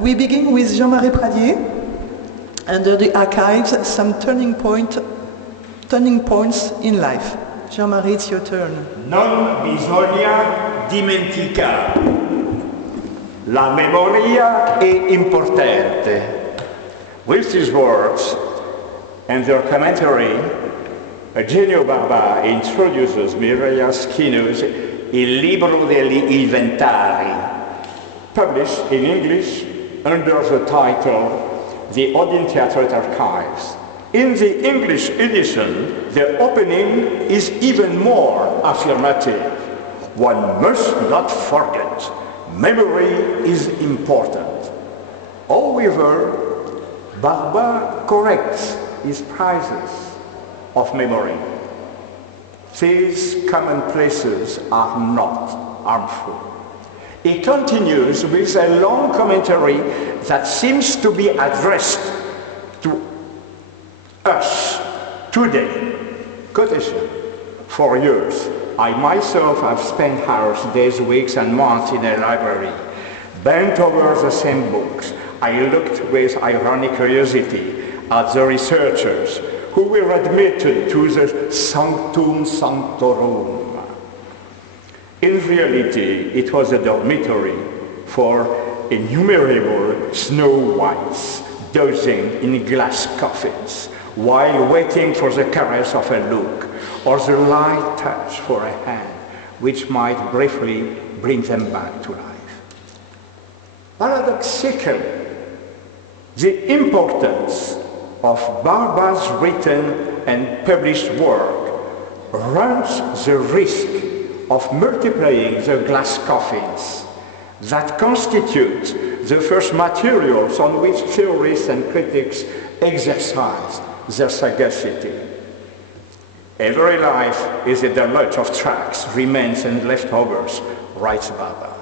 We begin with Jean-Marie Pradier. Under the archives, some turning points in life. Jean-Marie, it's your turn. Non bisogna dimenticare. La memoria è importante. With these words and their commentary, Eugenio Barba introduces Mireia Schino's Il libro degli inventari, published in English under the title The Odeon-Theatret Archives. In the English edition, the opening is even more affirmative. One must not forget, memory is important. However, Barba corrects his prizes of memory. These commonplaces are not harmful. He continues with a long commentary that seems to be addressed to us today. Quotation. For years, I myself have spent hours, days, weeks, and months in a library, bent over the same books. I looked with ironic curiosity at the researchers who were admitted to the Sanctum Sanctorum. In reality, it was a dormitory for innumerable Snow Whites dozing in glass coffins while waiting for the caress of a look or the light touch for a hand which might briefly bring them back to life. Paradoxically, the importance of Barba's written and published work runs the risk of multiplying the glass coffins that constitute the first materials on which theorists and critics exercise their sagacity. Every life is a deluge of tracks, remains, and leftovers, writes Barba.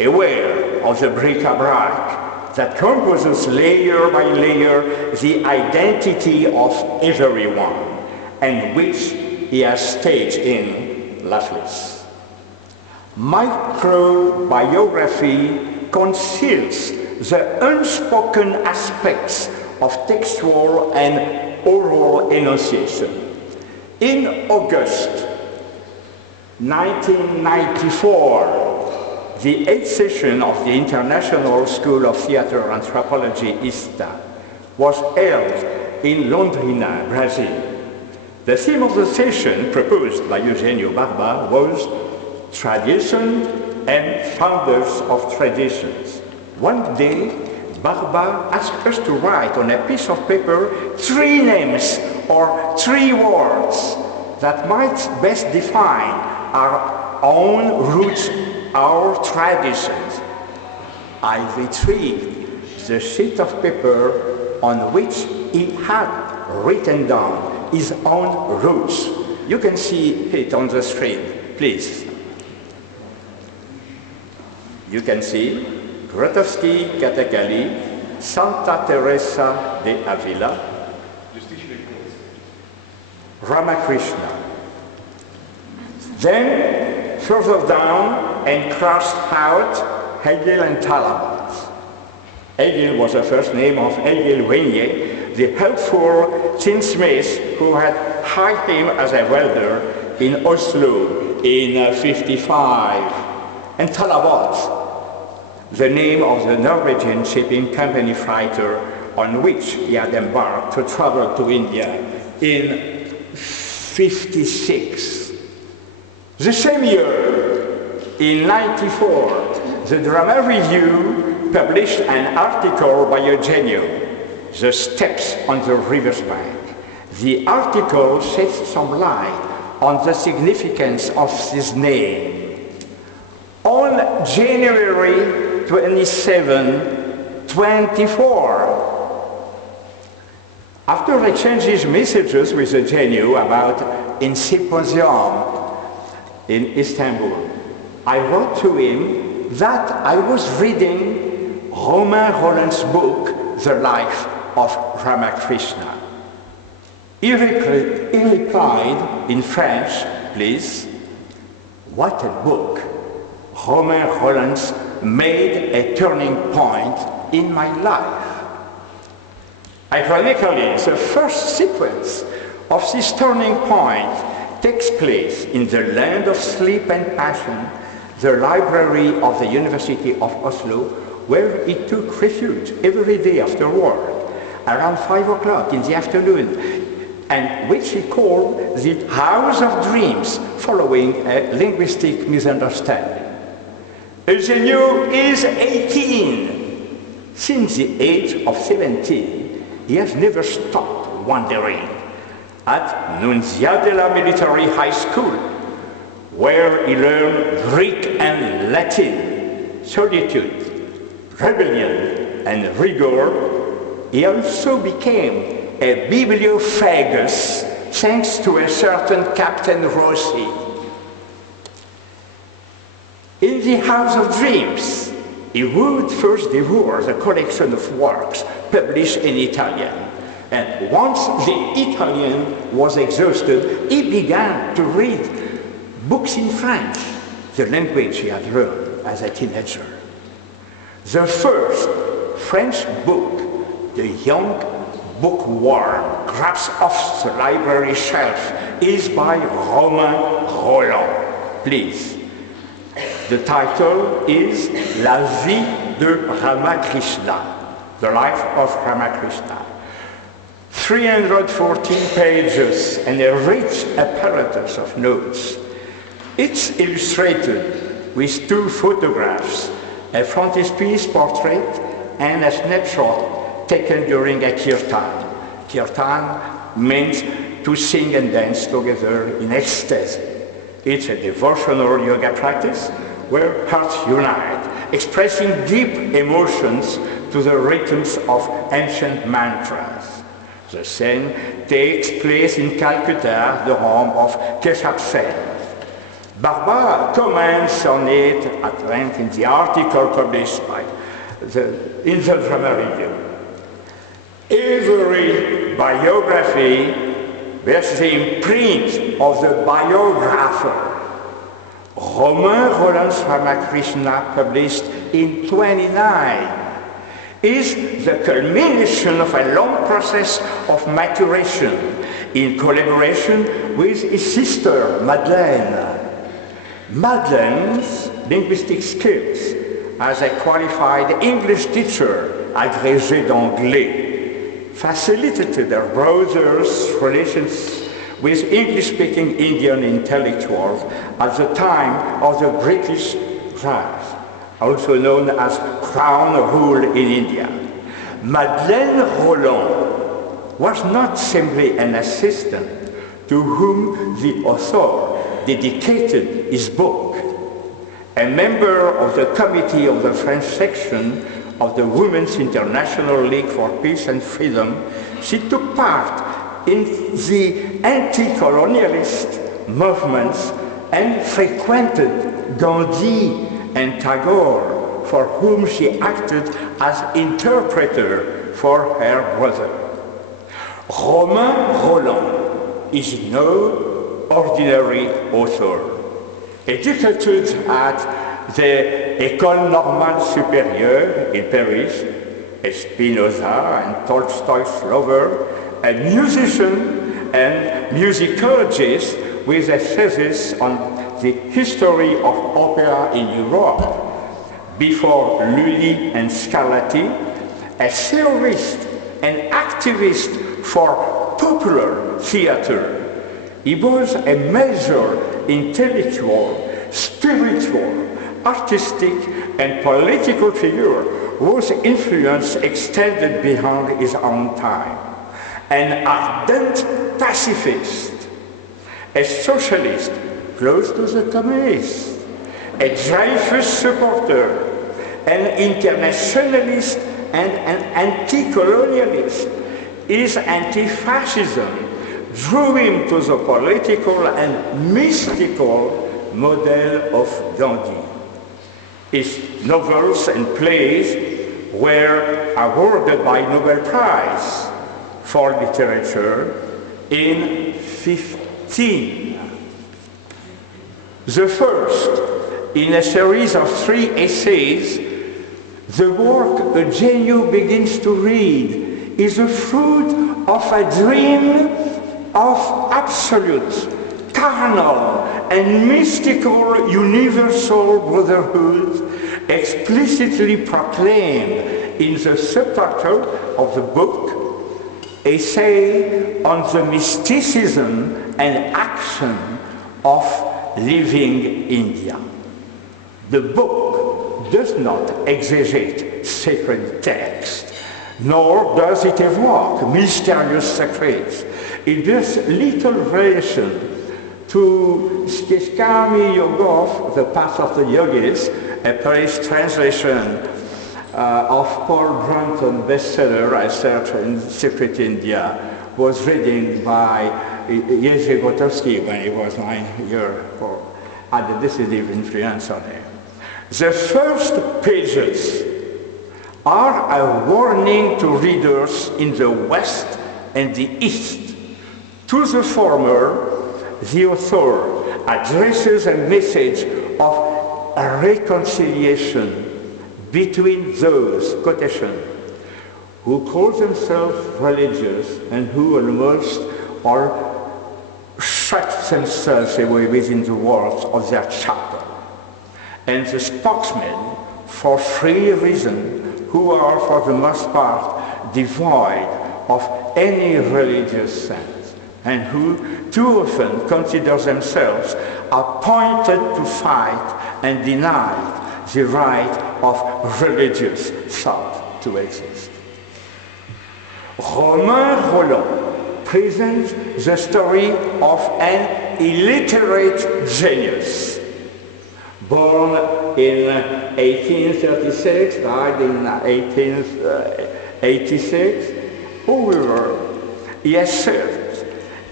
Aware of the bric-a-brac that composes layer by layer the identity of everyone, and which he has staged in Lifeless. Microbiography conceals the unspoken aspects of textual and oral enunciation. In August 1994, the 8th session of the International School of Theatre Anthropology, ISTA, was held in Londrina, Brazil. The theme of the session proposed by Eugenio Barba was Tradition and Founders of Traditions. One day, Barba asked us to write on a piece of paper 3 names or 3 words that might best define our own roots, our traditions. I retrieved the sheet of paper on which he had written down his own roots. You can see it on the screen, please. You can see Grotowski, Katakali, Santa Teresa de Avila, Ramakrishna. Then, further down and crossed out, Hegel and Talabat. Hegel was the first name of Hegel Wenier, the helpful tinsmith who had hired him as a welder in Oslo in 55. And Talabat, the name of the Norwegian shipping company freighter on which he had embarked to travel to India in 56. The same year, in 94, the Drama Review published an article by Eugenio, The Steps on the River's Bank. The article sheds some light on the significance of this name. On January 27, 24, after exchanging messages with Eugenio about a symposium in Istanbul, I wrote to him that I was reading Romain Rolland's book, The Life of Ramakrishna. He replied in French, please, "What a book, Romain Rolland's made a turning point in my life. Ironically, the first sequence of this turning point takes place in the land of sleep and passion, the library of the University of Oslo, where he took refuge every day afterward, around 5 o'clock in the afternoon, and which he called the House of Dreams, following a linguistic misunderstanding. Eugeniu is 18. Since the age of 17, he has never stopped wandering. At Nunziatella Military High School, where he learned Greek and Latin, solitude, rebellion, and rigor, he also became a bibliophagus thanks to a certain Captain Rossi. In the House of Dreams, he would first devour the collection of works published in Italian. And once the Italian was exhausted, he began to read books in French, the language he had learned as a teenager. The first French book, The Young Bookworm Grabs Off the Library Shelf, is by Romain Rolland. Please. The title is La vie de Ramakrishna, the life of Ramakrishna. 314 pages and a rich apparatus of notes. It's illustrated with 2 photographs, a frontispiece portrait and a snapshot taken during a kirtan. Kirtan means to sing and dance together in ecstasy. It's a devotional yoga practice where hearts unite, expressing deep emotions to the rhythms of ancient mantras. The scene takes place in Calcutta, the home of Keshav Sen. Barbara comments on it at length in the article published in the Drama Review. Every biography bears the imprint of the biographer. Romain Rolland's Ramakrishna, published in 29, is the culmination of a long process of maturation in collaboration with his sister, Madeleine. Madeleine's linguistic skills as a qualified English teacher, agrégé d'anglais, facilitated her brother's relations with English-speaking Indian intellectuals at the time of the British Raj, also known as Crown Rule in India. Madeleine Rolland was not simply an assistant to whom the author dedicated his book. A member of the committee of the French section of the Women's International League for Peace and Freedom, she took part in the anti-colonialist movements and frequented Gandhi and Tagore, for whom she acted as interpreter for her brother. Romain Rolland is no ordinary author. Educated at the École Normale Supérieure in Paris, a Spinoza and Tolstoy's lover, a musician and musicologist with a thesis on the history of opera in Europe, before Lully and Scarlatti, a theorist and activist for popular theater. He was a major intellectual, spiritual, artistic, and political figure whose influence extended beyond his own time. An ardent pacifist, a socialist close to the communists, a Dreyfus supporter, an internationalist and an anti-colonialist. His anti-fascism drew him to the political and mystical model of Gandhi. His novels and plays were awarded by Nobel Prize for Literature in 15. The first in a series of 3 essays, the work Eugenio begins to read is the fruit of a dream of absolute, carnal, and mystical universal brotherhood explicitly proclaimed in the subtitle of the book, Essay on the Mysticism and Action of Living India. The book does not exegete sacred text, nor does it evoke mysterious secrets. It bears little relation to Skeskami Yogov, The Path of the Yogis, a Paris translation of Paul Brunton bestseller, I searched in Secret India, was reading by Jerzy Gotowski when he was 9 years old, had a decisive influence on him. The first pages are a warning to readers in the West and the East. To the former, the author addresses a message of a reconciliation between those, quotation, who call themselves religious and who almost or shut themselves away within the walls of their chapel, and the spokesmen for free reason, who are for the most part devoid of any religious sense, and who too often consider themselves appointed to fight and deny the right of religious thought to exist. Romain Rolland presents the story of an illiterate genius, born in 1836, died in 1886. However, he asserts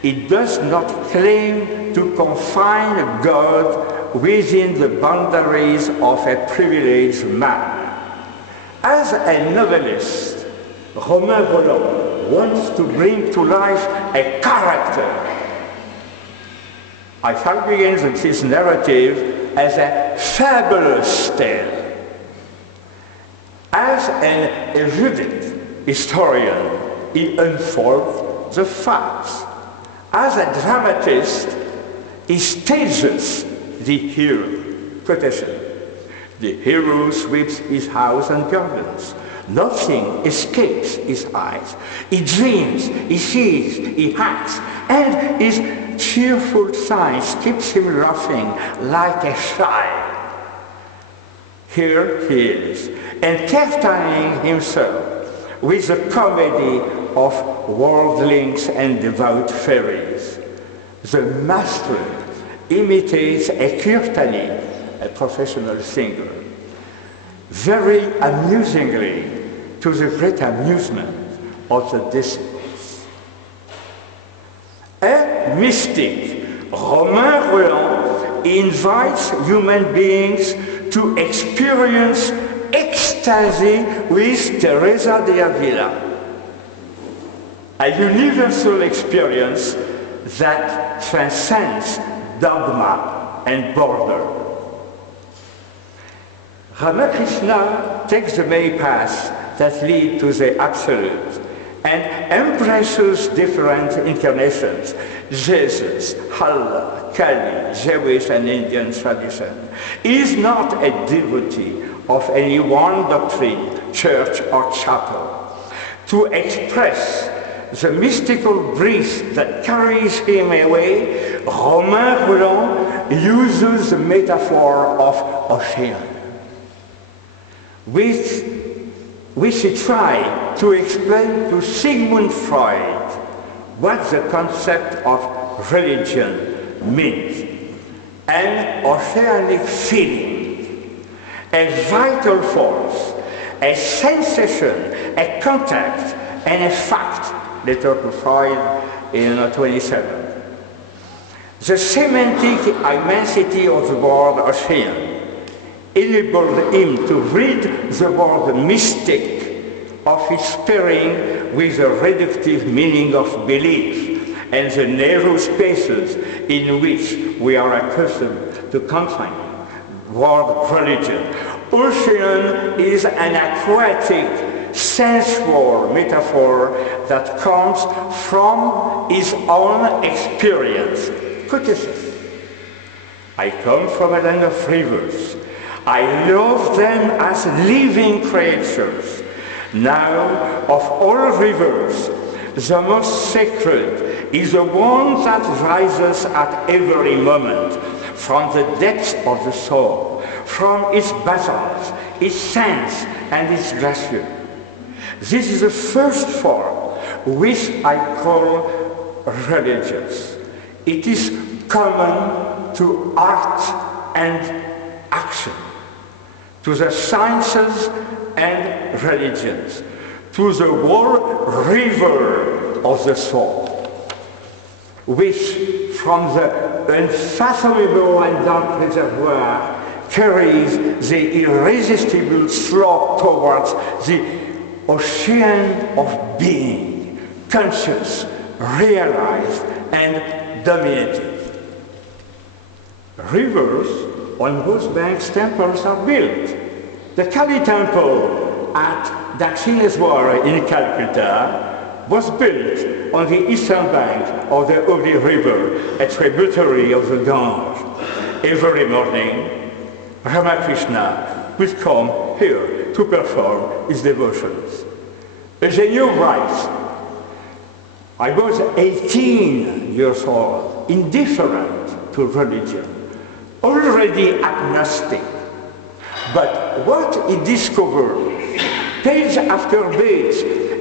it does not claim to confine God within the boundaries of a privileged man. As a novelist, Romain Rolland wants to bring to life a character. I shall begin this narrative as a fabulous tale. As an erudite historian, he unfolds the facts. As a dramatist, he stages the hero. Quotation. The hero sweeps his house and gardens. Nothing escapes his eyes. He dreams, he sees, he acts, and his cheerful signs keeps him laughing like a child. Here he is, entertaining himself with the comedy of worldlings and devout fairies. The master imitates a Cristini, a professional singer, very amusingly, to the great amusement of the disciples. A mystic, Romain Rolland, invites human beings to experience ecstasy with Teresa de Avila, a universal experience that transcends dogma and border. Ramakrishna takes the many paths that lead to the absolute and embraces different incarnations: Jesus, Allah, Kali, Jewish and Indian tradition. He is not a devotee of any one doctrine, church or chapel. To express the mystical breeze that carries him away, Romain Rolland uses the metaphor of ocean, which he tried to explain to Sigmund Freud what the concept of religion means. An oceanic feeling, a vital force, a sensation, a contact, and a fact, later to Freud in 27. The semantic immensity of the word ocean enabled him to rid the word mystic of its pairing with the reductive meaning of belief and the narrow spaces in which we are accustomed to confine word religion. Ocean is an aquatic, sensual metaphor that comes from his own experience. I come from a land of rivers. I love them as living creatures. Now, of all rivers, the most sacred is the one that rises at every moment from the depths of the soul, from its basalts, its sands, and its glaciers. This is the first form, which I call religious. It is common to art and action, to the sciences and religions, to the whole river of the soul, which from the unfathomable and dark reservoir carries the irresistible slope towards the ocean of being, conscious, realized, and dominated. Rivers on whose banks temples are built. The Kali temple at Dakshineshwar in Calcutta was built on the eastern bank of the Hooghly River, a tributary of the Ganges. Every morning, Ramakrishna would come here to perform his devotions. Eugenio writes, I was 18 years old, indifferent to religion, already agnostic. But what he discovered, page after page,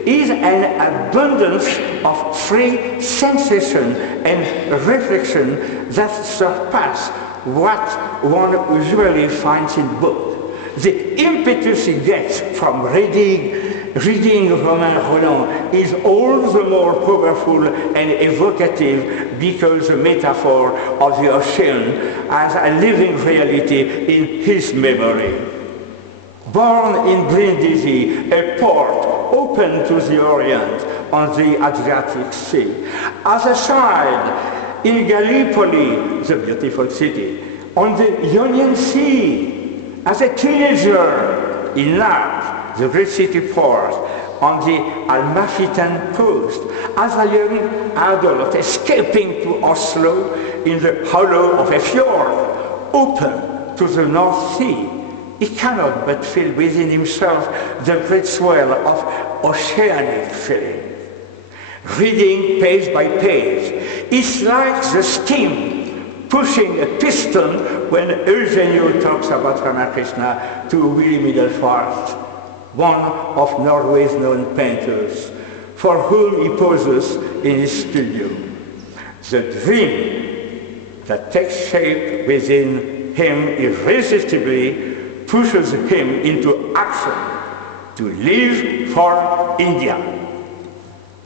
is an abundance of free sensation and reflection that surpass what one usually finds in books. The impetus he gets from reading Romain Rolland is all the more powerful and evocative because the metaphor of the ocean as a living reality in his memory. Born in Brindisi, a port open to the Orient on the Adriatic Sea. As a child in Gallipoli, the beautiful city, on the Ionian Sea. As a teenager in Naples, the great city port, on the Almafitan coast. As a young adult escaping to Oslo in the hollow of a fjord, open to the North Sea, he cannot but feel within himself the great swell of oceanic feeling. Reading page by page, it's like the steam pushing a piston when Eugenio talks about Ramakrishna to Willy Middelfart, one of Norway's known painters, for whom he poses in his studio. The dream that takes shape within him irresistibly pushes him into action to live for India.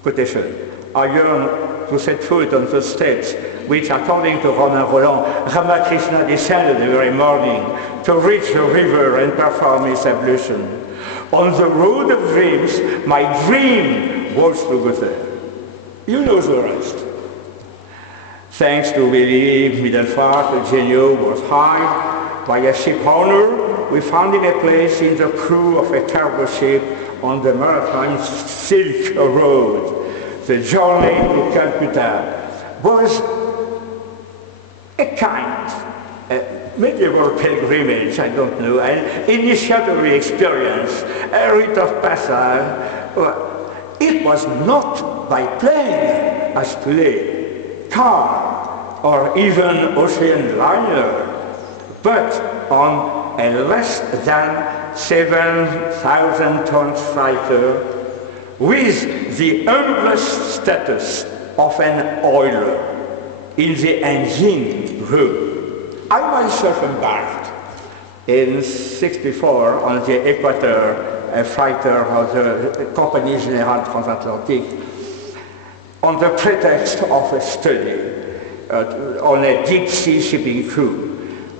Quotation. I yearn to set foot on the steps which, according to Romain Rolland, Ramakrishna descended the very morning to reach the river and perform his ablution. On the road of dreams, my dream was to go there. You know the rest. Thanks to Willy Middelfart, Eugenio was hired by a ship owner. We found him a place in the crew of a cargo ship on the maritime Silk Road. The journey to Calcutta was a kind of medieval pilgrimage, I don't know, an initiatory experience, a rite of passage. It was not by plane as today, car, or even ocean liner, but on a less than 7,000 tons freighter with the humblest status of an oiler in the engine room. I myself embarked in '64 on the Equator, a freighter of the Compagnie Générale Transatlantique, on the pretext of a study on a deep sea shipping crew.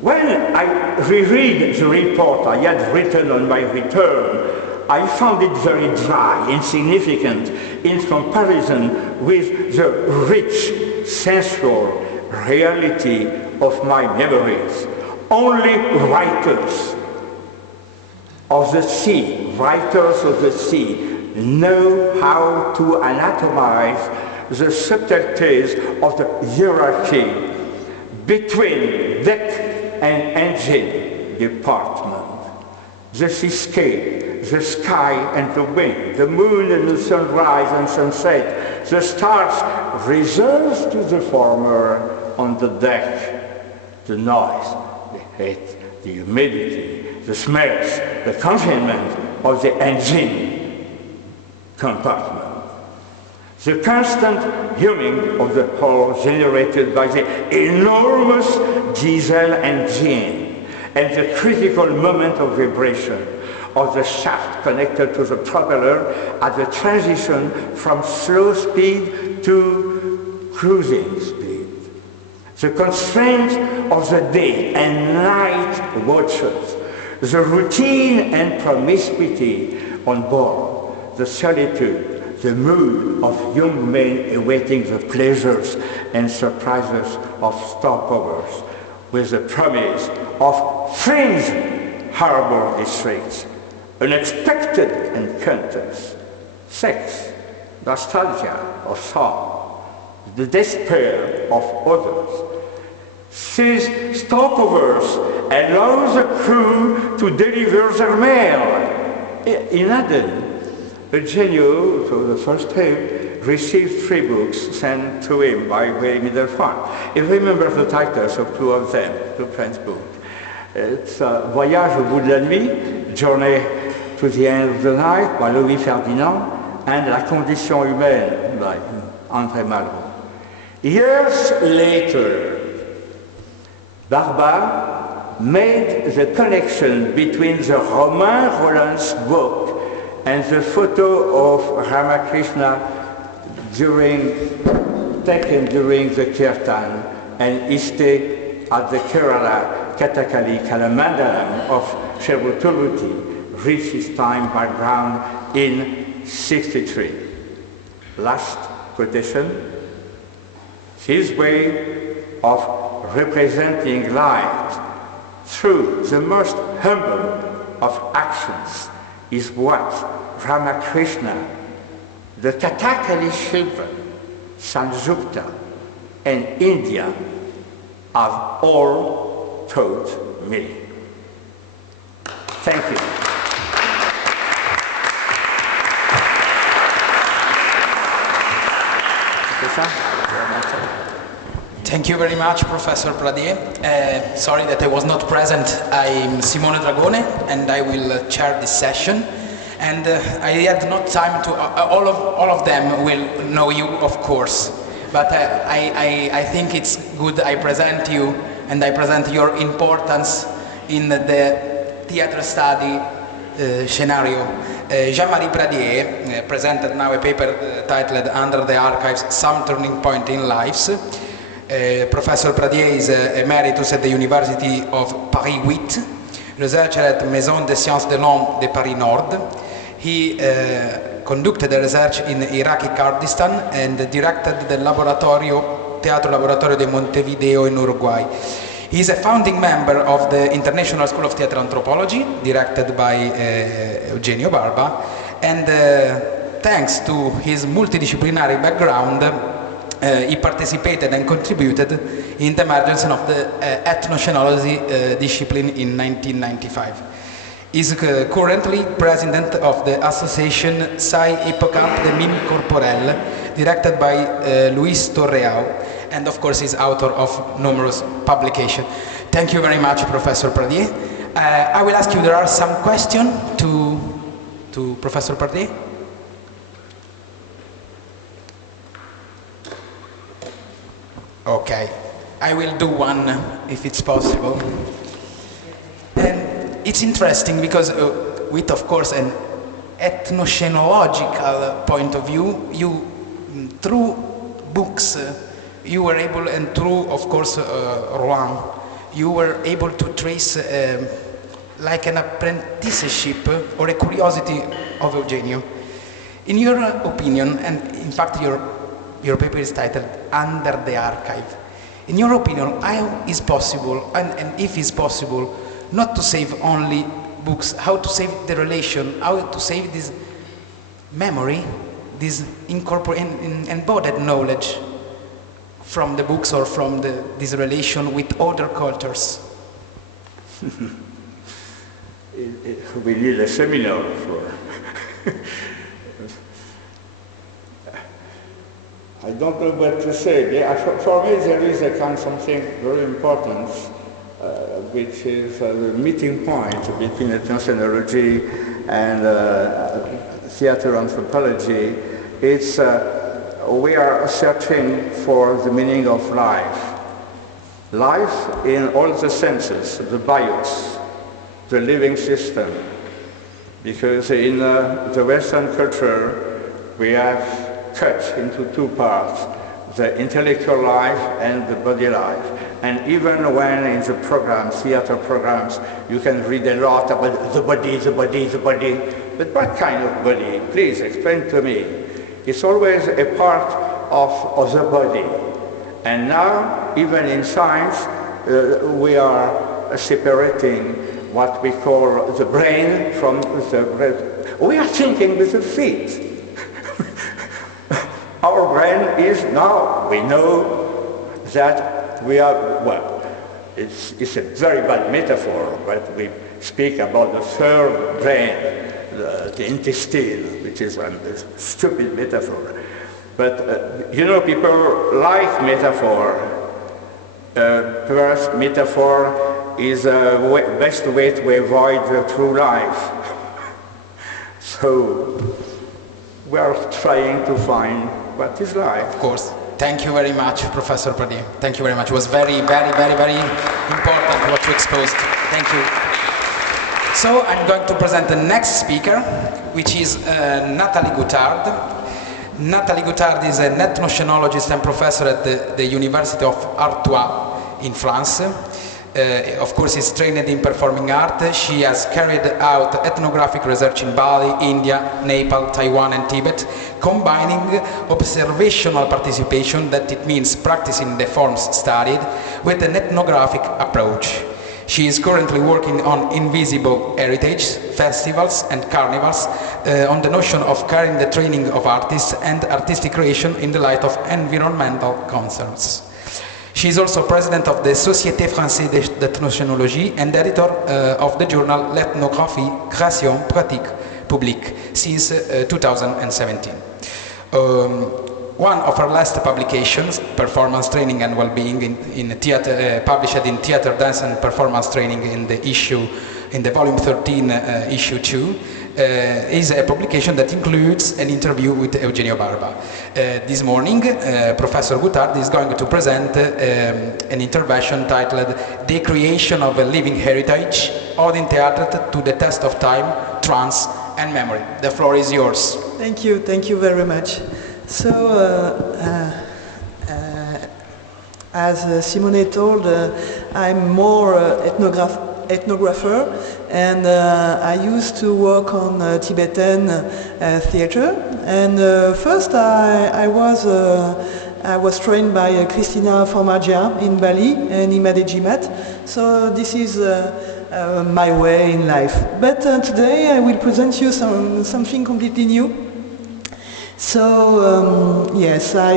When I reread the report I had written on my return, I found it very dry, insignificant in comparison with the rich, sensual reality of my memories. Only writers of the sea know how to anatomize the subtleties of the hierarchy between deck and engine department. The seascape, the sky and the wind, the moon and the sunrise and sunset, the stars reserved to the former on the deck, the noise, the heat, the humidity, the smells, the confinement of the engine compartment. The constant humming of the hull generated by the enormous diesel engine and the critical moment of vibration of the shaft connected to the propeller at the transition from slow speed to cruising speed. The constraints of the day and night watches, the routine and promiscuity on board, the solitude, the mood of young men awaiting the pleasures and surprises of stopovers with the promise of fringe harbor districts, unexpected encounters, sex, nostalgia of some, the despair of others. These stopovers allow the crew to deliver their mail. In Aden, Eugenio, so the first trip, received 3 books sent to him by William Delphine. He remembers the titles of 2 of them, 2 French books. It's Voyage au bout de la nuit, Journey to the End of the Night by Louis Ferdinand, and La Condition Humaine by André Malraux. Years later, Barba made the connection between the Romain Rolland's book and the photo of Ramakrishna taken during the Kirtan and his stay at the Kerala Kathakali Kalamandalam of Sherwood reached his time background in '63. Last quotation, his way of representing light through the most humble of actions is what Ramakrishna, the Kathakali children, Sanjukta, and India have all taught me. Thank you. Thank you very much, Professor Pradier. Sorry that I was not present. I'm Simone Dragone, and I will chair this session. And I had no time to, all of them will know you, of course. But I think it's good I present you, and I present your importance in the theater study scenario. Jean-Marie Pradier presented now a paper titled Under the Archives, Some Turning Point in Lives. Professor Pradier is emeritus at the University of Paris 8, researcher at Maison des Sciences de l'Homme de Paris Nord. He conducted the research in Iraqi Kurdistan and directed the Teatro Laboratorio de Montevideo in Uruguay. He is a founding member of the International School of Theatre Anthropology, directed by Eugenio Barba, and thanks to his multidisciplinary background, he participated and contributed in the emergence of the ethnocenology discipline in 1995. He is currently president of the association Sai Hippocampe de Mime Corporelle, directed by Luis Torreao, and of course is author of numerous publications. Thank you very much, Professor Pradier. I will ask you, there are some questions to Professor Pradier? Okay, I will do one if it's possible. And it's interesting because with, of course, an ethnocenological point of view, you, through books, you were able, and through, of course, Roland, you were able to trace like an apprenticeship or a curiosity of Eugenio. In your opinion, and in fact your paper is titled Under the Archive, In your opinion, how is possible, and if it's possible, not to save only books, how to save the relation, how to save this memory, this embodied knowledge from the books or from this relation with other cultures? We need a seminar for... I don't know what to say. For me, there is a kind of something very important, which is the meeting point between ethnology and theater anthropology. It's we are searching for the meaning of life. Life in all the senses, the bios, the living system. Because in the Western culture, we have cut into two parts, the intellectual life and the body life. And even when in the programs, theater programs, you can read a lot about the body, the body, the body. But what kind of body? Please explain to me. It's always a part of the body. And now, even in science, we are separating what we call the brain from the breath. We are thinking with the feet. Our brain is now, we know that we are, well, it's a very bad metaphor, but we speak about the third brain, the intestine, which is a stupid metaphor. But, you know, people like metaphor. Perhaps metaphor is the best way to avoid the true life. So, we are trying to find what is life. Of course. Thank you very much, Professor Pradier. Thank you very much. It was very, very, very, very important what you exposed. Thank you. So I'm going to present the next speaker, which is Nathalie Gauthard. Nathalie Gauthard is an ethnocenologist and professor at the University of Artois in France. Of course, is trained in performing art. She has carried out ethnographic research in Bali, India, Nepal, Taiwan and Tibet, combining observational participation, that it means practicing the forms studied, with an ethnographic approach. She is currently working on invisible heritage, festivals and carnivals, on the notion of carrying the training of artists and artistic creation in the light of environmental concerns. She is also president of the Société Française d'Ethnocenologie and editor of the journal L'Ethnographie, Création, Pratique, Publique since 2017. One of her last publications, Performance Training and Wellbeing in theater, published in Theater, Dance and Performance Training in the volume 13, issue 2, is a publication that includes an interview with Eugenio Barba. This morning, Professor Gauthard is going to present an intervention titled The Creation of a Living Heritage, Ode in Theatre to the Test of Time, Trance and Memory. The floor is yours. Thank you very much. So, as Simone told, I'm more ethnographer, and I used to work on Tibetan theater. And first, I was trained by Cristina Formaggio in Bali and Imade Jimat. So this is my way in life. But today I will present you something completely new. So, yes, I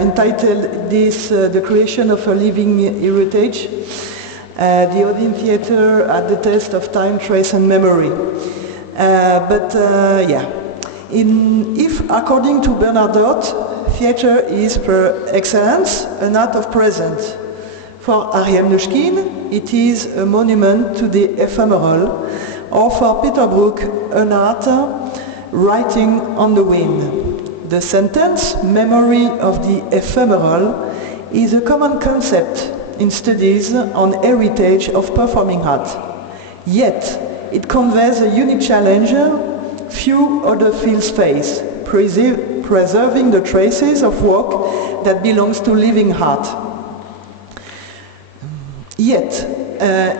entitled this The Creation of a Living Heritage, the Ode in Theatre at the Test of Time, Trace and Memory. If according to Bernadotte, theatre is per excellence an art of present. For Ariel Mnouchkine, it is a monument to the ephemeral, or for Peter Brook, an art writing on the wind. The sentence, memory of the ephemeral, is a common concept in studies on heritage of performing art. Yet, it conveys a unique challenge few other fields face, preserving the traces of work that belongs to living art. Yet,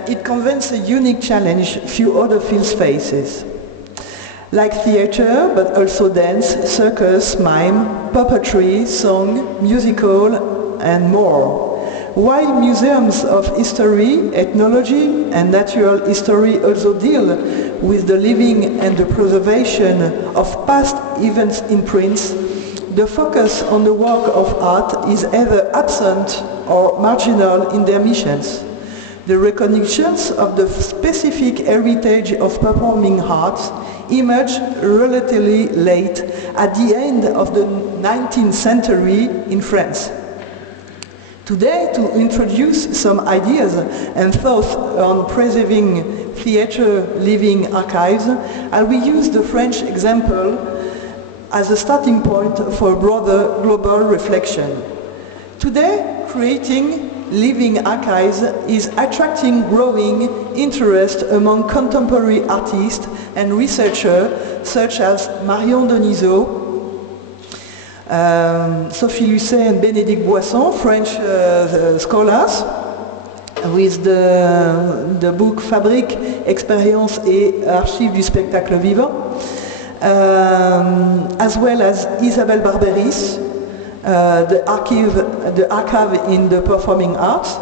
it conveys a unique challenge few other fields faces. Like theatre, but also dance, circus, mime, puppetry, song, musical, and more. while museums of history, ethnology, and natural history also deal with the living and the preservation of past events in prints, the focus on the work of art is either absent or marginal in their missions. The recognitions of the specific heritage of performing arts emerged relatively late at the end of the 19th century in France. Today, to introduce some ideas and thoughts on preserving theatre living archives, I will use the French example as a starting point for a broader global reflection. Today, creating living archives is attracting growing interest among contemporary artists and researchers such as Marion Denisot, Sophie Lucet and Bénédicte Boisson, French scholars, with the book Fabrique, Expérience et Archives du spectacle vivant, as well as Isabelle Barberis, the archive in the performing arts,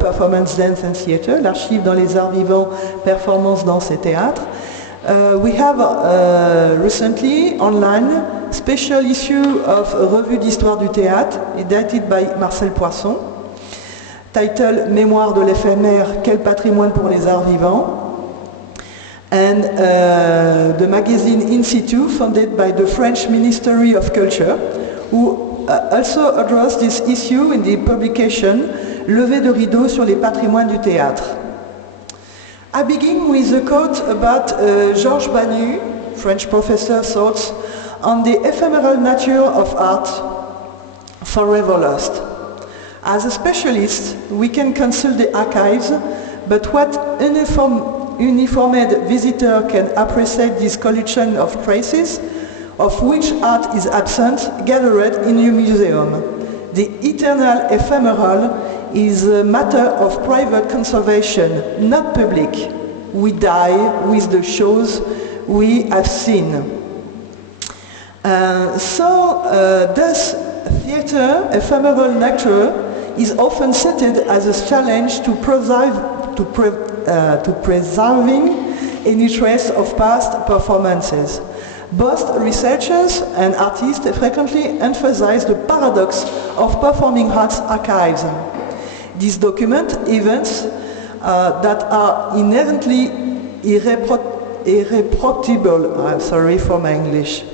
performance, dance and theatre, l'archive dans les arts vivants, performance, danse et théâtre. We have recently online special issue of Revue d'Histoire du Théâtre, dated by Marcel Poisson, titled Mémoire de l'éphémère, quel patrimoine pour les arts vivants, and the magazine In Situ, funded by the French Ministry of Culture, who also addressed this issue in the publication Levée de rideau sur les patrimoines du théâtre. I begin with a quote about Georges Banu, French professor, thoughts on the ephemeral nature of art, forever lost. As a specialist, we can consult the archives, but what uniformed visitor can appreciate this collection of traces, of which art is absent, gathered in a museum. The eternal ephemeral is a matter of private conservation, not public. We die with the shows we have seen. Thus, theatre, ephemeral nature, is often cited as a challenge to preserving any trace of past performances. Both researchers and artists frequently emphasize the paradox of performing arts archives. These document events that are inherently irreproducible. Sorry for my English.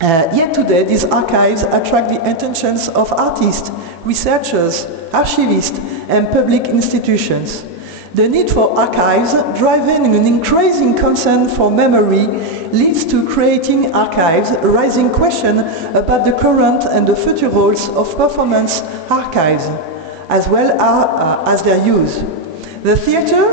Yet today, these archives attract the attentions of artists, researchers, archivists, and public institutions. The need for archives, driving an increasing concern for memory, leads to creating archives, raising questions about the current and the future roles of performance archives, as well as their use. The theatre,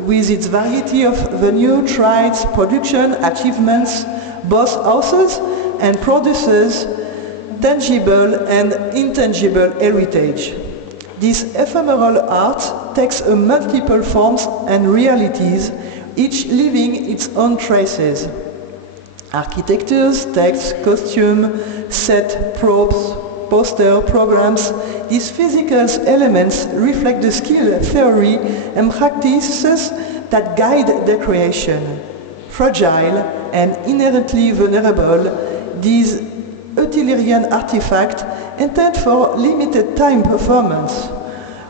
with its variety of venue, trials, production, achievements, both authors and producers, tangible and intangible heritage. This ephemeral art takes multiple forms and realities, each leaving its own traces. Architectures, text, costume, set, props, poster, programs, these physical elements reflect the skill, theory, and practices that guide their creation. Fragile and inherently vulnerable, these utilitarian artifacts intended for limited time performance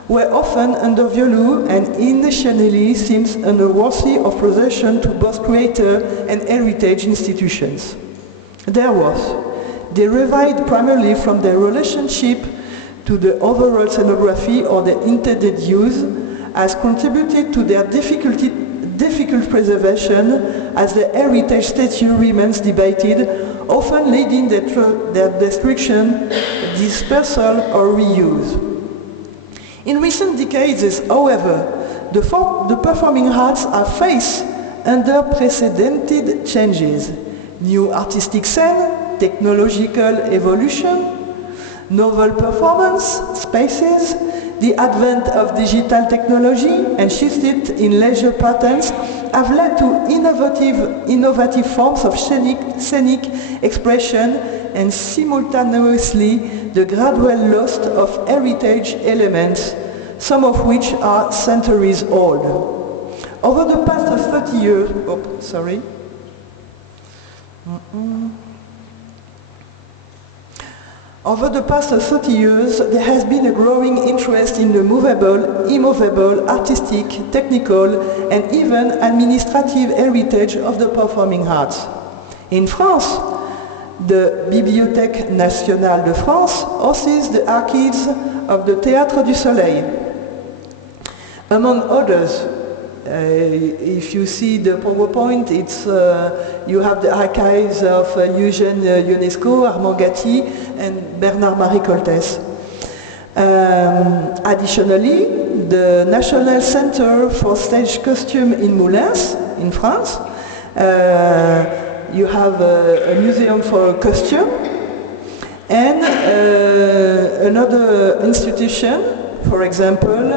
were often under value and initially seems unworthy of possession to both creator and heritage institutions. Their worth, derived primarily from their relationship to the overall scenography or their intended use, has contributed to their difficult preservation as the heritage statue remains debated, often leading their destruction, dispersal or reuse. In recent decades, however, the performing arts are faced under unprecedented changes. New artistic scene, technological evolution, novel performance spaces, the advent of digital technology and shifted in leisure patterns have led to innovative forms of scenic expression and simultaneously the gradual loss of heritage elements, some of which are centuries old. Over the past 30 years, Over the past 30 years, there has been a growing interest in the movable, immovable, artistic, technical, and even administrative heritage of the performing arts. In France, the Bibliothèque Nationale de France hosts the archives of the Théâtre du Soleil. Among others, if you see the PowerPoint, you have the archives of Eugène Ionesco, Armand Gatti, and Bernard-Marie Coltès. Additionally, the National Center for Stage Costume in Moulins, in France, you have a museum for costume, and another institution, for example,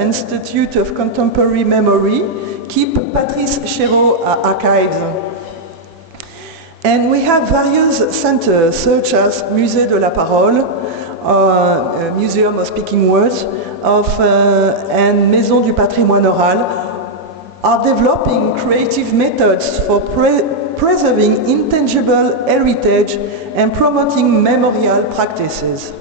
Institute of Contemporary Memory, keep Patrice Chéreau archives. And we have various centers such as Musée de la Parole, Museum of Speaking Words, and Maison du Patrimoine Oral, are developing creative methods for preserving intangible heritage and promoting memorial practices.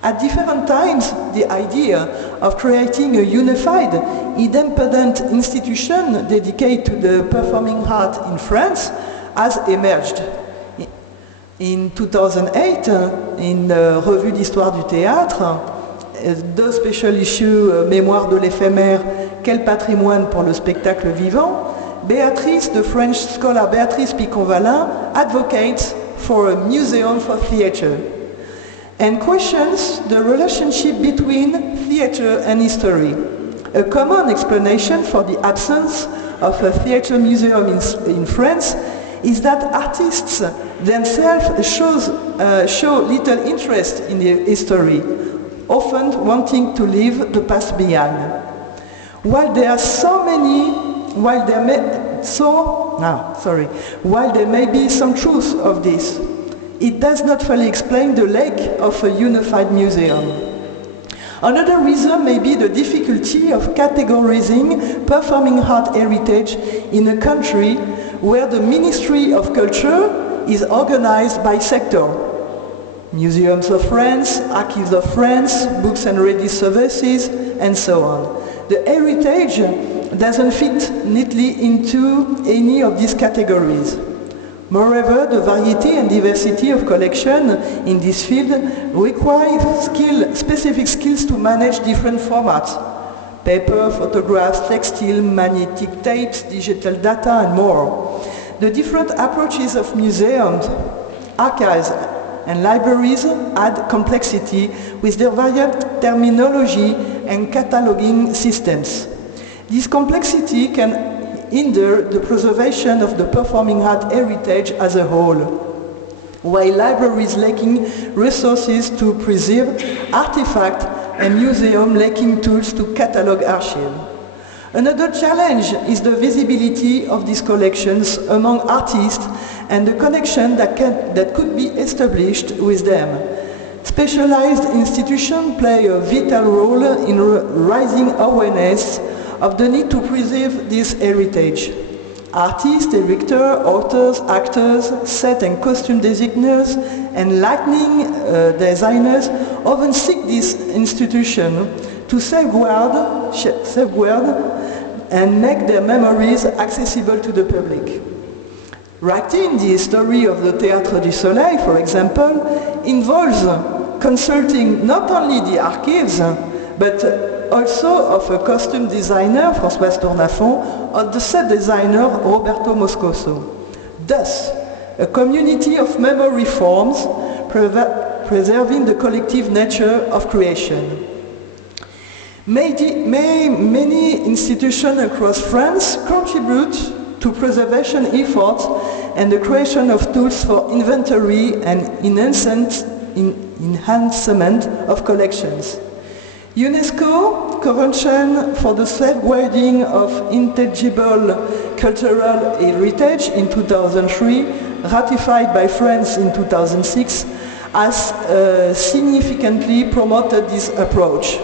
At different times, the idea of creating a unified, independent institution dedicated to the performing art in France has emerged. In 2008, in the Revue d'Histoire du Théâtre, the special issue Mémoire de l'éphémère, quel patrimoine pour le spectacle vivant, Béatrice, the French scholar Béatrice Picon-Valin, advocates for a museum for theatre and questions the relationship between theatre and history. A common explanation for the absence of a theatre museum in France is that artists themselves show little interest in the history, often wanting to leave the past behind. While there may be some truth of this, it does not fully explain the lack of a unified museum. Another reason may be the difficulty of categorizing performing art heritage in a country where the Ministry of Culture is organized by sector. Museums of France, Archives of France, Books and Ready Services, and so on. The heritage doesn't fit neatly into any of these categories. Moreover, the variety and diversity of collection in this field require specific skills to manage different formats: paper, photographs, textile, magnetic tapes, digital data, and more. The different approaches of museums, archives, and libraries add complexity with their varied terminology and cataloging systems. This complexity can hinder the preservation of the performing art heritage as a whole, while libraries lacking resources to preserve artifacts and museums lacking tools to catalog archives. Another challenge is the visibility of these collections among artists and the connection that could be established with them. Specialized institutions play a vital role in raising awareness of the need to preserve this heritage. Artists, directors, authors, actors, set and costume designers, and lighting designers often seek this institution to safeguard and make their memories accessible to the public. Writing the history of the Théâtre du Soleil, for example, involves consulting not only the archives, but also of a costume designer, Françoise Tournafont, or the set designer, Roberto Moscoso. Thus, a community of memory forms, preserving the collective nature of creation. Many institutions across France contribute to preservation efforts and the creation of tools for inventory and enhancement of collections. UNESCO Convention for the Safeguarding of Intangible Cultural Heritage in 2003, ratified by France in 2006, has significantly promoted this approach.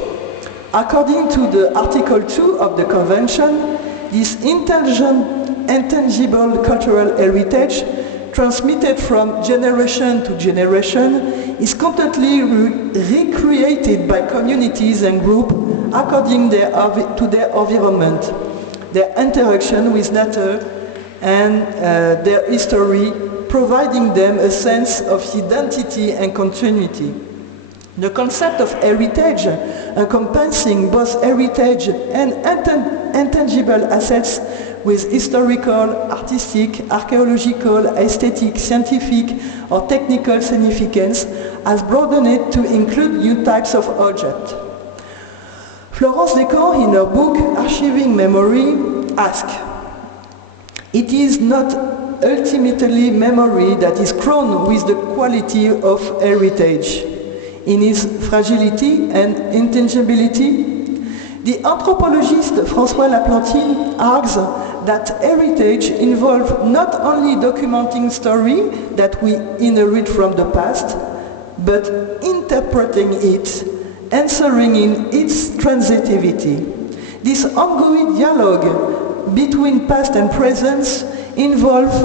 According to the Article 2 of the Convention, this intangible cultural heritage, transmitted from generation to generation, is constantly recreated by communities and groups according to their environment, their interaction with nature, and their history, providing them a sense of identity and continuity. The concept of heritage, encompassing both heritage and intangible assets with historical, artistic, archaeological, aesthetic, scientific, or technical significance, has broadened it to include new types of objects. Florence Descamps, in her book Archiving Memory, asks, "It is not ultimately memory that is crowned with the quality of heritage, in its fragility and intangibility?" The anthropologist François Laplantine argues that heritage involves not only documenting story that we inherit from the past, but interpreting it, answering in its transitivity. This ongoing dialogue between past and present involves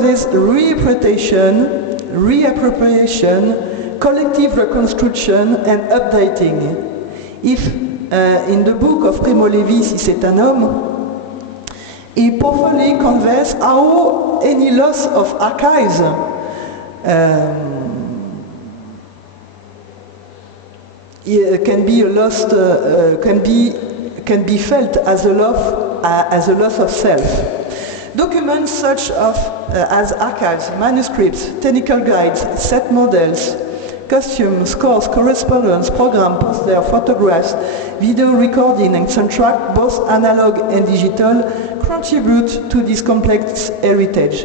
this reinterpretation, reappropriation, collective reconstruction, and updating. If in the book of Primo Levi, Si c'est un homme, he powerfully conveys how any loss of archives can be felt as a loss of self. Documents such as archives, manuscripts, technical guides, set models, costumes, scores, correspondence, program, posters, photographs, video recording and soundtrack, both analog and digital, contribute to this complex heritage.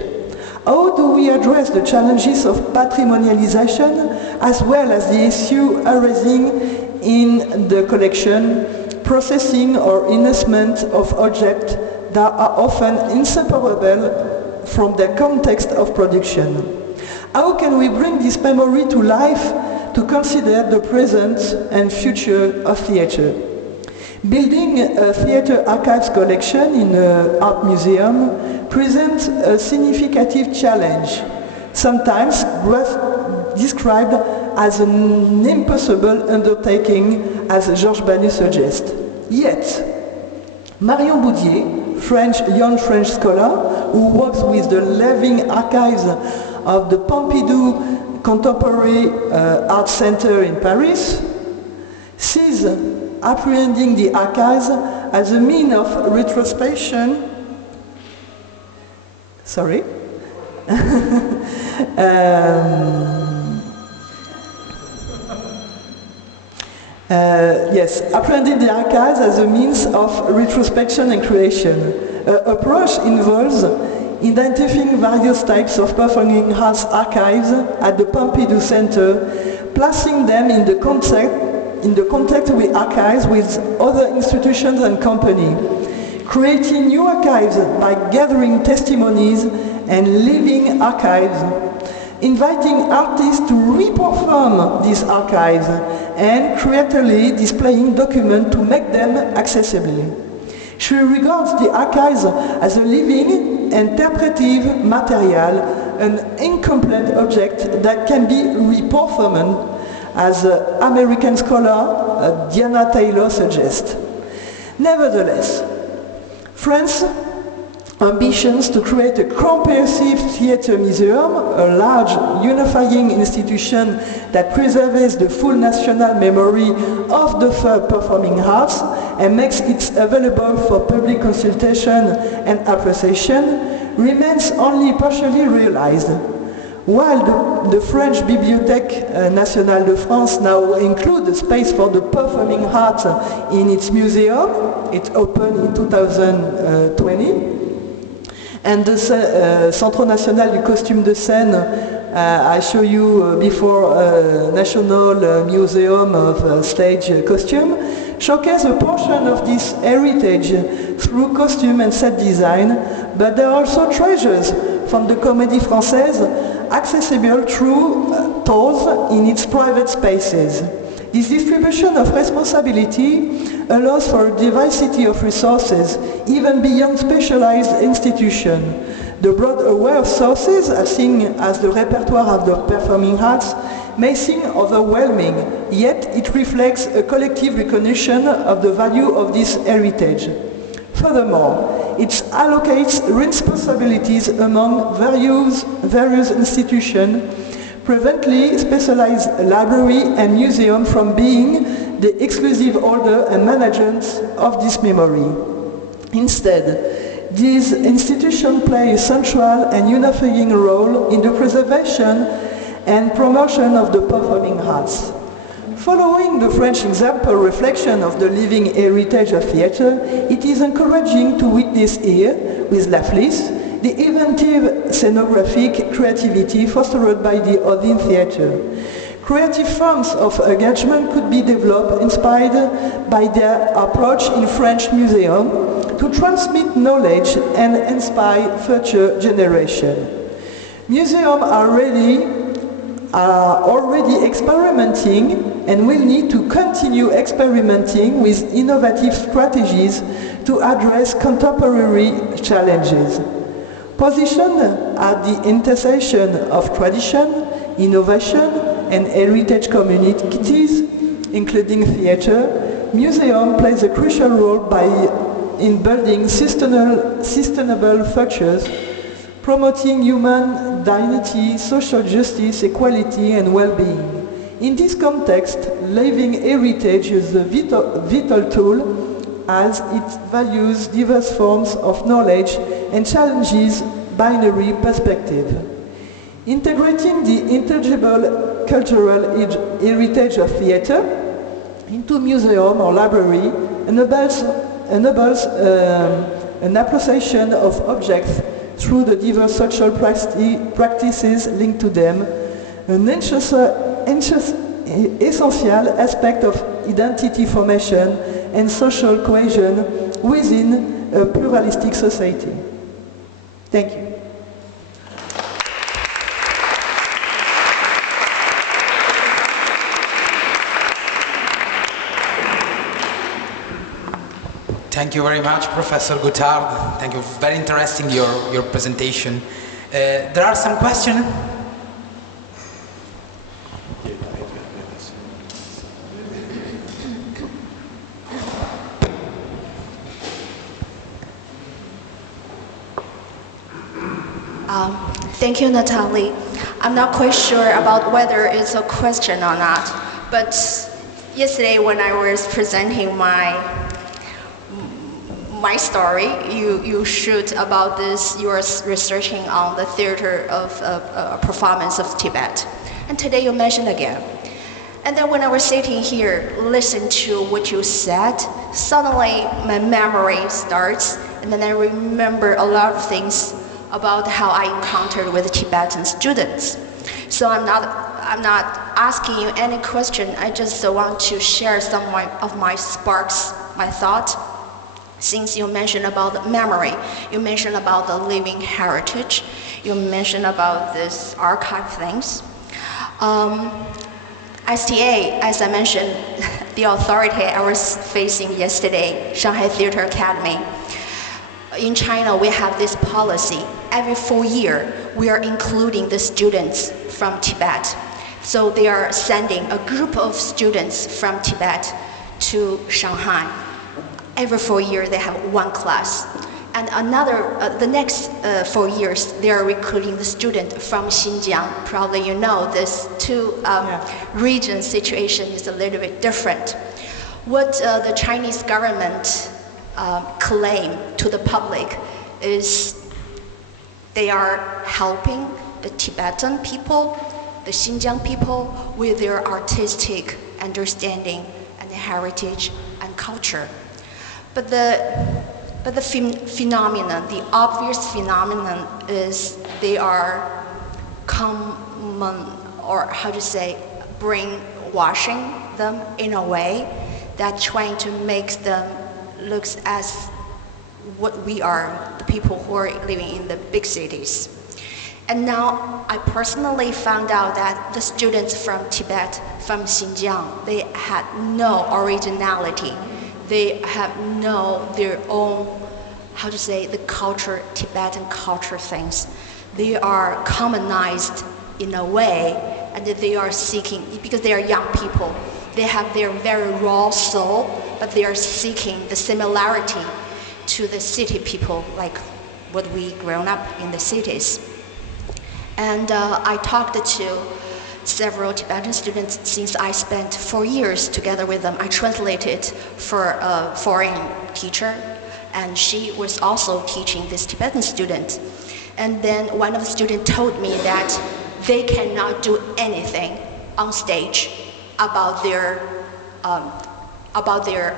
How do we address the challenges of patrimonialization as well as the issue arising in the collection, processing or enhancement of objects that are often inseparable from their context of production? How can we bring this memory to life to consider the present and future of theatre? Building a theatre archives collection in an art museum presents a significant challenge, sometimes described as an impossible undertaking, as Georges Banu suggests. Yet, Marion Boudier, young French scholar who works with the living archives of the Pompidou Contemporary Art Center in Paris, sees apprehending the archives as a means of retrospection. Sorry. Apprehending the archives as a means of retrospection and creation. Approach involves identifying various types of performing arts archives at the Pompidou Center, placing them in the contact with archives with other institutions and companies, creating new archives by gathering testimonies and living archives, inviting artists to re-perform these archives, and creatively displaying documents to make them accessible. She regards the archives as a living, interpretive material, an incomplete object that can be re-performed, as American scholar Diana Taylor suggests. Nevertheless, France's ambitions to create a comprehensive theatre museum, a large unifying institution that preserves the full national memory of the performing arts and makes it available for public consultation and appreciation, remains only partially realized. While the French Bibliothèque Nationale de France now includes space for the performing arts in its museum, it opened in 2020, And the Centre National du Costume de Scène, I show you before National Museum of Stage Costume, showcase a portion of this heritage through costume and set design, but there are also treasures from the Comédie Française accessible through tours in its private spaces. This distribution of responsibility allows for a diversity of resources, even beyond specialized institutions. The broad array of sources, as seen as the repertoire of the performing arts, may seem overwhelming, yet it reflects a collective recognition of the value of this heritage. Furthermore, it allocates responsibilities among various institutions, preventing specialized library and museum from being the exclusive holder and managers of this memory. Instead, these institutions play a central and unifying role in the preservation and promotion of the performing arts. Following the French example reflection of the living heritage of theatre, it is encouraging to witness here, with La Flisse, the inventive scenographic creativity fostered by the Odin Theatre. Creative forms of engagement could be developed inspired by their approach in French museum to transmit knowledge and inspire future generations. Museums are already experimenting and will need to continue experimenting with innovative strategies to address contemporary challenges. Positioned at the intersection of tradition, innovation, and heritage communities, including theatre, museum plays a crucial role in building sustainable futures, promoting human dignity, social justice, equality, and well-being. In this context, living heritage is a vital tool as it values diverse forms of knowledge and challenges binary perspective. Integrating the intangible cultural heritage of theatre into museum or library enables an appreciation of objects through the diverse social practices linked to them, an essential aspect of identity formation and social cohesion within a pluralistic society. Thank you. Thank you very much, Professor Gauthard. Thank you. Very interesting, your presentation. There are some questions? Thank you, Nathalie. I'm not quite sure about whether it's a question or not, but yesterday when I was presenting my story, you shoot about this, you are researching on the theater of performance of Tibet. And today you mentioned again. And then when I was sitting here, listen to what you said, suddenly my memory starts, and then I remember a lot of things about how I encountered with Tibetan students. So I'm not asking you any question, I just want to share some of my sparks, my thought. Since you mentioned about memory, you mentioned about the living heritage, you mentioned about this archive things. STA, as I mentioned, the authority I was facing yesterday, Shanghai Theatre Academy. In China, we have this policy. Every 4 years, we are including the students from Tibet. So they are sending a group of students from Tibet to Shanghai. Every 4 years, they have one class. And the next 4 years, they are recruiting the student from Xinjiang. Probably you know this two region situation is a little bit different. What the Chinese government claim to the public is they are helping the Tibetan people, the Xinjiang people, with their artistic understanding and heritage and culture. But But the phenomenon, the obvious phenomenon is they are common, or how to say, brainwashing them in a way that trying to make them look as what we are, the people who are living in the big cities. And now I personally found out that the students from Tibet, from Xinjiang, they had no originality. They have no their own, how to say, the culture, Tibetan culture things. They are commonized in a way, and that they are seeking, because they are young people, they have their very raw soul, but they are seeking the similarity to the city people, like what we grown up in the cities. And I talked to several Tibetan students since I spent 4 years together with them. I translated for a foreign teacher, and she was also teaching this Tibetan student. And then one of the students told me that they cannot do anything on stage about their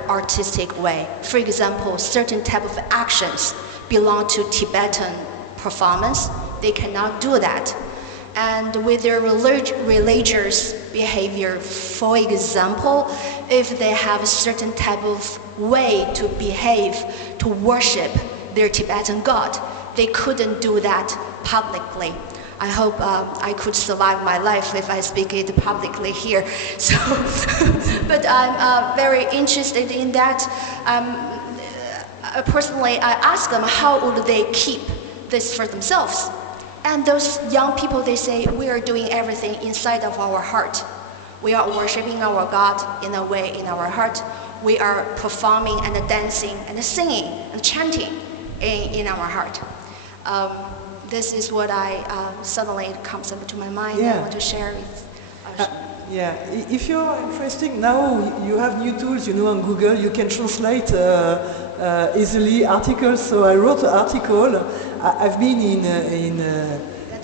artistic way. For example, certain type of actions belong to Tibetan performance. They cannot do that. And with their religious behavior, for example, if they have a certain type of way to behave, to worship their Tibetan God, they couldn't do that publicly. I hope I could survive my life if I speak it publicly here. So, but I'm very interested in that. Personally, I asked them how would they keep this for themselves. And those young people, they say, we are doing everything inside of our heart. We are worshiping our God in a way in our heart. We are performing and dancing and singing and chanting in our heart. This is what suddenly comes up to my mind. Yeah. I want to share with. Yeah, if you're interested now, you have new tools, on Google. You can translate easily articles. So I wrote an article. I've been in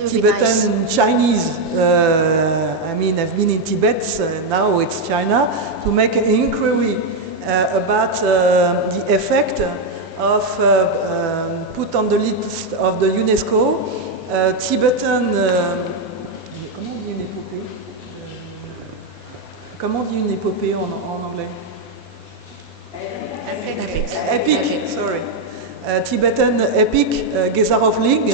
Tibetan nice. Chinese. I've been in Tibet. Now it's China, to make an inquiry about the effect of put on the list of the UNESCO Tibetan. Comment on dit une épopée en anglais? Epic, sorry. Tibetan epic, Gauthard of Ling.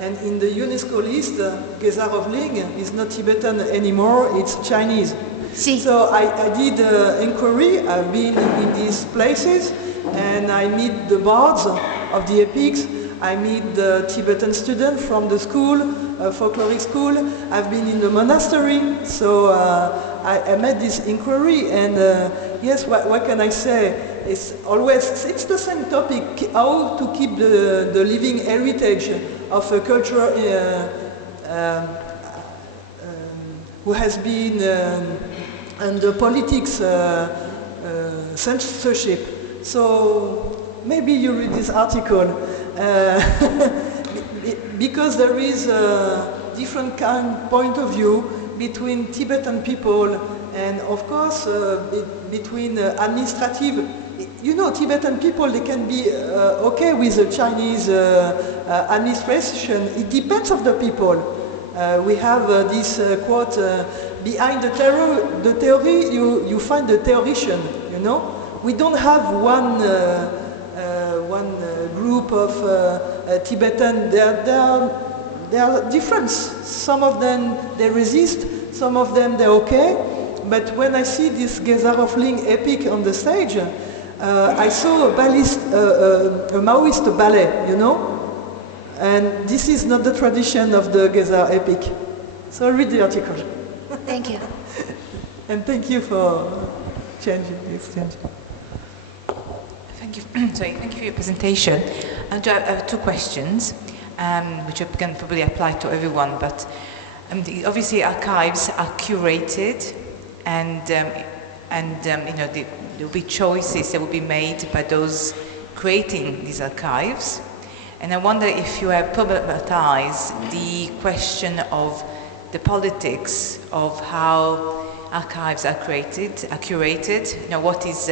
And in the UNESCO list, Gauthard of Ling is not Tibetan anymore, it's Chinese. Si. So I did inquiry, I've been in these places, and I meet the bards of the epics. I meet the Tibetan student from the school, folkloric school. I've been in the monastery, so I made this inquiry, and yes, what can I say? It's the same topic, how to keep the living heritage of a culture who has been under politics censorship. So maybe you read this article. Because there is a different point of view between Tibetan people and, of course, between administrative. Tibetan people, they can be okay with the Chinese administration. It depends on the people. We have this quote, behind the theory, you find the theoretician, We don't have one group of Tibetan. There are different. Some of them they resist, some of them they're okay. But when I see this Gauthard of Ling epic on the stage, I saw a Maoist ballet, and this is not the tradition of the Gauthard epic. So read the article. Thank you. And thank you for changing the exchange. Thank you. Thank you for your presentation. I have two questions, which can probably apply to everyone. But obviously, archives are curated, and there will be choices that will be made by those creating these archives. And I wonder if you have problematized the question of the politics of how archives are curated. What is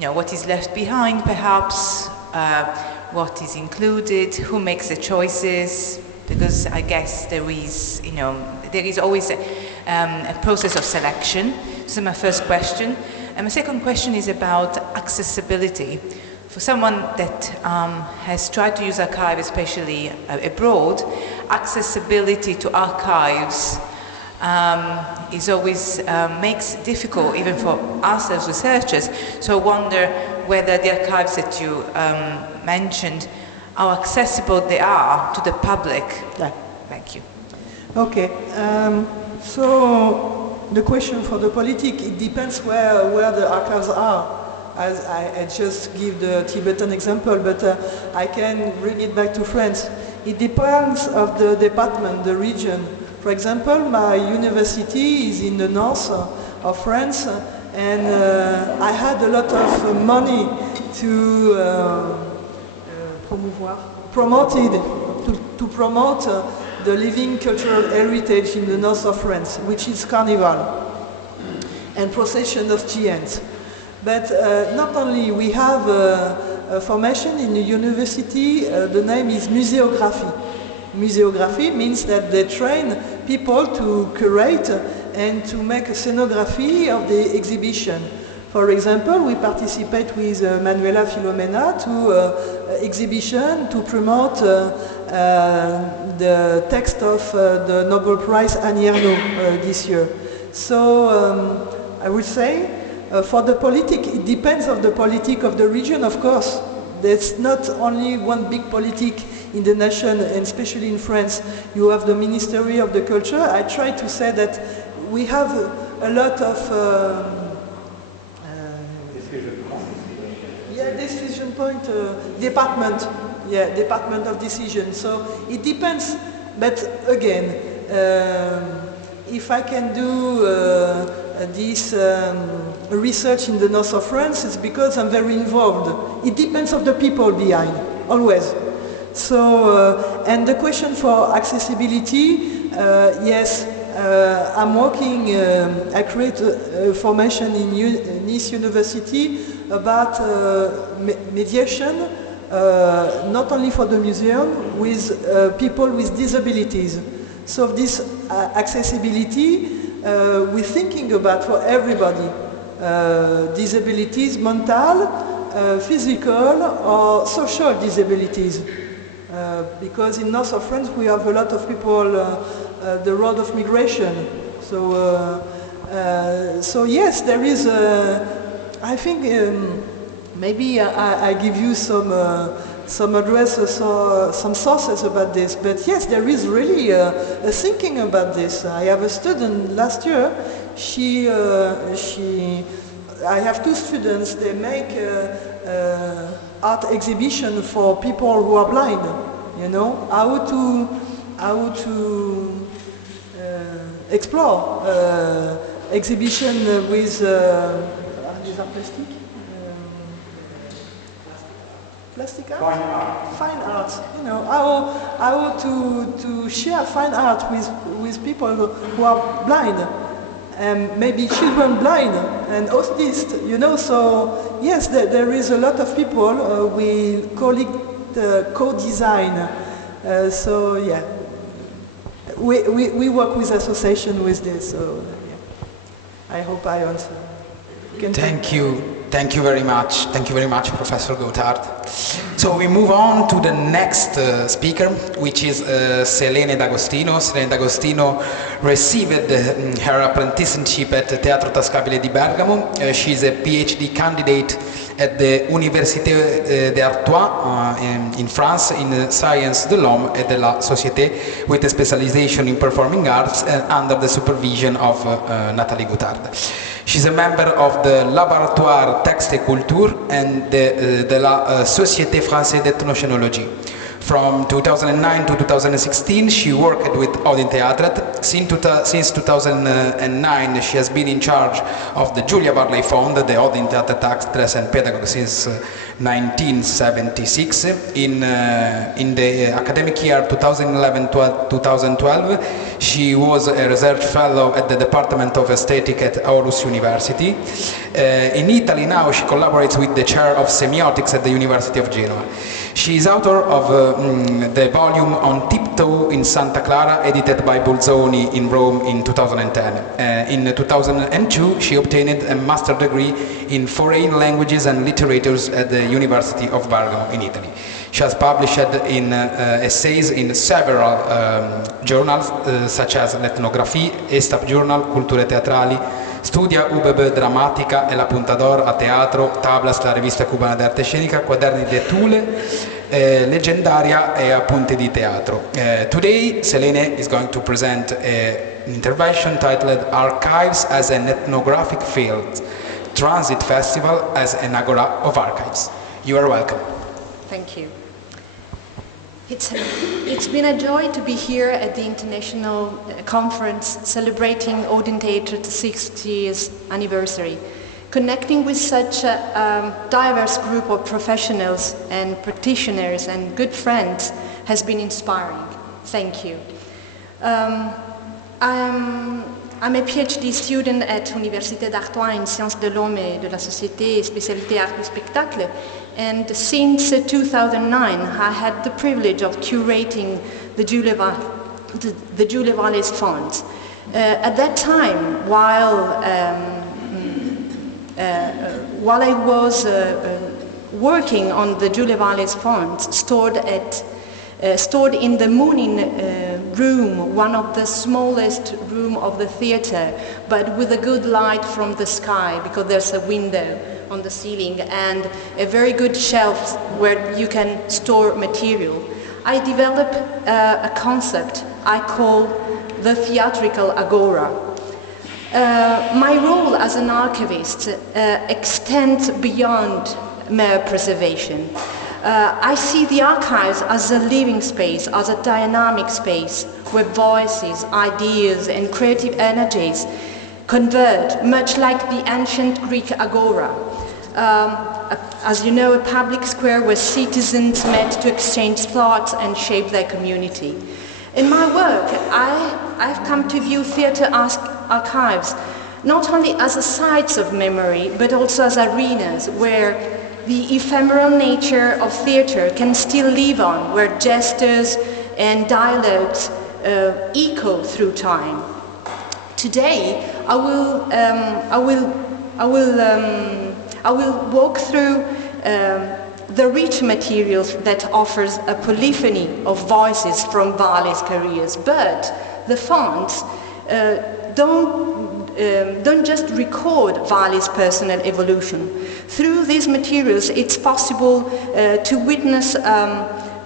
what is left behind, perhaps, what is included, who makes the choices, because I guess there is always a process of selection. This is my first question. And my second question is about accessibility. For someone that has tried to use archive, especially abroad, accessibility to archives is always makes it difficult even for us as researchers. So I wonder whether the archives that you mentioned, how accessible they are to the public. Yeah. Thank you. Okay. So the question for the politic, it depends where the archives are. As I just give the Tibetan example, but I can bring it back to France. It depends of the department, the region. For example, my university is in the north of France, and I had a lot of money to promote the living cultural heritage in the north of France, which is Carnival and procession of giants. But not only, we have a formation in the university, the name is museography. Museography means that they train people to curate and to make a scenography of the exhibition. For example, we participate with Manuela, Filomena to exhibition to promote the text of the Nobel Prize Annie Ernaux this year. So I would say, for the politic, it depends on the politic of the region, of course. There's not only one big politic in the nation, and especially in France. You have the Ministry of the Culture. I try to say that we have a lot of decision point, department. Yeah, department of decision. So it depends. But again, if I can do this research in the north of France, it's because I'm very involved. It depends on the people behind, always. So, and the question for accessibility, yes, I'm working, I create a formation in Nice University about mediation, not only for the museum, with people with disabilities. So this accessibility, we're thinking about for everybody, disabilities, mental, physical or social disabilities. Because in north of France we have a lot of people, the road of migration. So, so yes, there is, I think, maybe I give you some addresses or some sources about this, but yes, there is really a thinking about this. I have a student last year, I have two students, they make art exhibition for people who are blind, you know, how to explore exhibition with plastic art? Fine art, you know, how to share fine art with people who are blind, and maybe children blind and autists, you know. So yes, there is a lot of people, we call it co-design. So yeah, we work with association with this, so yeah. I hope I answer. Thank you very much. Thank you very much, Professor Gauthard. So we move on to the next speaker, which is Selene D'Agostino. Selene D'Agostino received her apprenticeship at Teatro Tascabile di Bergamo. She's a PhD candidate at the Universite d'Artois in France in Sciences de l'Homme et de la Société, with a specialization in performing arts under the supervision of Nathalie Gauthard. She's a member of the Laboratoire Texte et Culture and de la Société Française d'Ethnocenologie. From 2009 to 2016, she worked with Odin Theatret. Since 2009, she has been in charge of the Julia Barley Fund, the Odin Theatret Actress and Pedagogue since 1976. In the academic year 2011-2012, she was a research fellow at the Department of Aesthetic at Aarhus University. In Italy now she collaborates with the chair of semiotics at the University of Genoa. She is author of the volume on Tiptoe in Santa Clara, edited by Bolzoni in Rome in 2010. In 2002 she obtained a master's degree in foreign languages and literatures at the University of Bergamo in Italy. She has published in essays in several journals such as l'Ethnographie, Estap Journal, Culture Teatrali, Studia UBB Drammatica e la Punta d'Or a Teatro, Tablas, la rivista cubana di arte scenica, Quaderni de Thule, Leggendaria e Appunti di Teatro. Today, Selene is going to present an intervention titled Archives as an Ethnographic Field, Transit Festival as an Agora of Archives. You are welcome. Thank you. It's been a joy to be here at the International Conference celebrating Odin Theatre's 60th anniversary. Connecting with such a diverse group of professionals and practitioners and good friends has been inspiring. Thank you. I'm a PhD student at Universite d'Artois in Sciences de l'Homme et de la Société, spécialité art du spectacle, and since 2009 I had the privilege of curating the Julie Valles Fund. At that time, while I was working on the Julie Valles Fund, stored in the Mooning room, one of the smallest room of the theater, but with a good light from the sky, because there's a window on the ceiling and a very good shelf where you can store material. I developed a concept I call the theatrical agora. My role as an archivist extends beyond mere preservation. I see the archives as a living space, as a dynamic space where voices, ideas and creative energies converge, much like the ancient Greek agora. As you know, a public square where citizens met to exchange thoughts and shape their community. In my work, I've come to view theatre archives not only as a sites of memory, but also as arenas where the ephemeral nature of theatre can still live on, where gestures and dialogues echo through time. Today, I will walk through the rich materials that offers a polyphony of voices from Valles' careers, but the fonts don't just record Valles' personal evolution. Through these materials, it's possible to witness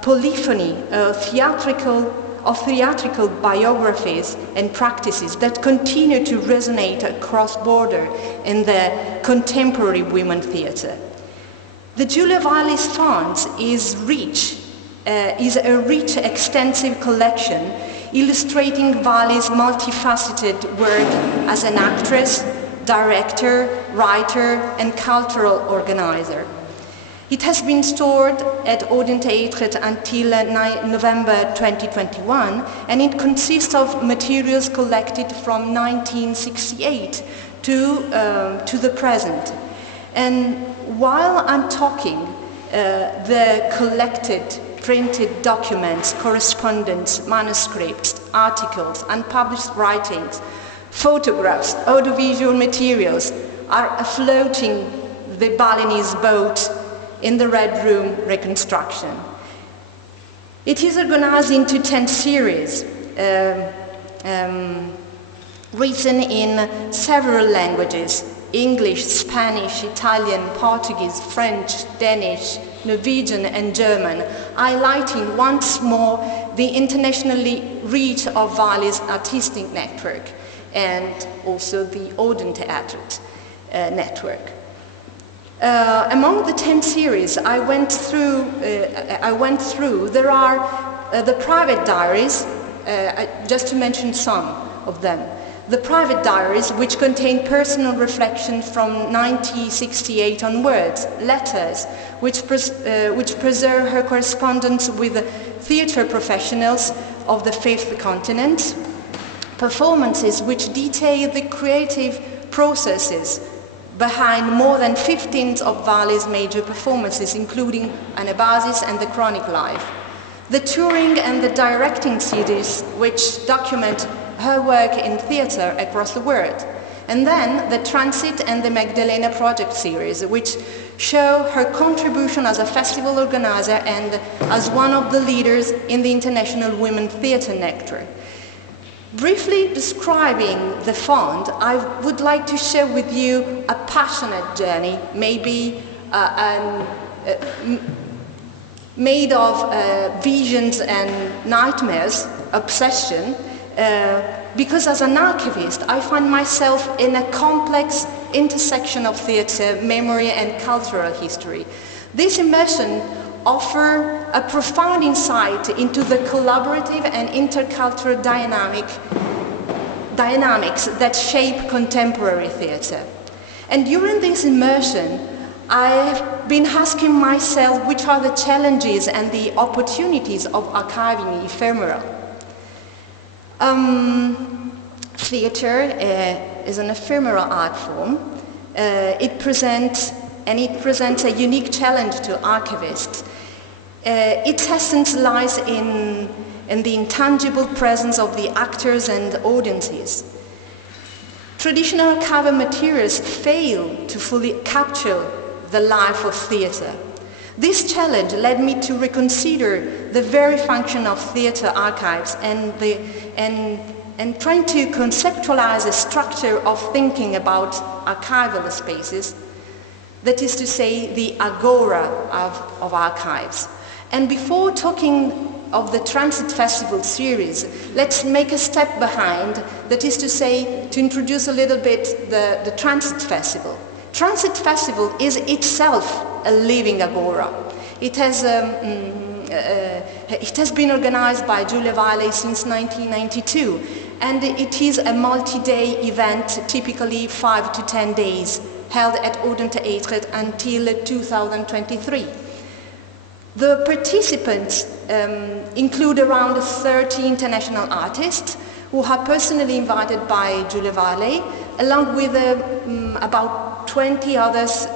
polyphony of theatrical biographies and practices that continue to resonate across border in the contemporary women theatre. The Julie Valles Fonts is a rich, extensive collection illustrating Valles' multifaceted work as an actress, director, writer, and cultural organizer. It has been stored at Odin Theatre until November 2021, and it consists of materials collected from 1968 to the present. And while I'm talking, the collected printed documents, correspondence, manuscripts, articles, unpublished writings, photographs, audiovisual materials are floating the Balinese boat in the Red Room reconstruction. It is organized into 10 series, written in several languages: English, Spanish, Italian, Portuguese, French, Danish, Norwegian and German, highlighting once more the internationally reach of Valles' artistic network and also the Odin Theatre network. Among the 10 series I went through, there are the private diaries, just to mention some of them. The private diaries, which contain personal reflections from 1968 onwards, letters, which preserve her correspondence with theatre professionals of the fifth continent, performances which detail the creative processes behind more than 15 of Vale's major performances, including Anabasis and The Chronic Life. The touring and the directing series, which document her work in theatre across the world. And then the Transit and the Magdalena Project series, which show her contribution as a festival organizer and as one of the leaders in the International Women Theatre Network. Briefly describing the fund, I would like to share with you a passionate journey, maybe made of visions and nightmares, obsession, because as an archivist, I find myself in a complex intersection of theatre, memory and cultural history. This immersion offers a profound insight into the collaborative and intercultural dynamics that shape contemporary theatre. And during this immersion, I've been asking myself which are the challenges and the opportunities of archiving ephemeral. Theatre is an ephemeral art form. It presents a unique challenge to archivists. Its essence lies in the intangible presence of the actors and audiences. Traditional archival materials fail to fully capture the life of theatre. This challenge led me to reconsider the very function of theatre archives and trying to conceptualize a structure of thinking about archival spaces, that is to say, the agora of archives. And before talking of the Transit Festival series, let's make a step behind, that is to say, to introduce a little bit the Transit Festival. Transit Festival is itself a living agora. It has been organized by Giulia Vale since 1992, and it is a multi-day event, typically 5 to 10 days, held at Odense Utrecht until 2023. The participants include around 30 international artists who are personally invited by Giulia Vale, along with about 20 others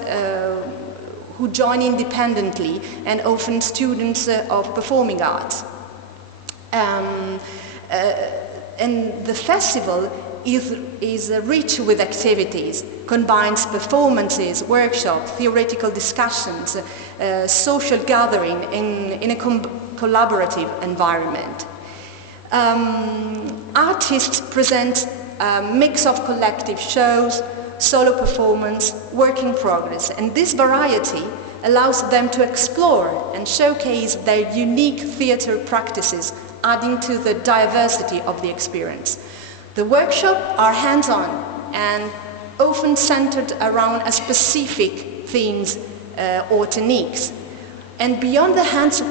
who join independently, and often students of performing arts. And the festival is rich with activities, combines performances, workshops, theoretical discussions, social gathering in a collaborative environment. Artists present a mix of collective shows, solo performance, work in progress, and this variety allows them to explore and showcase their unique theatre practices, adding to the diversity of the experience. The workshops are hands-on and often centered around a specific themes or techniques. And beyond the hands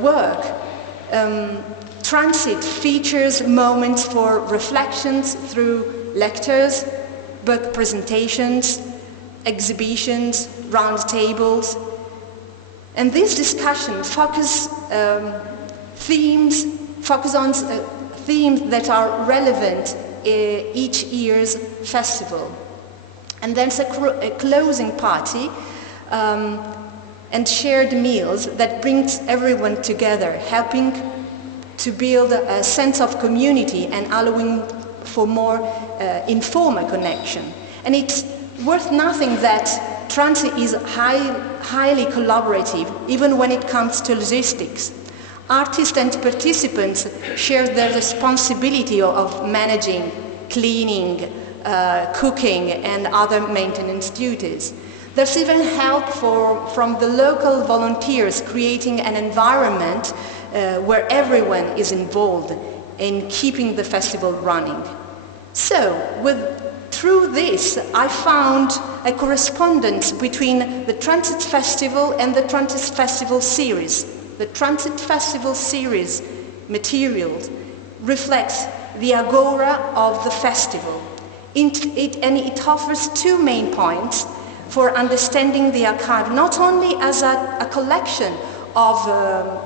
work, Transit features moments for reflections through lectures, book presentations, exhibitions, round tables. And these discussions focus on themes that are relevant each year's festival. And there's a closing party and shared meals that brings everyone together, helping to build a sense of community and allowing for more informal connection. And it's worth noting that Transit is highly collaborative, even when it comes to logistics. Artists and participants share the responsibility of managing, cleaning, cooking, and other maintenance duties. There's even help from the local volunteers, creating an environment where everyone is involved in keeping the festival running. So, through this, I found a correspondence between the Transit Festival and the Transit Festival series. The Transit Festival series material reflects the agora of the festival. And it offers two main points for understanding the archive, not only as a collection of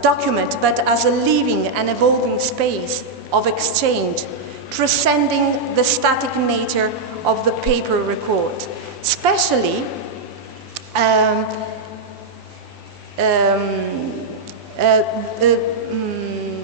documents, but as a living and evolving space of exchange, transcending the static nature of the paper record, especially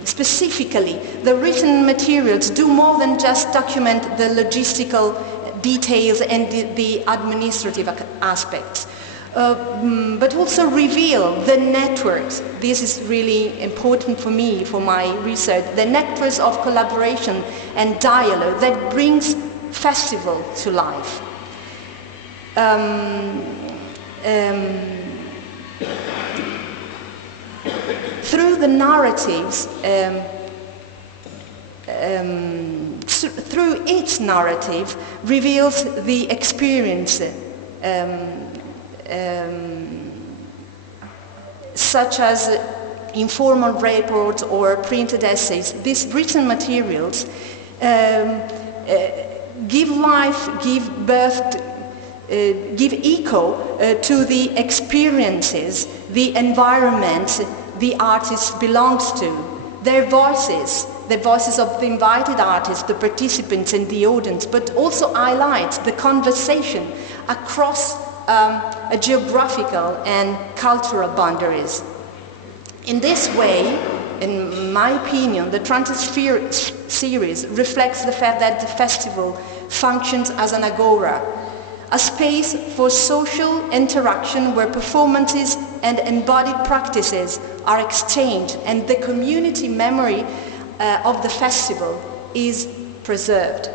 specifically, the written materials do more than just document the logistical details and the administrative aspects, but also reveal the networks. This is really important for me, for my research, the networks of collaboration and dialogue that brings festival to life. Through the narratives, through each narrative reveals the experience, such as informal reports or printed essays. These written materials give life, give birth, give echo to the experiences, the environment the artist belongs to, their voices, the voices of the invited artists, the participants and the audience, but also highlights the conversation across a geographical and cultural boundaries. In this way, in my opinion, the Transit series reflects the fact that the festival functions as an agora, a space for social interaction where performances and embodied practices are exchanged and the community memory of the festival is preserved.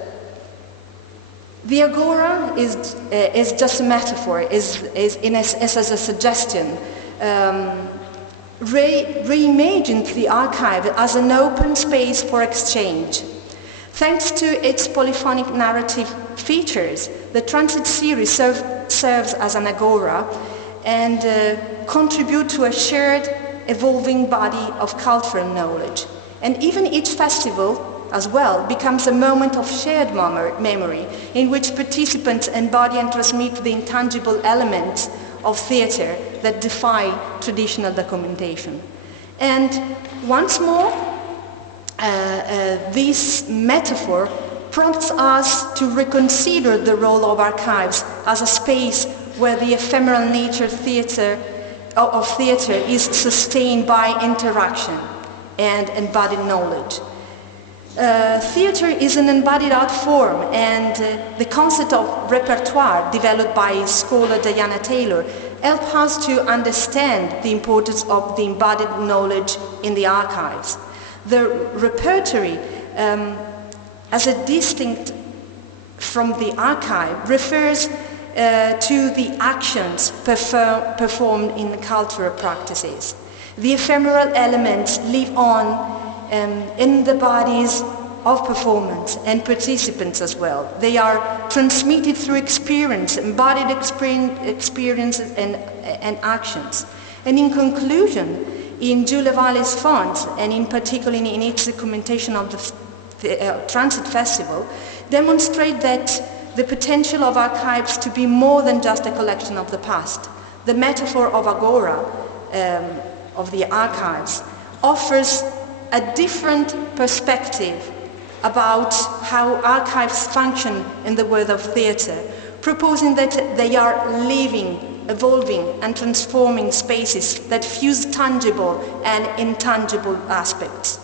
The agora is just a metaphor, is as a suggestion. Reimagines the archive as an open space for exchange. Thanks to its polyphonic narrative features, the Transit series serves as an agora and contribute to a shared, evolving body of cultural knowledge. And even each festival, as well, becomes a moment of shared memory in which participants embody and transmit the intangible elements of theatre that defy traditional documentation. And once more, this metaphor prompts us to reconsider the role of archives as a space where the ephemeral nature of theatre is sustained by interaction and embodied knowledge. Theatre is an embodied art form, and the concept of repertoire developed by scholar Diana Taylor helps us to understand the importance of the embodied knowledge in the archives. The repertory, as a distinct from the archive, refers to the actions performed in the cultural practices. The ephemeral elements live on in the bodies of performance and participants as well. They are transmitted through experience, embodied experiences and actions. And in conclusion, in Giulia Valle's fonts, and in particular in its documentation of the Transit Festival, demonstrate that the potential of archives to be more than just a collection of the past. The metaphor of agora, of the archives, offers a different perspective about how archives function in the world of theatre, proposing that they are living, evolving and transforming spaces that fuse tangible and intangible aspects.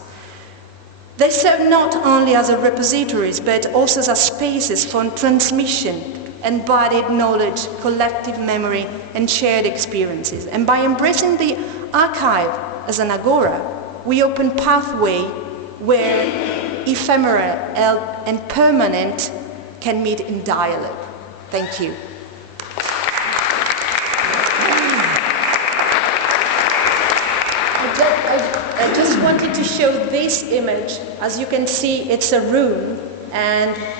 They serve not only as repositories, but also as spaces for transmission, embodied knowledge, collective memory, and shared experiences. And by embracing the archive as an agora, we open pathway where ephemeral and permanent can meet in dialogue. Thank you. I just wanted to show this image. As you can see, it's a room,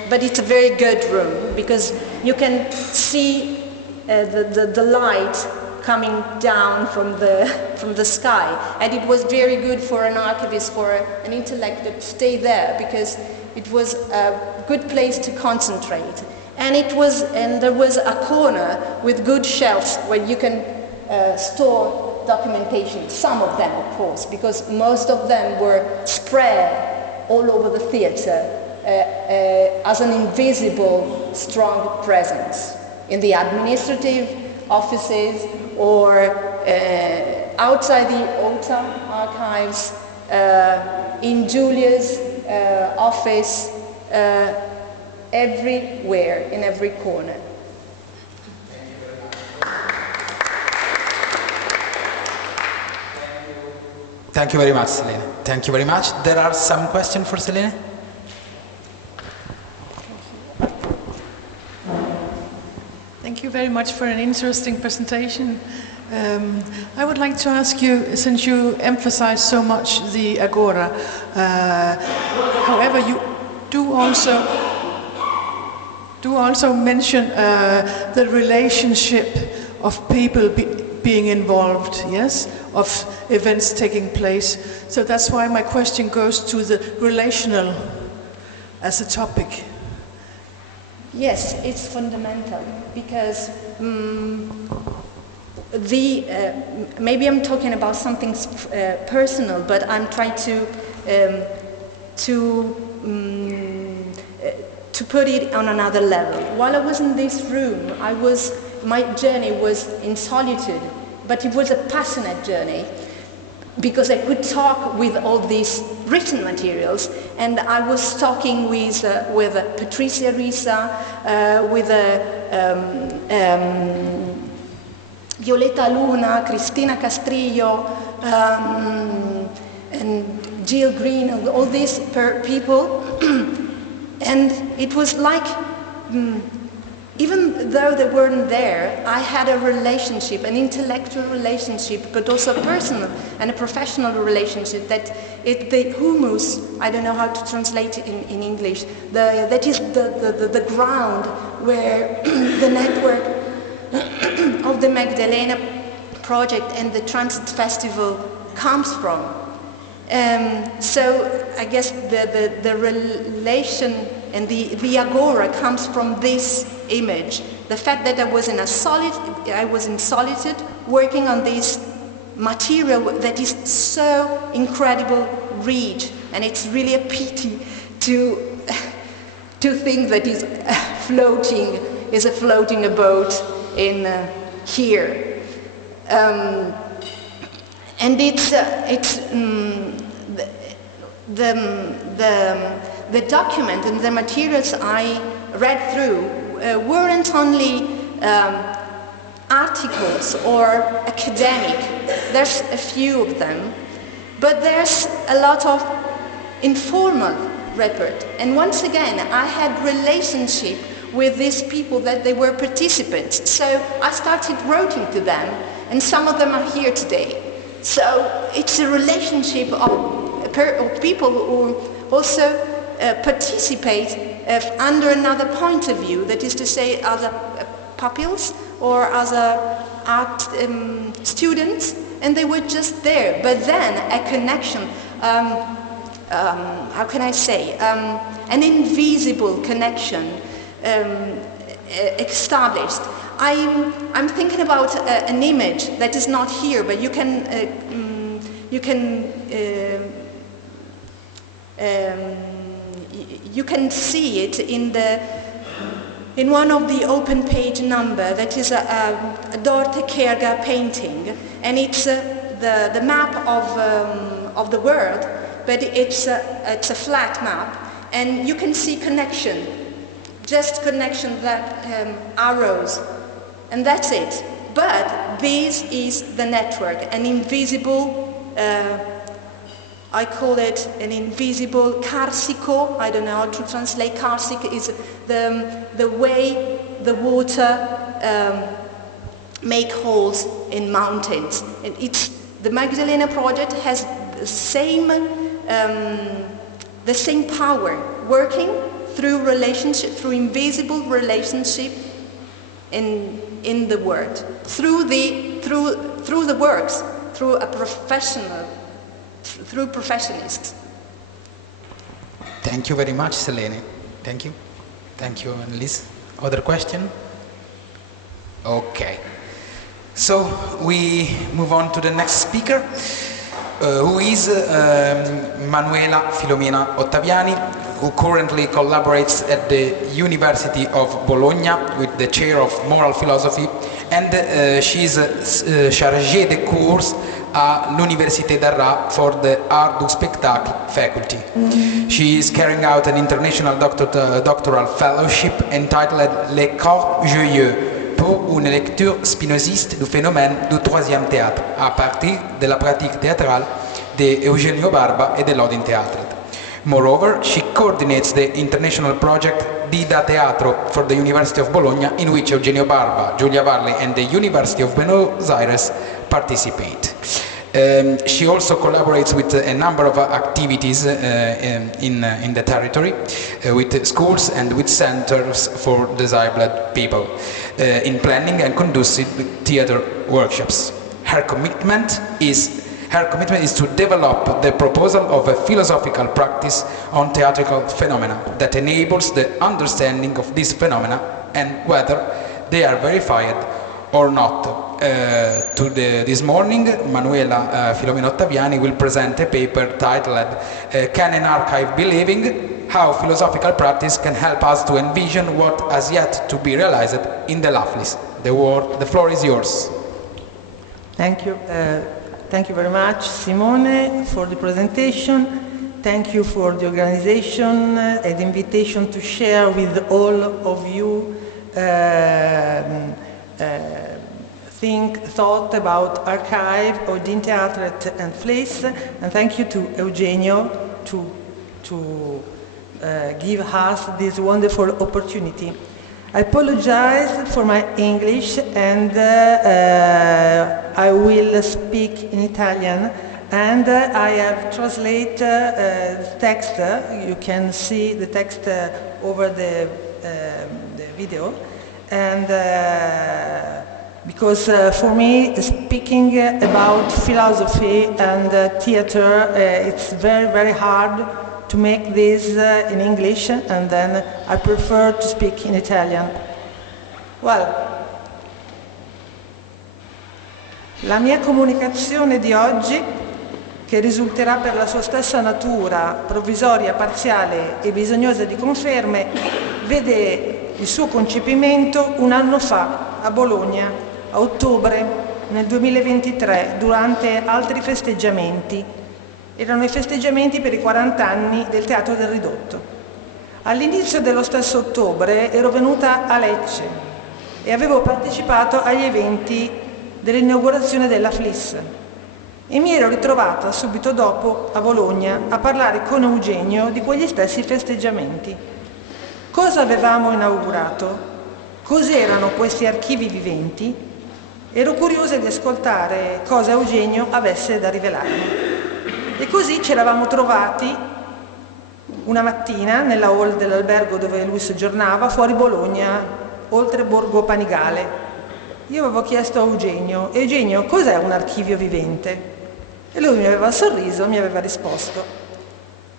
but it's a very good room because you can see the light coming down from the sky, and it was very good for an archivist, for an intellect to stay there because it was a good place to concentrate. And there was a corner with good shelves where you can store documentation, some of them of course, because most of them were spread all over the theatre as an invisible, strong presence in the administrative offices or outside the OTA archives, in Julia's office, everywhere, in every corner. Thank you very much, Selene. Thank you very much. There are some questions for Selene? Thank you very much for an interesting presentation. I would like to ask you, since you emphasize so much the Agora, however, you do also mention the relationship of people being involved, yes, of events taking place. So that's why my question goes to the relational as a topic. Yes, it's fundamental because maybe I'm talking about something personal, but I'm trying to put it on another level. While I was in this room, my journey was in solitude, but it was a passionate journey because I could talk with all these written materials, and I was talking with Patricia Risa, with Violeta Luna, Cristina Castrillo, and Jill Green, all these people, and it was like, even though they weren't there, I had a relationship, an intellectual relationship, but also a personal and a professional relationship that the humus, I don't know how to translate it in English, that is the ground where the network of the Magdalena project and the Transit Festival comes from. So I guess the relation and the agora comes from this image. The fact that I was in solitude working on this material that is so incredible rich, and it's really a pity to think that is a floating boat in here. And the document and the materials I read through weren't only articles or academic. There's a few of them, but there's a lot of informal report. And once again, I had relationship with these people that they were participants. So I started writing to them, and some of them are here today. So it's a relationship of people who also participate under another point of view, that is to say as a pupils or as a art students, and they were just there. But then a connection, how can I say, an invisible connection established. I'm thinking about an image that is not here, but you can see it in one of the open page number. That is a Dorte Kerga painting, and it's the map of the world, but it's a flat map, and you can see connection. Just connection, that arrows, and that's it. But this is the network, an invisible, I call it an invisible karsico. I don't know how to translate. Karsik is the way the water make holes in mountains. And it's the Magdalena project has the same power, working through relationship, through invisible relationship in the world, through the works, through a professional, through professionists. Thank you very much, Selene. Thank you. Thank you, Annalise. Other question? Okay. So we move on to the next speaker, who is Manuela Filomena Ottaviani, who currently collaborates at the University of Bologna with the chair of moral philosophy, and she's chargée de cours à l'Université d'Arras for the Art du Spectacle faculty. She is carrying out an international doctoral fellowship entitled Les Corps Joyeux pour une lecture spinoziste du phénomène du troisième théâtre à partir de la pratique théâtrale de Eugenio Barba et de l'Odin Theatre. Moreover, she coordinates the international project Dida Teatro for the University of Bologna, in which Eugenio Barba, Giulia Varley and the University of Buenos Aires participate. She also collaborates with a number of activities in the territory, with schools and with centers for disabled people, in planning and conducing theater workshops. Her commitment is to develop the proposal of a philosophical practice on theatrical phenomena that enables the understanding of these phenomena and whether they are verified or not. This morning, Manuela, Filomena Ottaviani will present a paper titled Can an Archive be Living? How Philosophical Practice Can Help Us to Envision What Has Yet to Be Realized in the Loveless. The floor is yours. Thank you. Thank you very much, Simone, for the presentation. Thank you for the organization and invitation to share with all of you thought about archive, Odin Theatre and Fliss, and thank you to Eugenio to give us this wonderful opportunity. I apologize for my English, and I will speak in Italian, and I have translated text. You can see the text over the video, and because for me speaking about philosophy and theater, it's very, very hard to make this in English, and then I prefer to speak in Italian. Well, la mia comunicazione di oggi, che risulterà per la sua stessa natura provvisoria, parziale e bisognosa di conferme, vede il suo concepimento un anno fa a Bologna, a ottobre nel 2023, durante altri festeggiamenti. Erano i festeggiamenti per i 40 anni del Teatro del Ridotto. All'inizio dello stesso ottobre ero venuta a Lecce e avevo partecipato agli eventi dell'inaugurazione della Fliss e mi ero ritrovata subito dopo a Bologna a parlare con Eugenio di quegli stessi festeggiamenti. Cosa avevamo inaugurato? Cos'erano questi archivi viventi? Ero curiosa di ascoltare cosa Eugenio avesse da rivelarmi. E così ci eravamo trovati una mattina nella hall dell'albergo dove lui soggiornava, fuori Bologna, oltre Borgo Panigale. Io avevo chiesto a Eugenio, cos'è un archivio vivente? E lui mi aveva sorriso, mi aveva risposto.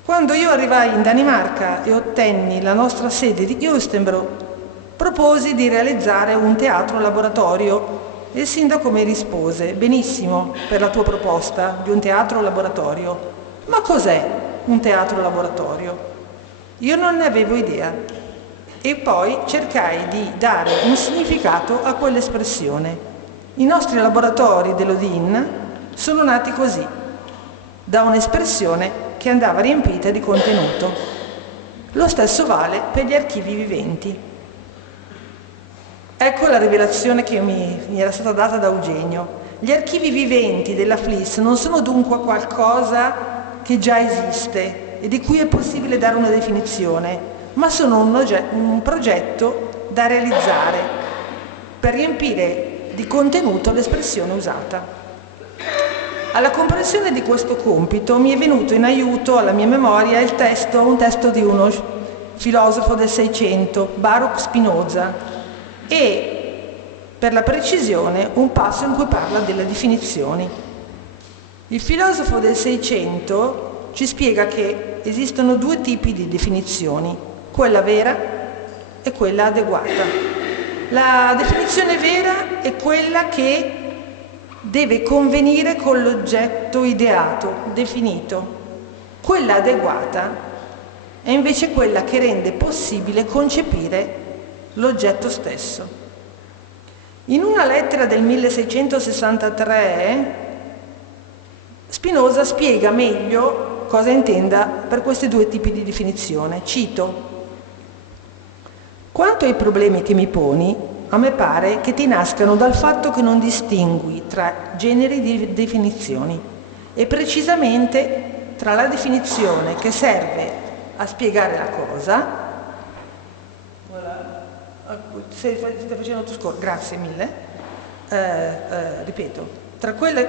Quando io arrivai in Danimarca e ottenni la nostra sede di Gauthard, proposi di realizzare un teatro laboratorio. E il sindaco mi rispose: benissimo per la tua proposta di un teatro laboratorio, ma cos'è un teatro laboratorio? Io non ne avevo idea e poi cercai di dare un significato a quell'espressione. I nostri laboratori dell'Odin sono nati così, da un'espressione che andava riempita di contenuto. Lo stesso vale per gli archivi viventi. Ecco la rivelazione che mi era stata data da Eugenio. Gli archivi viventi della Fliss non sono dunque qualcosa che già esiste e di cui è possibile dare una definizione, ma sono un progetto da realizzare per riempire di contenuto l'espressione usata. Alla comprensione di questo compito mi è venuto in aiuto alla mia memoria un testo di uno filosofo del Seicento, Baruch Spinoza, e per la precisione un passo in cui parla delle definizioni. Il filosofo del Seicento ci spiega che esistono due tipi di definizioni, quella vera e quella adeguata. La definizione vera è quella che deve convenire con l'oggetto ideato, definito. Quella adeguata è invece quella che rende possibile concepire l'oggetto stesso. In una lettera del 1663 Spinoza spiega meglio cosa intenda per questi due tipi di definizione. Cito: «Quanto ai problemi che mi poni, a me pare che ti nascano dal fatto che non distingui tra generi di definizioni e precisamente tra la definizione che serve a spiegare la cosa». Stai facendo tu scorso, grazie mille. Ripeto, tra quella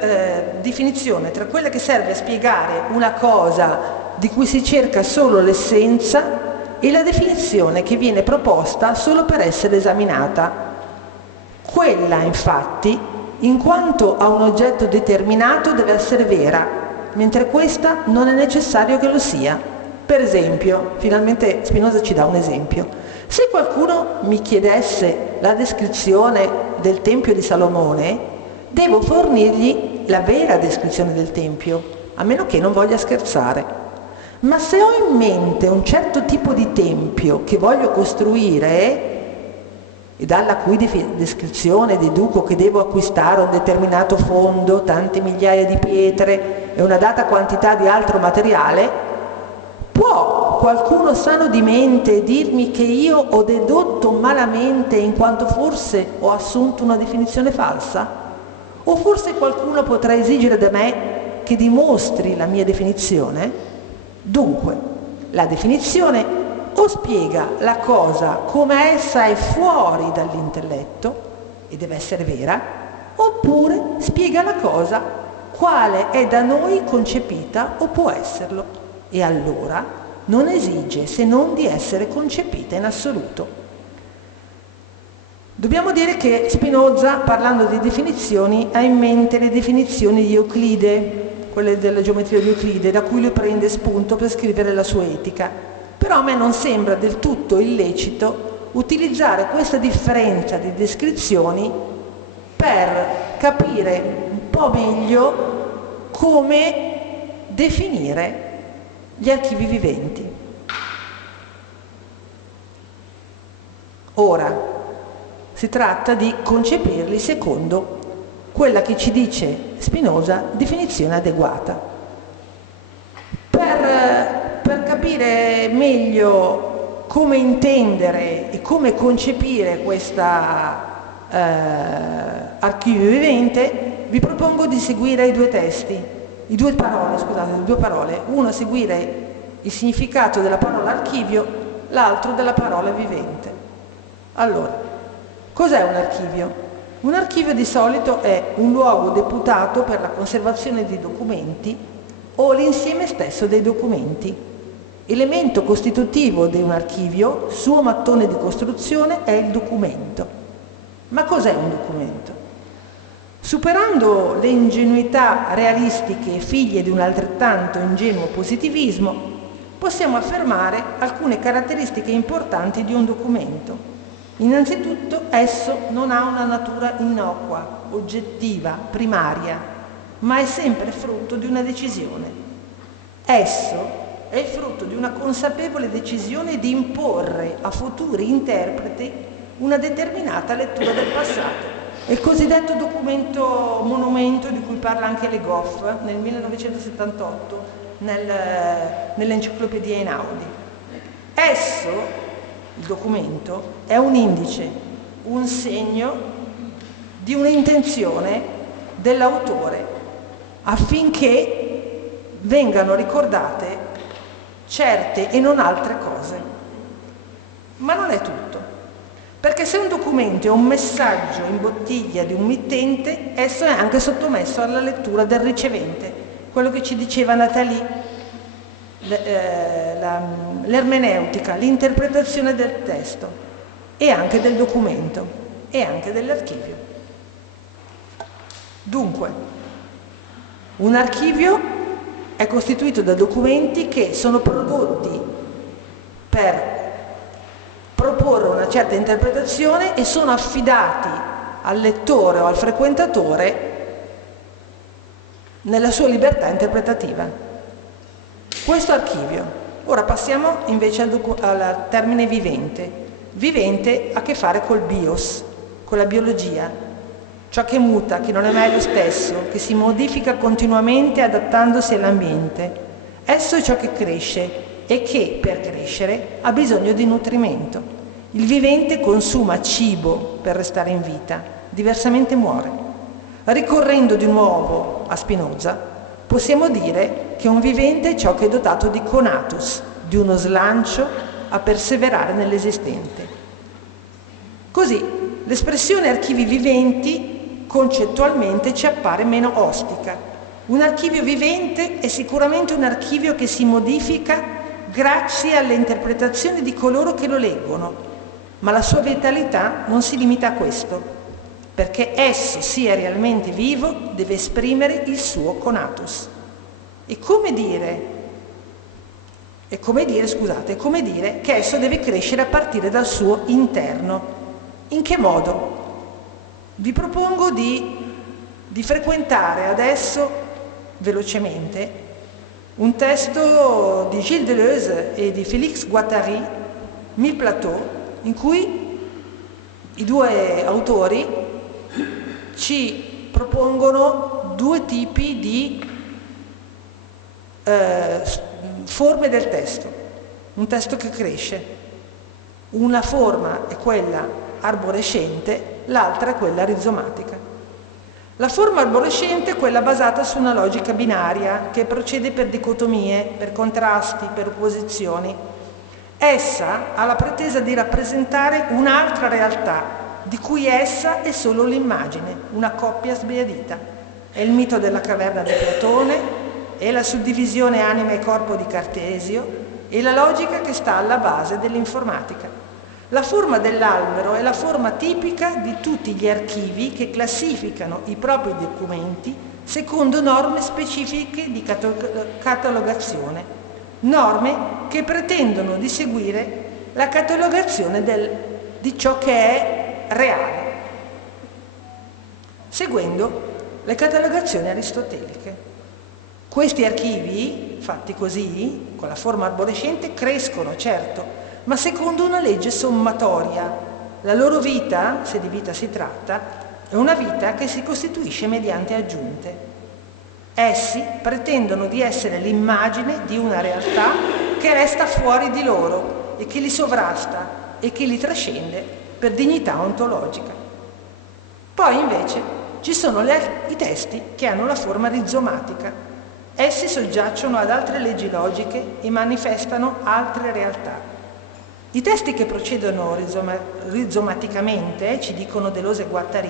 definizione, tra quella che serve a spiegare una cosa di cui si cerca solo l'essenza e la definizione che viene proposta solo per essere esaminata. Quella, infatti, in quanto a un oggetto determinato, deve essere vera, mentre questa non è necessario che lo sia. Per esempio, finalmente Spinoza ci dà un esempio. Se qualcuno mi chiedesse la descrizione del Tempio di Salomone, devo fornirgli la vera descrizione del Tempio, a meno che non voglia scherzare. Ma se ho in mente un certo tipo di tempio che voglio costruire e dalla cui descrizione deduco che devo acquistare un determinato fondo, tante migliaia di pietre e una data quantità di altro materiale, può qualcuno sano di mente dirmi che io ho dedotto malamente in quanto forse ho assunto una definizione falsa? O forse qualcuno potrà esigere da me che dimostri la mia definizione? Dunque, la definizione o spiega la cosa come essa è fuori dall'intelletto e deve essere vera, oppure spiega la cosa quale è da noi concepita o può esserlo, e allora non esige se non di essere concepita in assoluto. Dobbiamo dire che Spinoza, parlando di definizioni, ha in mente le definizioni di Euclide, quelle della geometria di Euclide, da cui lui prende spunto per scrivere la sua etica. Però a me non sembra del tutto illecito utilizzare questa differenza di descrizioni per capire un po' meglio come definire gli archivi viventi. Ora, si tratta di concepirli secondo quella che ci dice Spinoza, definizione adeguata. Per capire meglio come intendere e come concepire questa archivio vivente, vi propongo di seguire i due parole, uno seguire il significato della parola archivio, l'altro della parola vivente. Allora, cos'è un archivio? Un archivio di solito è un luogo deputato per la conservazione di documenti o l'insieme stesso dei documenti. Elemento costitutivo di un archivio, suo mattone di costruzione, è il documento. Ma cos'è un documento? Superando le ingenuità realistiche figlie di un altrettanto ingenuo positivismo, possiamo affermare alcune caratteristiche importanti di un documento. Innanzitutto, esso non ha una natura innocua, oggettiva, primaria, ma è sempre frutto di una decisione. Esso è il frutto di una consapevole decisione di imporre a futuri interpreti una determinata lettura del passato. È il cosiddetto documento monumento di cui parla anche Le Goff nel 1978 nell'enciclopedia Einaudi. Esso, il documento, è un indice, un segno di un'intenzione dell'autore affinché vengano ricordate certe e non altre cose. Ma non è tutto, perché se un documento è un messaggio in bottiglia di un mittente, esso è anche sottomesso alla lettura del ricevente, quello che ci diceva Nathalie, l'ermeneutica, l'interpretazione del testo e anche del documento e anche dell'archivio. Dunque, un archivio è costituito da documenti che sono prodotti per proporre una certa interpretazione e sono affidati al lettore o al frequentatore nella sua libertà interpretativa. Questo archivio Ora passiamo invece al termine vivente. Vivente ha a che fare col bios, con la biologia, ciò che muta, che non è mai lo stesso, che si modifica continuamente adattandosi all'ambiente. Esso è ciò che cresce e che, per crescere, ha bisogno di nutrimento. Il vivente consuma cibo per restare in vita, diversamente muore. Ricorrendo di nuovo a Spinoza, possiamo dire che un vivente è ciò che è dotato di conatus, di uno slancio a perseverare nell'esistente. Così, l'espressione archivi viventi concettualmente ci appare meno ostica. Un archivio vivente è sicuramente un archivio che si modifica grazie alle interpretazioni di coloro che lo leggono, ma la sua vitalità non si limita a questo. Perché esso sia realmente vivo, deve esprimere il suo conatus. È come dire che esso deve crescere a partire dal suo interno. In che modo? Vi propongo di frequentare adesso, velocemente, un testo di Gilles Deleuze e di Félix Guattari, Mille Plateaux, in cui i due autori ci propongono due tipi di forme del testo. Un testo che cresce. Una forma è quella arborescente, l'altra è quella rizomatica. La forma arborescente è quella basata su una logica binaria che procede per dicotomie, per contrasti, per opposizioni. Essa ha la pretesa di rappresentare un'altra realtà, di cui essa è solo l'immagine, una coppia sbiadita. È il mito della caverna di Platone, è la suddivisione anima e corpo di Cartesio, è la logica che sta alla base dell'informatica. La forma dell'albero è la forma tipica di tutti gli archivi che classificano i propri documenti secondo norme specifiche di catalogazione, norme che pretendono di seguire la catalogazione di ciò che è reale, seguendo le catalogazioni aristoteliche. Questi archivi, fatti così, con la forma arborescente, crescono, certo, ma secondo una legge sommatoria. La loro vita, se di vita si tratta, è una vita che si costituisce mediante aggiunte. Essi pretendono di essere l'immagine di una realtà che resta fuori di loro e che li sovrasta e che li trascende per dignità ontologica. Poi invece ci sono i testi che hanno la forma rizomatica. Essi soggiacciono ad altre leggi logiche e manifestano altre realtà. I testi che procedono rizomaticamente, ci dicono Deleuze e Guattari,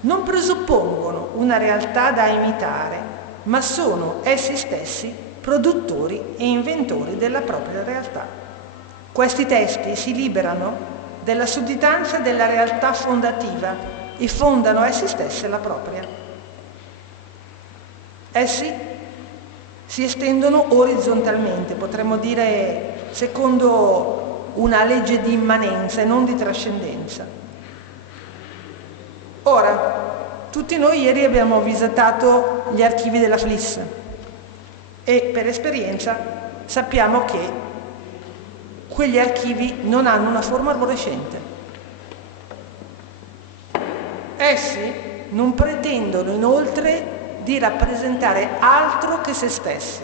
non presuppongono una realtà da imitare, ma sono essi stessi produttori e inventori della propria realtà. Questi testi si liberano della sudditanza della realtà fondativa e fondano essi stessi la propria. Essi si estendono orizzontalmente, potremmo dire secondo una legge di immanenza e non di trascendenza. Ora, tutti noi ieri abbiamo visitato gli archivi della FLIS e per esperienza sappiamo che quegli archivi non hanno una forma arborescente. Essi non pretendono inoltre di rappresentare altro che se stessi.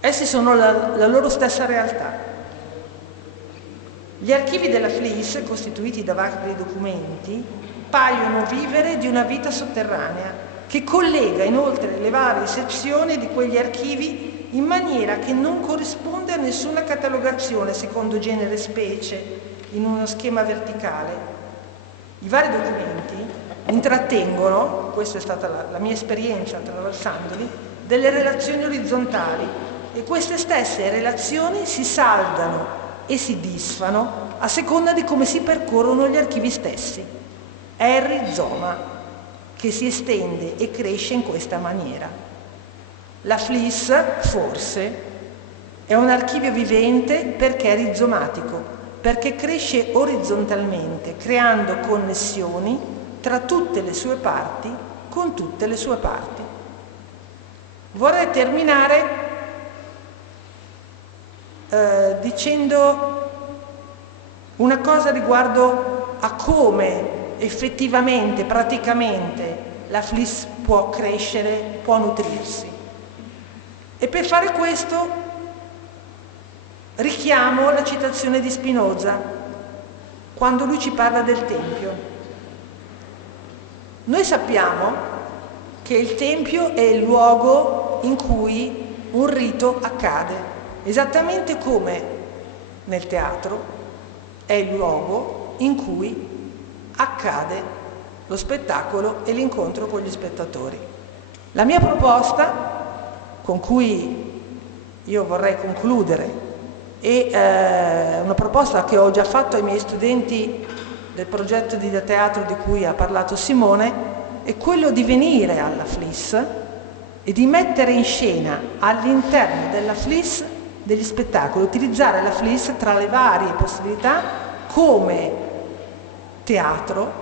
Essi sono la loro stessa realtà. Gli archivi della FLIS, costituiti da vari documenti, paiono vivere di una vita sotterranea, che collega inoltre le varie sezioni di quegli archivi in maniera che non corrisponde a nessuna catalogazione secondo genere e specie in uno schema verticale. I vari documenti intrattengono, questa è stata la mia esperienza attraversandoli, delle relazioni orizzontali, e queste stesse relazioni si saldano e si disfano a seconda di come si percorrono gli archivi stessi. È il rizoma che si estende e cresce in questa maniera. La FLIS, forse, è un archivio vivente perché è rizomatico, perché cresce orizzontalmente, creando connessioni tra tutte le sue parti, con tutte le sue parti. Vorrei terminare dicendo una cosa riguardo a come effettivamente, praticamente, la FLIS può crescere, può nutrirsi. E per fare questo richiamo la citazione di Spinoza, quando lui ci parla del Tempio. Noi sappiamo che il Tempio è il luogo in cui un rito accade, esattamente come nel teatro è il luogo in cui accade lo spettacolo e l'incontro con gli spettatori. La mia proposta, con cui io vorrei concludere, è una proposta che ho già fatto ai miei studenti del progetto di teatro di cui ha parlato Simone, è quello di venire alla FLIS e di mettere in scena all'interno della FLIS degli spettacoli, utilizzare la FLIS tra le varie possibilità come teatro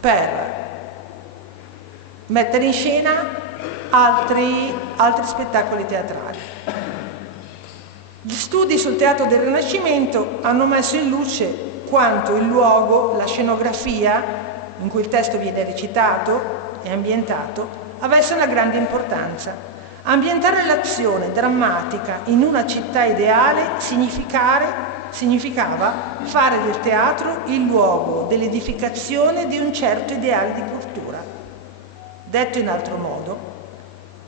per mettere in scena altri spettacoli teatrali. Gli studi sul teatro del Rinascimento hanno messo in luce quanto il luogo, la scenografia in cui il testo viene recitato e ambientato avesse una grande importanza. Ambientare l'azione drammatica in una città ideale significava fare del teatro il luogo dell'edificazione di un certo ideale di cultura. Detto in altro modo,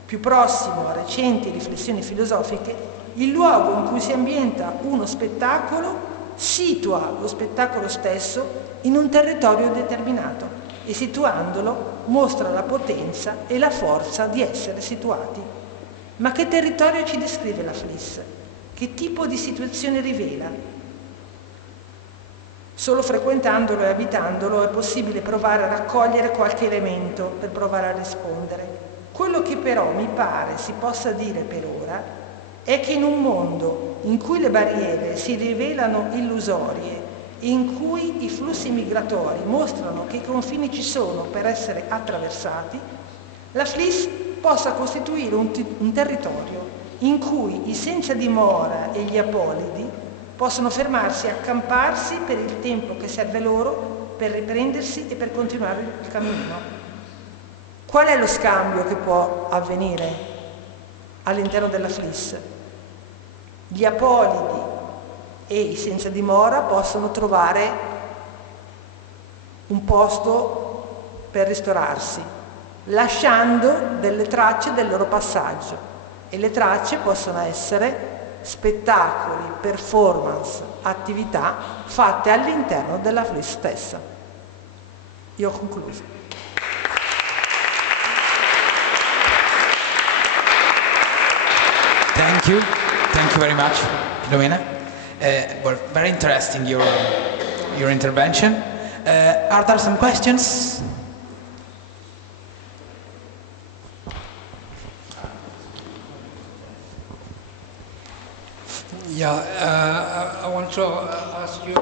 più prossimo a recenti riflessioni filosofiche, il luogo in cui si ambienta uno spettacolo situa lo spettacolo stesso in un territorio determinato e situandolo mostra la potenza e la forza di essere situati. Ma che territorio ci descrive la FLIS? Che tipo di situazione rivela? Solo frequentandolo e abitandolo è possibile provare a raccogliere qualche elemento per provare a rispondere. Quello che però mi pare si possa dire per ora è che in un mondo in cui le barriere si rivelano illusorie e in cui i flussi migratori mostrano che i confini ci sono per essere attraversati, la FLIS possa costituire un territorio in cui i senza dimora e gli apolidi possono fermarsi e accamparsi per il tempo che serve loro per riprendersi e per continuare il cammino. Qual è lo scambio che può avvenire all'interno della FLIS? Gli apolidi e i senza dimora possono trovare un posto per ristorarsi, lasciando delle tracce del loro passaggio, e le tracce possono essere spettacoli, performance, attività fatte all'interno della FLIS stessa. Io ho concluso. Thank you very much, Filomena. Well, very interesting your intervention. Are there some questions? Yeah, I want to ask you,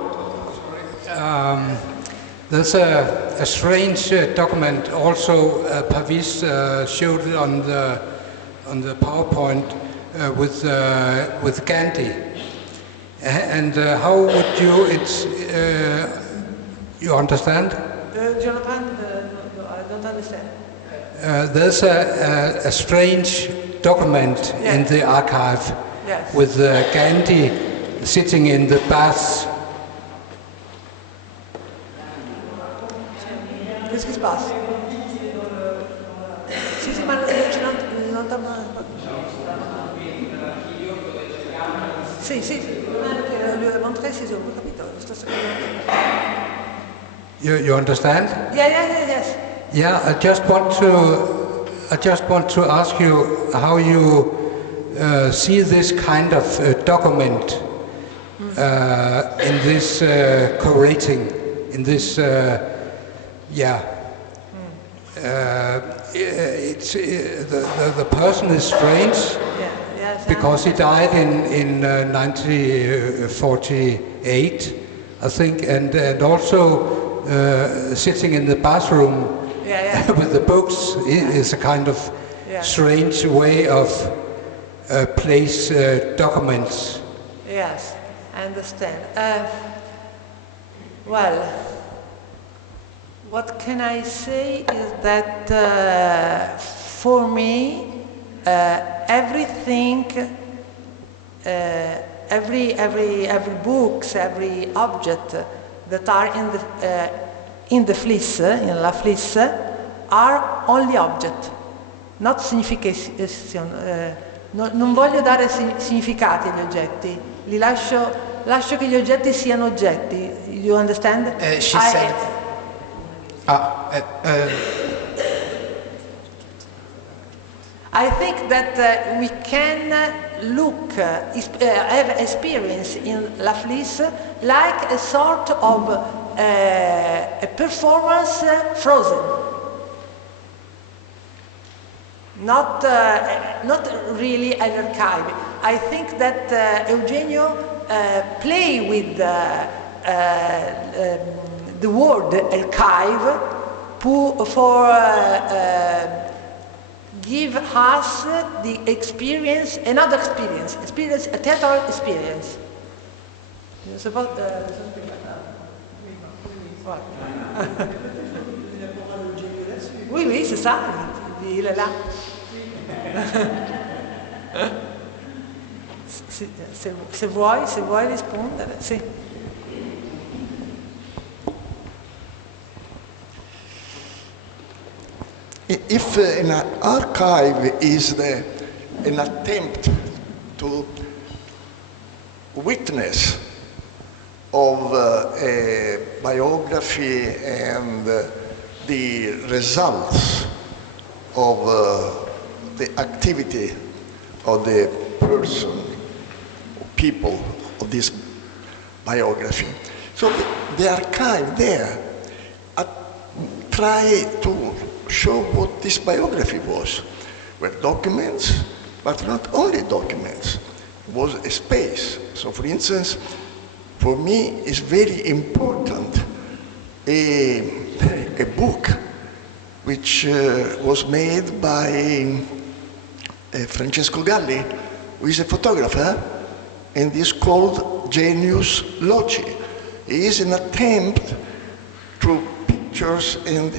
there's a strange document also Pavis showed on the PowerPoint with Gandhi. And how would you understand? Jonathan, I don't understand. There's a strange document in the archive. Yes. With Gandhi sitting in the bath. Qu'est-ce qui se passe? Sì, ma non Sì, lui ha montré, sì, ho capito. You understand? Yes. Yeah, I just want to ask you how you see this kind of document in this curating, in this, it's the person is strange because he died in 1948, I think, and also sitting in the bathroom with the books is a kind of strange way of place documents Yes, I understand. Well, what can I say is that for me, everything, every books, every object that are in the fleece, in la fleece, are only object, not signification. Non voglio dare significati agli oggetti, li lascio che gli oggetti siano oggetti. You understand? She said. I think that we can look, have experience in La Flisse like a sort of a performance frozen. Not really an archive. I think that Eugenio play with the word archive for give us the experience, another experience, a theater experience. Oui, c'est ça. Il est là. Se vuoi rispondere, sì. If an archive is an attempt to witness of a biography and the results of the activity of the person, people of this biography. So the archive there try to show what this biography was. Were documents, but not only documents. It was a space. So for instance, for me it's very important a book which was made by Francesco Galli, who is a photographer, and is called Genius Loci. It is an attempt through pictures and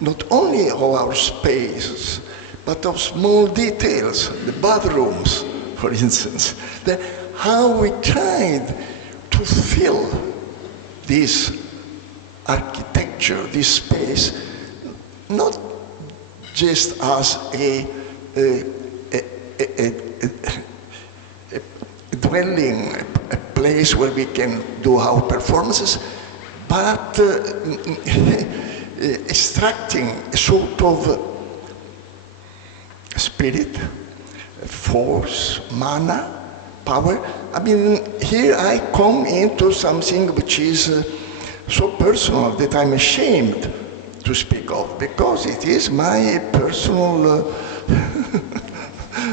not only of our space, but of small details, the bathrooms, for instance, how we tried to fill this architecture, this space, not just as a dwelling, a place where we can do our performances, but extracting a sort of spirit, force, mana, power. I mean, here I come into something which is so personal that I'm ashamed to speak of, because it is my personal,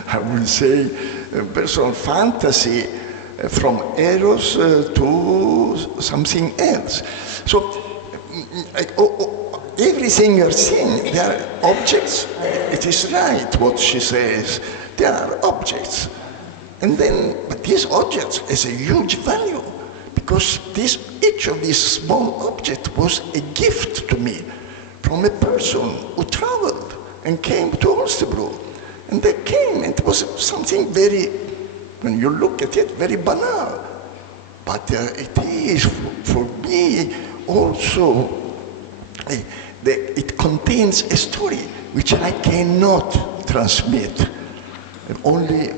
I will say, personal fantasy from Eros to something else. So, everything you're seeing, they are objects. It is right what she says. They are objects. And then, but these objects has a huge value, because each of these small objects was a gift to me from a person who traveled and came to Holstebro. And they came, and it was something very, when you look at it, very banal. But it is, for me, also, it contains a story which I cannot transmit. Only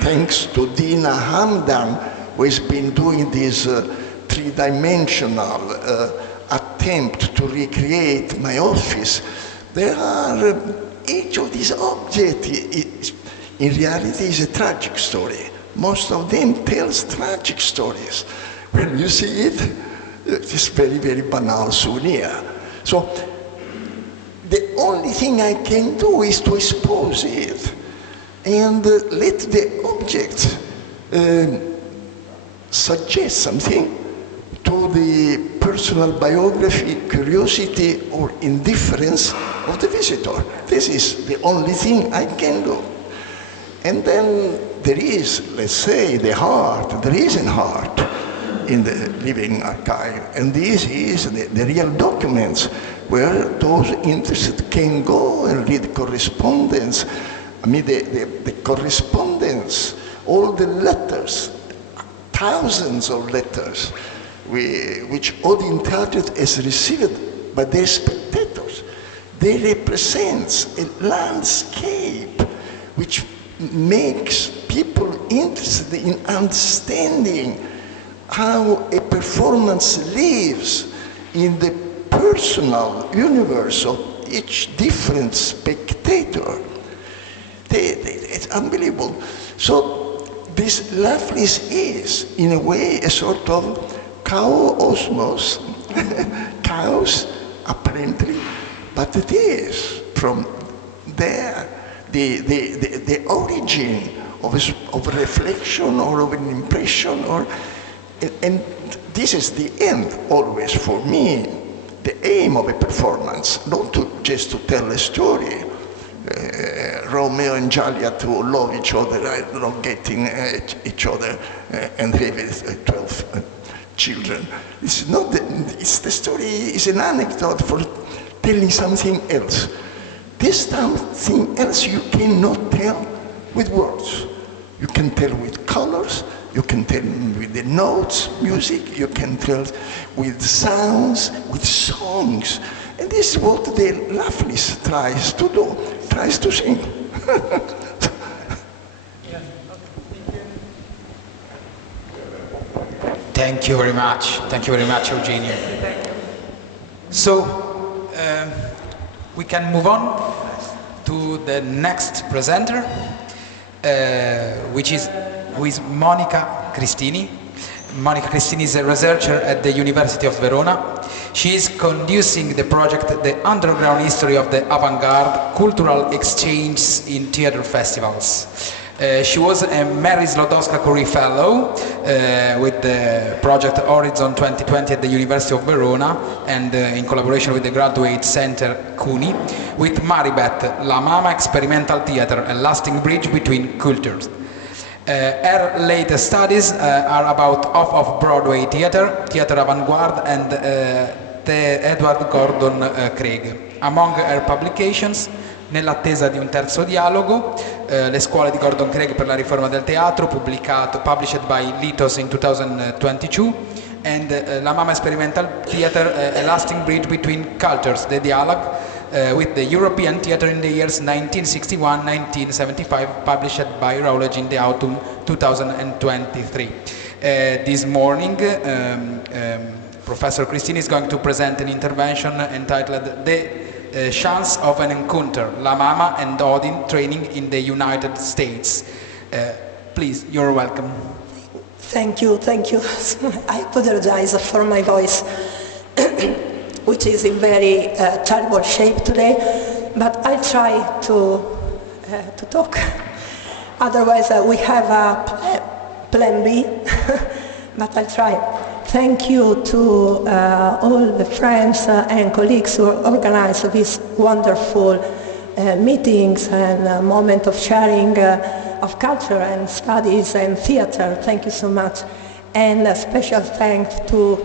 thanks to Dina Hamdan, who has been doing this three-dimensional attempt to recreate my office. There are, each of these objects in reality is a tragic story. Most of them tells tragic stories. When you see it, it's very, very banal souvenir. So the only thing I can do is to expose it and let the object suggest something to the personal biography, curiosity, or indifference of the visitor. This is the only thing I can do. And then there is, let's say, the heart, there is a heart in the living archive, and this is the real documents where those interested can go and read correspondence. I mean, the correspondence, all the letters, thousands of letters, which ean-Marie has received by their spectators. They represent a landscape which makes people interested in understanding how a performance lives in the personal universe of each different spectator. It's unbelievable. So this Lovelace is, in a way, a sort of chaos, chaos, apparently, but it is from there the origin of reflection or of an impression, and this is the end always for me, the aim of a performance, not just to tell a story. Romeo and Juliet who love each other, not getting each other and have 12 children. It's not the story is an anecdote for telling something else. This something else you cannot tell with words. You can tell with colors, you can tell with the notes, music, you can tell with sounds, with songs. And this is what the Lovelace tries to do, tries to sing. Thank you very much. Thank you very much, Eugenio. So, we can move on to the next presenter, who is Monica Cristini. Monica Cristini is a researcher at the University of Verona. She is conducting the project The Underground History of the Avant-Garde Cultural Exchange in Theatre Festivals. She was a Mary Sklodowska-Curie Fellow with the project Horizon 2020 at the University of Verona, and in collaboration with the Graduate Center CUNY, with Maribeth, La Mama Experimental Theatre, a lasting bridge between cultures. Her latest studies are about off-Broadway theatre, theatre avant-garde, and the Edward Gordon Craig. Among her publications, Nell'attesa di un terzo dialogo, le scuole di Gordon Craig per la riforma del teatro, published by Litos in 2022, and La Mama Experimental Theatre, a lasting bridge between cultures, the dialogue with the European theatre in the years 1961-1975, published by Routledge in the autumn 2023. This morning, Professor Cristini is going to present an intervention entitled The Chance of an Encounter, La Mama and Odin Training in the United States. Please, you're welcome. Thank you, thank you. I apologize for my voice, which is in very terrible shape today, but I'll try to talk. Otherwise, we have a plan B, but I'll try. Thank you to all the friends and colleagues who organized these wonderful meetings and moment of sharing of culture and studies and theater. Thank you so much. And a special thanks to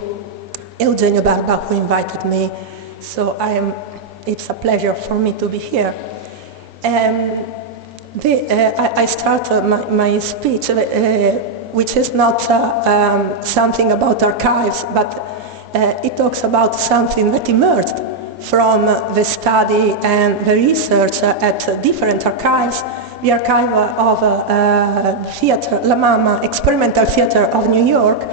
Eugenio Barba, who invited me. So it's a pleasure for me to be here. I start my speech, which is not something about archives, but it talks about something that emerged from the study and the research at different archives. The archive of theater, La Mama Experimental Theatre of New York,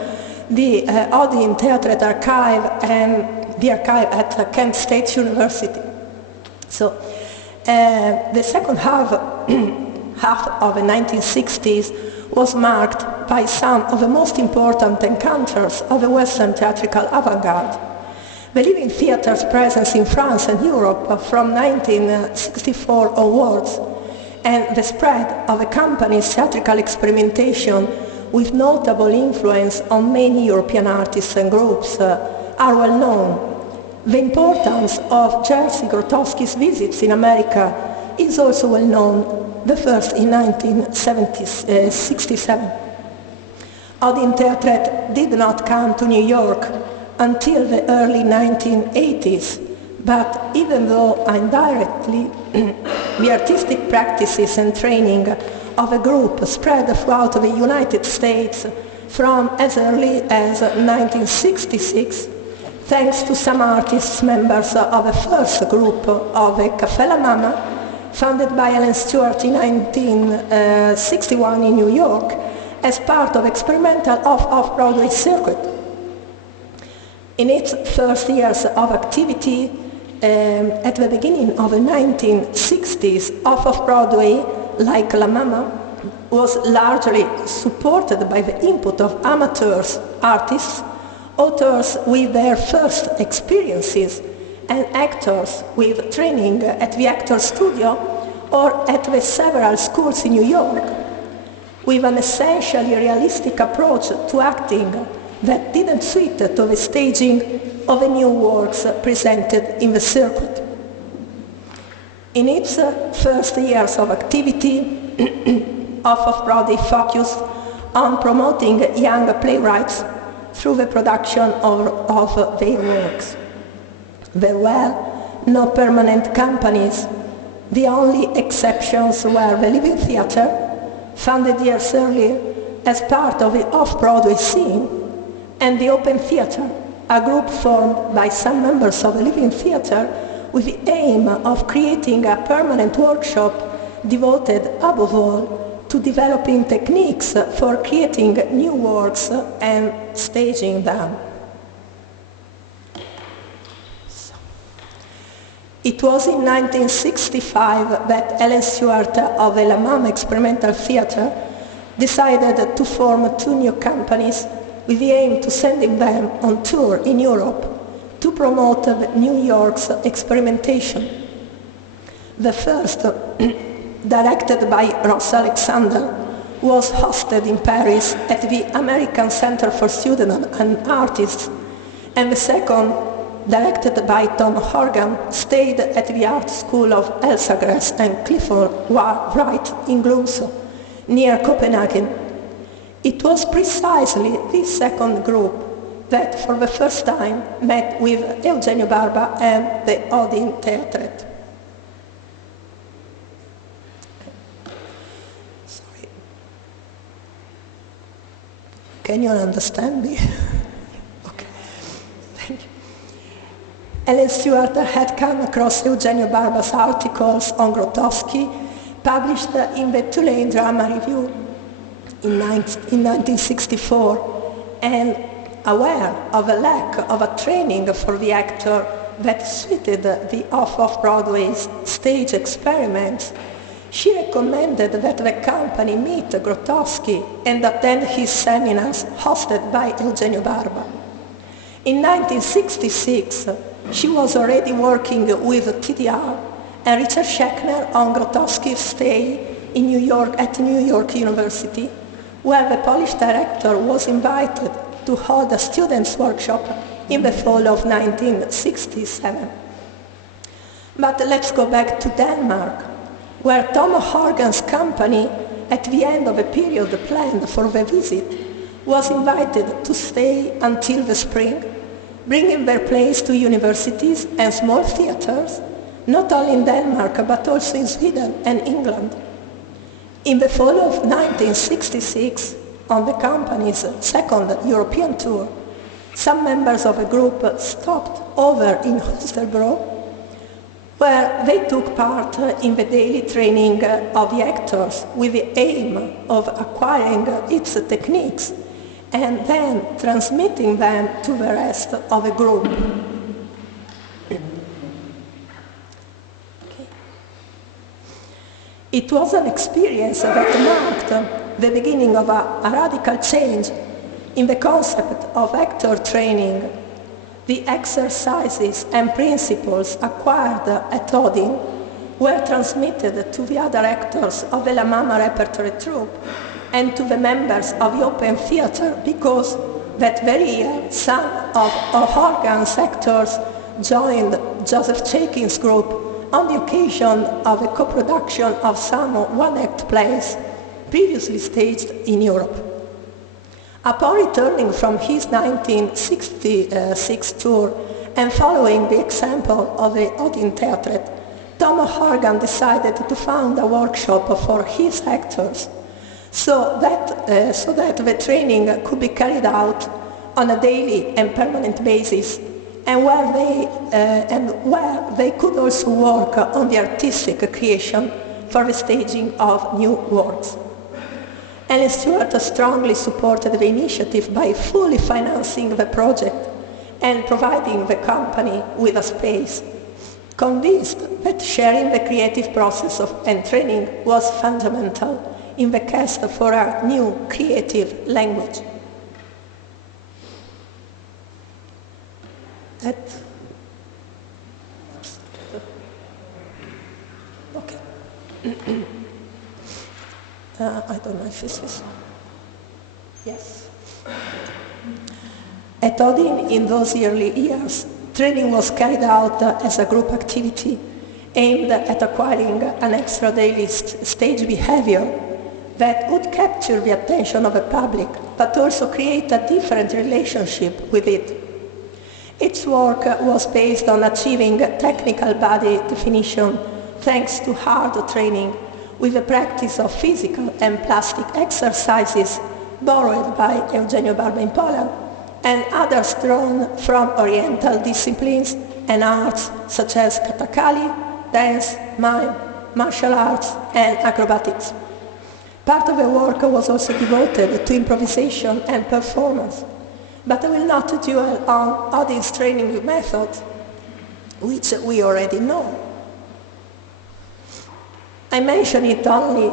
the Odin Theatre Archive, and the archive at Kent State University. So the second half of the 1960s was marked by some of the most important encounters of the Western theatrical avant-garde. The living theatre's presence in France and Europe from 1964 onwards, and the spread of the company's theatrical experimentation with notable influence on many European artists and groups are well known. The importance of Jerzy Grotowski's visits in America is also well known. the first in 1967. Odin Theatre did not come to New York until the early 1980s, but even though indirectly the artistic practices and training of a group spread throughout the United States from as early as 1966, thanks to some artists members of the first group of the Café La Mama, founded by Ellen Stewart in 1961 in New York, as part of experimental off-Broadway circuit. In its first years of activity, at the beginning of the 1960s, off-Broadway, like La Mama, was largely supported by the input of amateurs, artists, authors with their first experiences, and actors with training at the Actors Studio or at the several schools in New York, with an essentially realistic approach to acting that didn't suit to the staging of the new works presented in the circuit. In its first years of activity, Off-Broadway focused on promoting young playwrights through the production of their works. There were no permanent companies. The only exceptions were the Living Theatre, founded years earlier as part of the off-Broadway scene, and the Open Theatre, a group formed by some members of the Living Theatre with the aim of creating a permanent workshop devoted above all to developing techniques for creating new works and staging them. It was in 1965 that Ellen Stewart of the La Mama Experimental Theatre decided to form two new companies with the aim to sending them on tour in Europe to promote New York's experimentation. The first, directed by Ross Alexander, was hosted in Paris at the American Center for Students and Artists, and the second, directed by Tom Horgan, stayed at the Art School of Elsa Gress and Clifford Wright in Glumso, near Copenhagen. It was precisely this second group that for the first time met with Eugenio Barba and the Odin Theatre. Sorry. Can you understand me? Okay. Thank you. Ellen Stewart had come across Eugenio Barba's articles on Grotowski, published in the Tulane Drama Review in 1964, and aware of a lack of a training for the actor that suited the off-Broadway's stage experiments, she recommended that the company meet Grotowski and attend his seminars hosted by Eugenio Barba. In 1966, she was already working with TDR and Richard Schechner on Grotowski's stay in New York at New York University, where the Polish director was invited to hold a students' workshop in the fall of 1967. But let's go back to Denmark, where Tom Horgan's company, at the end of a period planned for the visit, was invited to stay until the spring, bringing their plays to universities and small theaters, not only in Denmark but also in Sweden and England. In the fall of 1966, on the company's second European tour, some members of a group stopped over in Holstebro, where they took part in the daily training of the actors with the aim of acquiring its techniques and then transmitting them to the rest of the group. It was an experience that marked the beginning of a radical change in the concept of actor training. The exercises and principles acquired at Odin were transmitted to the other actors of the La Mama repertory troupe and to the members of the Open Theatre, because that very year some of Horgan's actors joined Joseph Chaikin's group on the occasion of a co-production of some one-act plays previously staged in Europe. Upon returning from his 1966 tour and following the example of the Odin Theatre, Tom Horgan decided to found a workshop for his actors so that the training could be carried out on a daily and permanent basis, and where they could also work on the artistic creation for the staging of new works. Ellen Stewart strongly supported the initiative by fully financing the project and providing the company with a space, convinced that sharing the creative process and training was fundamental in the quest for a new creative language. I don't know if this is... Yes. At Odin, in those early years, training was carried out as a group activity aimed at acquiring an extra daily stage behavior that would capture the attention of the public, but also create a different relationship with it. Its work was based on achieving technical body definition thanks to hard training with the practice of physical and plastic exercises borrowed by Eugenio Barba in Poland and others drawn from Oriental disciplines and arts such as kathakali, dance, mime, martial arts, and acrobatics. Part of the work was also devoted to improvisation and performance, but I will not dwell on Odin's training methods, which we already know. I mention it only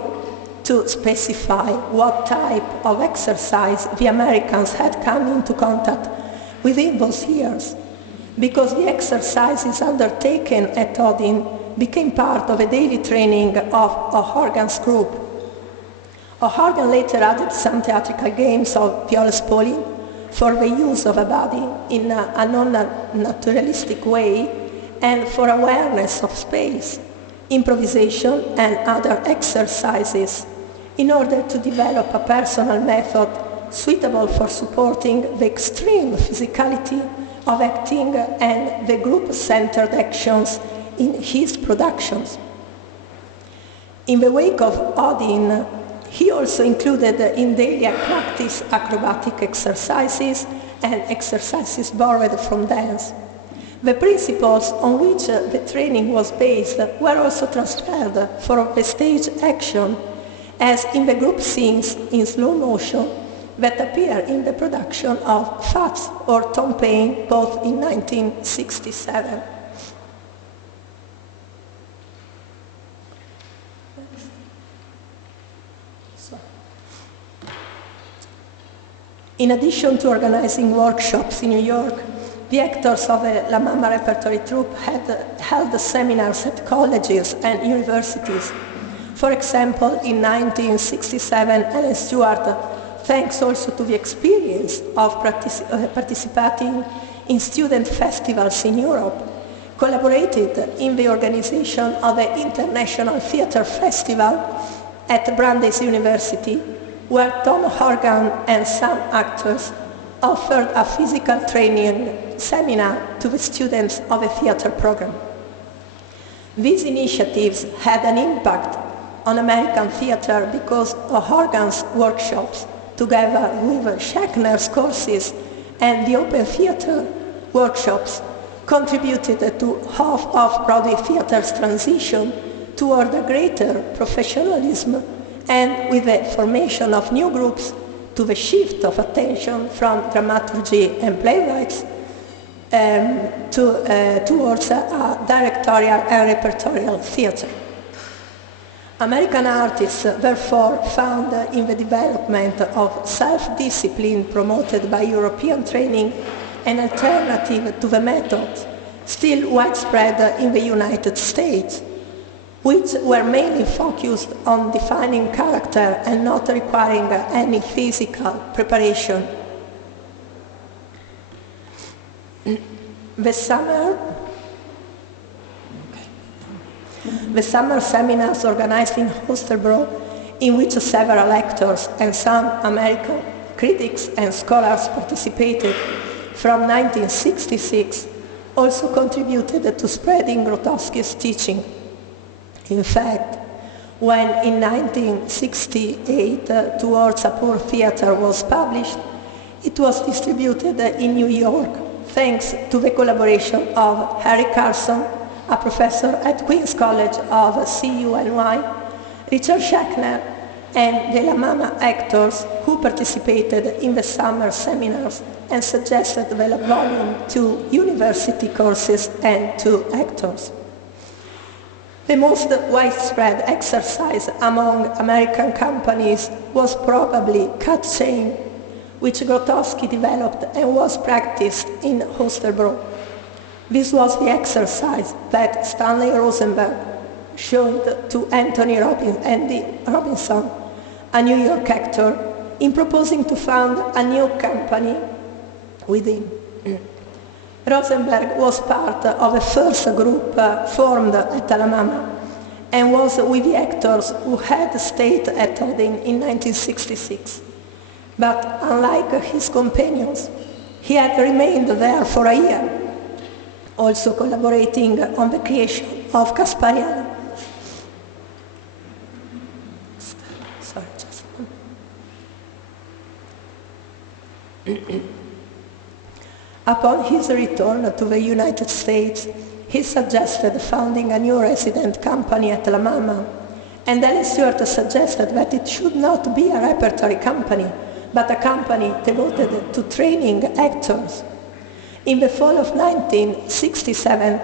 to specify what type of exercise the Americans had come into contact within those years, because the exercises undertaken at Odin became part of a daily training of O'Horgan's group. O'Horgan later added some theatrical games of Viola Spolin for the use of a body in a non-naturalistic way and for awareness of space, improvisation and other exercises in order to develop a personal method suitable for supporting the extreme physicality of acting and the group-centered actions in his productions. In the wake of Odin, he also included in daily practice acrobatic exercises and exercises borrowed from dance. The principles on which the training was based were also transferred for the stage action, as in the group scenes in slow motion that appear in the production of Fats or Tom Paine, both in 1967. In addition to organizing workshops in New York, the actors of the La Mama repertory troupe had held seminars at colleges and universities. For example, in 1967, Ellen Stewart, thanks also to the experience of participating in student festivals in Europe, collaborated in the organization of the International Theatre Festival at Brandeis University, where Tom Horgan and some actors offered a physical training seminar to the students of the theatre program. These initiatives had an impact on American theatre because O'Horgan's workshops, together with Schechner's courses and the open theatre workshops, contributed to half of Broadway theatre's transition toward a greater professionalism, and with the formation of new groups to the shift of attention from dramaturgy and playwrights towards a directorial and repertorial theatre. American artists therefore found in the development of self-discipline promoted by European training an alternative to the methods still widespread in the United States, which were mainly focused on defining character and not requiring any physical preparation. The summer the summer seminars organized in Holstebro, in which several actors and some American critics and scholars participated from 1966, also contributed to spreading Grotowski's teaching. In fact, when in 1968 Towards a Poor Theatre was published, it was distributed in New York thanks to the collaboration of Harry Carson, a professor at Queen's College of CUNY, Richard Schechner, and the La Mama actors who participated in the summer seminars and suggested the volume to university courses and to actors. The most widespread exercise among American companies was probably cut chain, which Grotowski developed and was practiced in Holstebro. This was the exercise that Stanley Rosenberg showed to Andy Robinson, a New York actor, in proposing to found a new company with him. Rosenberg was part of a first group formed at Alabama and was with the actors who had stayed at Odin in 1966. But unlike his companions, he had remained there for a year, also collaborating on the creation of Kasparian. Upon his return to the United States, he suggested founding a new resident company at La Mama, and Ellen Stewart suggested that it should not be a repertory company, but a company devoted to training actors. In the fall of 1967,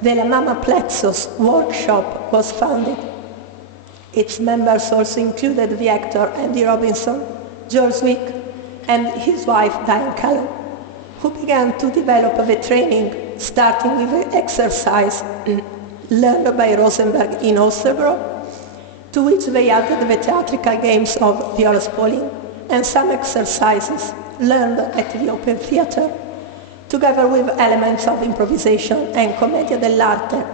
the La Mama Plexus workshop was founded. Its members also included the actor Andy Robinson, George Wick, and his wife Diane Callum, who began to develop the training, starting with the exercise learned by Rosenberg in Holstebro, to which they added the theatrical games of Viola Spolin and some exercises learned at the Open Theatre, together with elements of improvisation and commedia dell'arte,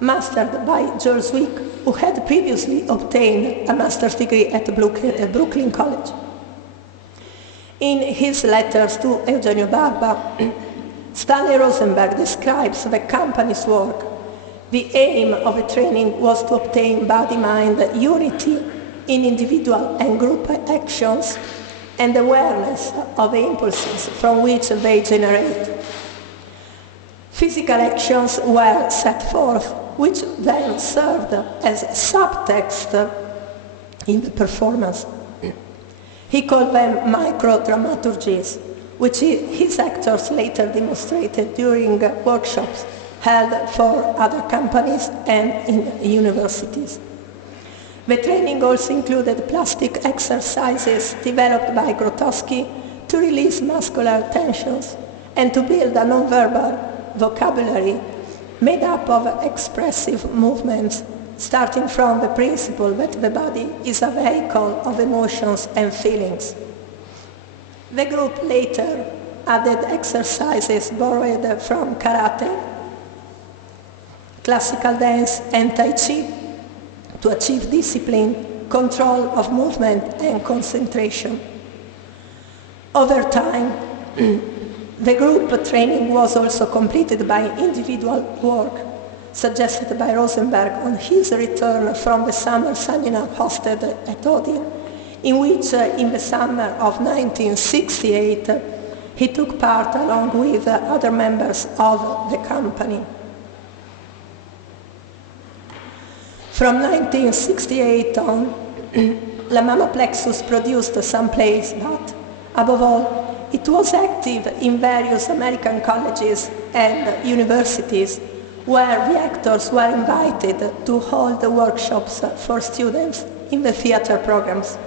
mastered by George Wick, who had previously obtained a master's degree at Brooklyn College. In his letters to Eugenio Barba, Stanley Rosenberg describes the company's work. The aim of the training was to obtain body-mind unity in individual and group actions and awareness of the impulses from which they generate. Physical actions were set forth, which then served as subtext in the performance. He called them micro-dramaturgies, which his actors later demonstrated during workshops held for other companies and in universities. The training also included plastic exercises developed by Grotowski to release muscular tensions and to build a non-verbal vocabulary made up of expressive movements, starting from the principle that the body is a vehicle of emotions and feelings. The group later added exercises borrowed from karate, classical dance, and Tai Chi to achieve discipline, control of movement, and concentration. Over time, the group training was also completed by individual work, suggested by Rosenberg on his return from the summer seminar hosted at Odin, in which in the summer of 1968 he took part along with other members of the company. From 1968 on, La Mama Plexus produced some plays, but above all, it was active in various American colleges and universities where the actors were invited to hold workshops for students in the theater programs.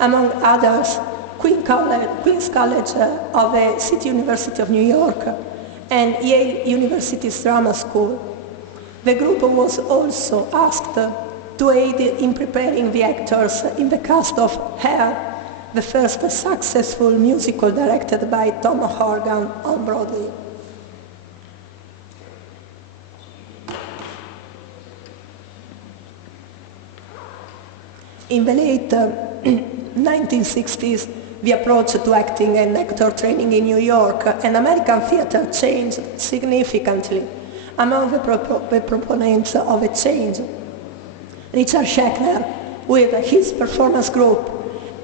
Among others, Queen's College of the City University of New York and Yale University's Drama School. The group was also asked to aid in preparing the actors in the cast of Hair, the first successful musical directed by Tom Horgan on Broadway. In the late 1960s, the approach to acting and actor training in New York and American theater changed significantly. Among the proponents of a change, Richard Schechner with his performance group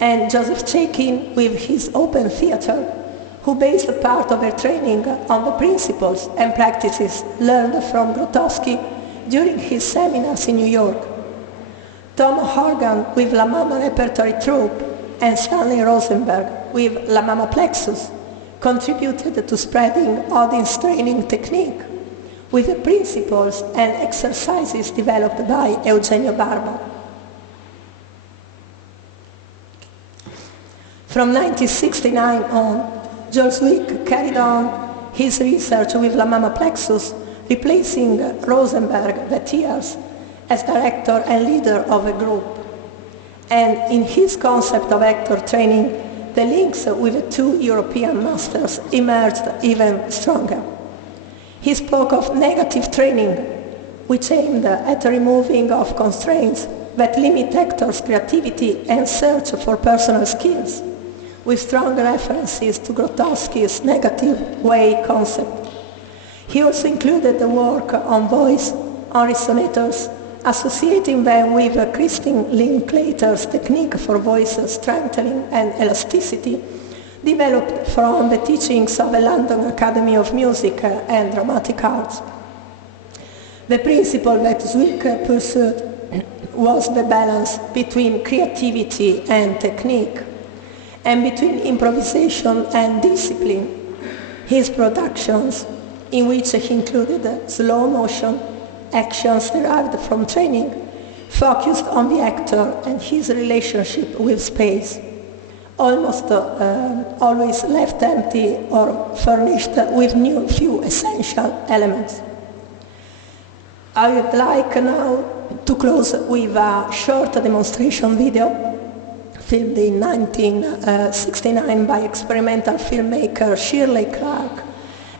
and Joseph Chaikin with his open theater, who based part of their training on the principles and practices learned from Grotowski during his seminars in New York. Tom Horgan with La Mama Repertory Troupe and Stanley Rosenberg with La Mama Plexus contributed to spreading audience training technique with the principles and exercises developed by Eugenio Barba. From 1969 on, George Zwick carried on his research with La Mama Plexus, replacing Rosenberg that years as director and leader of a group. And in his concept of actor training, the links with the two European masters emerged even stronger. He spoke of negative training, which aimed at removing of constraints that limit actors' creativity and search for personal skills, with strong references to Grotowski's negative way concept. He also included the work on voice, on resonators, associating them with Christine Linklater's technique for voice strengthening and elasticity, developed from the teachings of the London Academy of Music and Dramatic Arts. The principle that Zwick pursued was the balance between creativity and technique, and between improvisation and discipline. His productions, in which he included slow motion, actions derived from training, focused on the actor and his relationship with space, almost always left empty or furnished with few essential elements. I would like now to close with a short demonstration video filmed in 1969 by experimental filmmaker Shirley Clark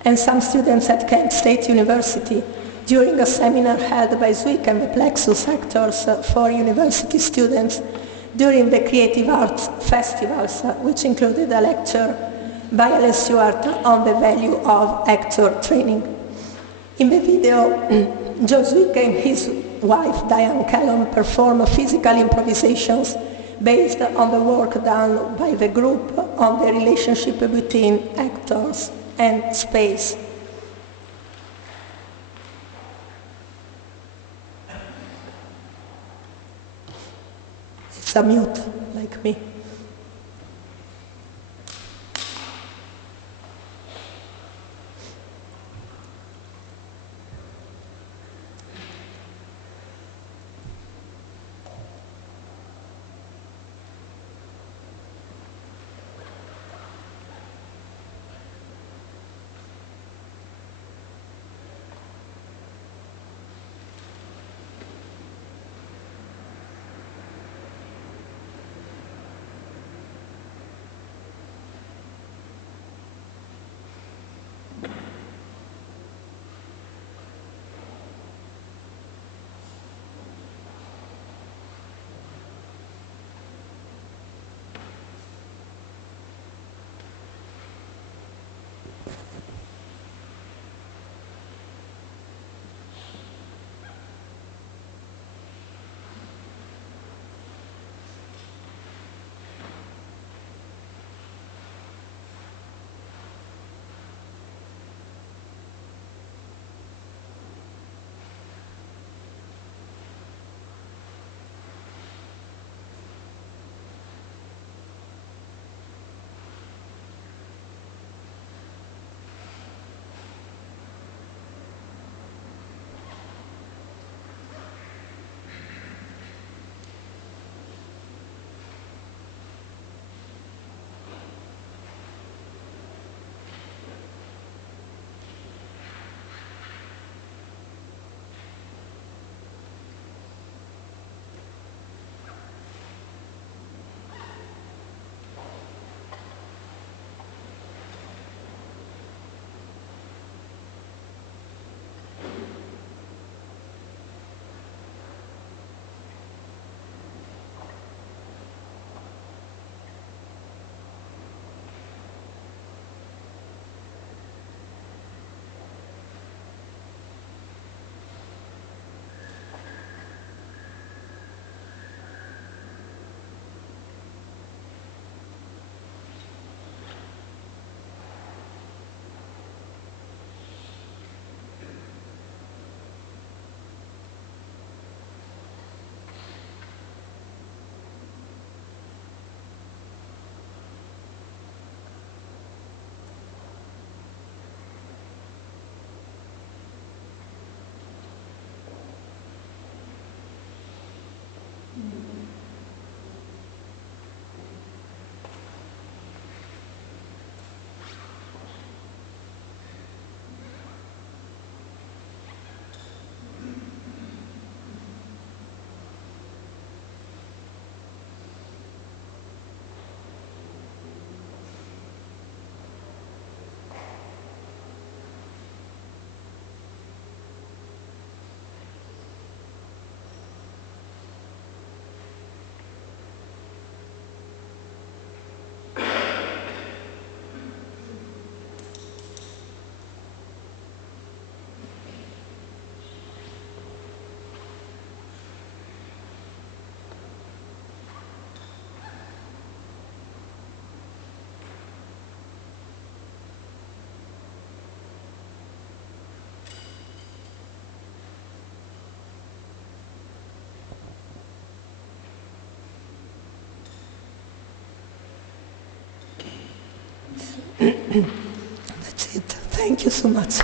and some students at Kent State University during a seminar held by Zwick and the Plexus actors for university students during the Creative Arts Festivals, which included a lecture by Ellen Stewart on the value of actor training. In the video, George Zwick and his wife Diane Callum perform physical improvisations based on the work done by the group on the relationship between actors and space. It's a mute, like me. That's it. Thank you so much.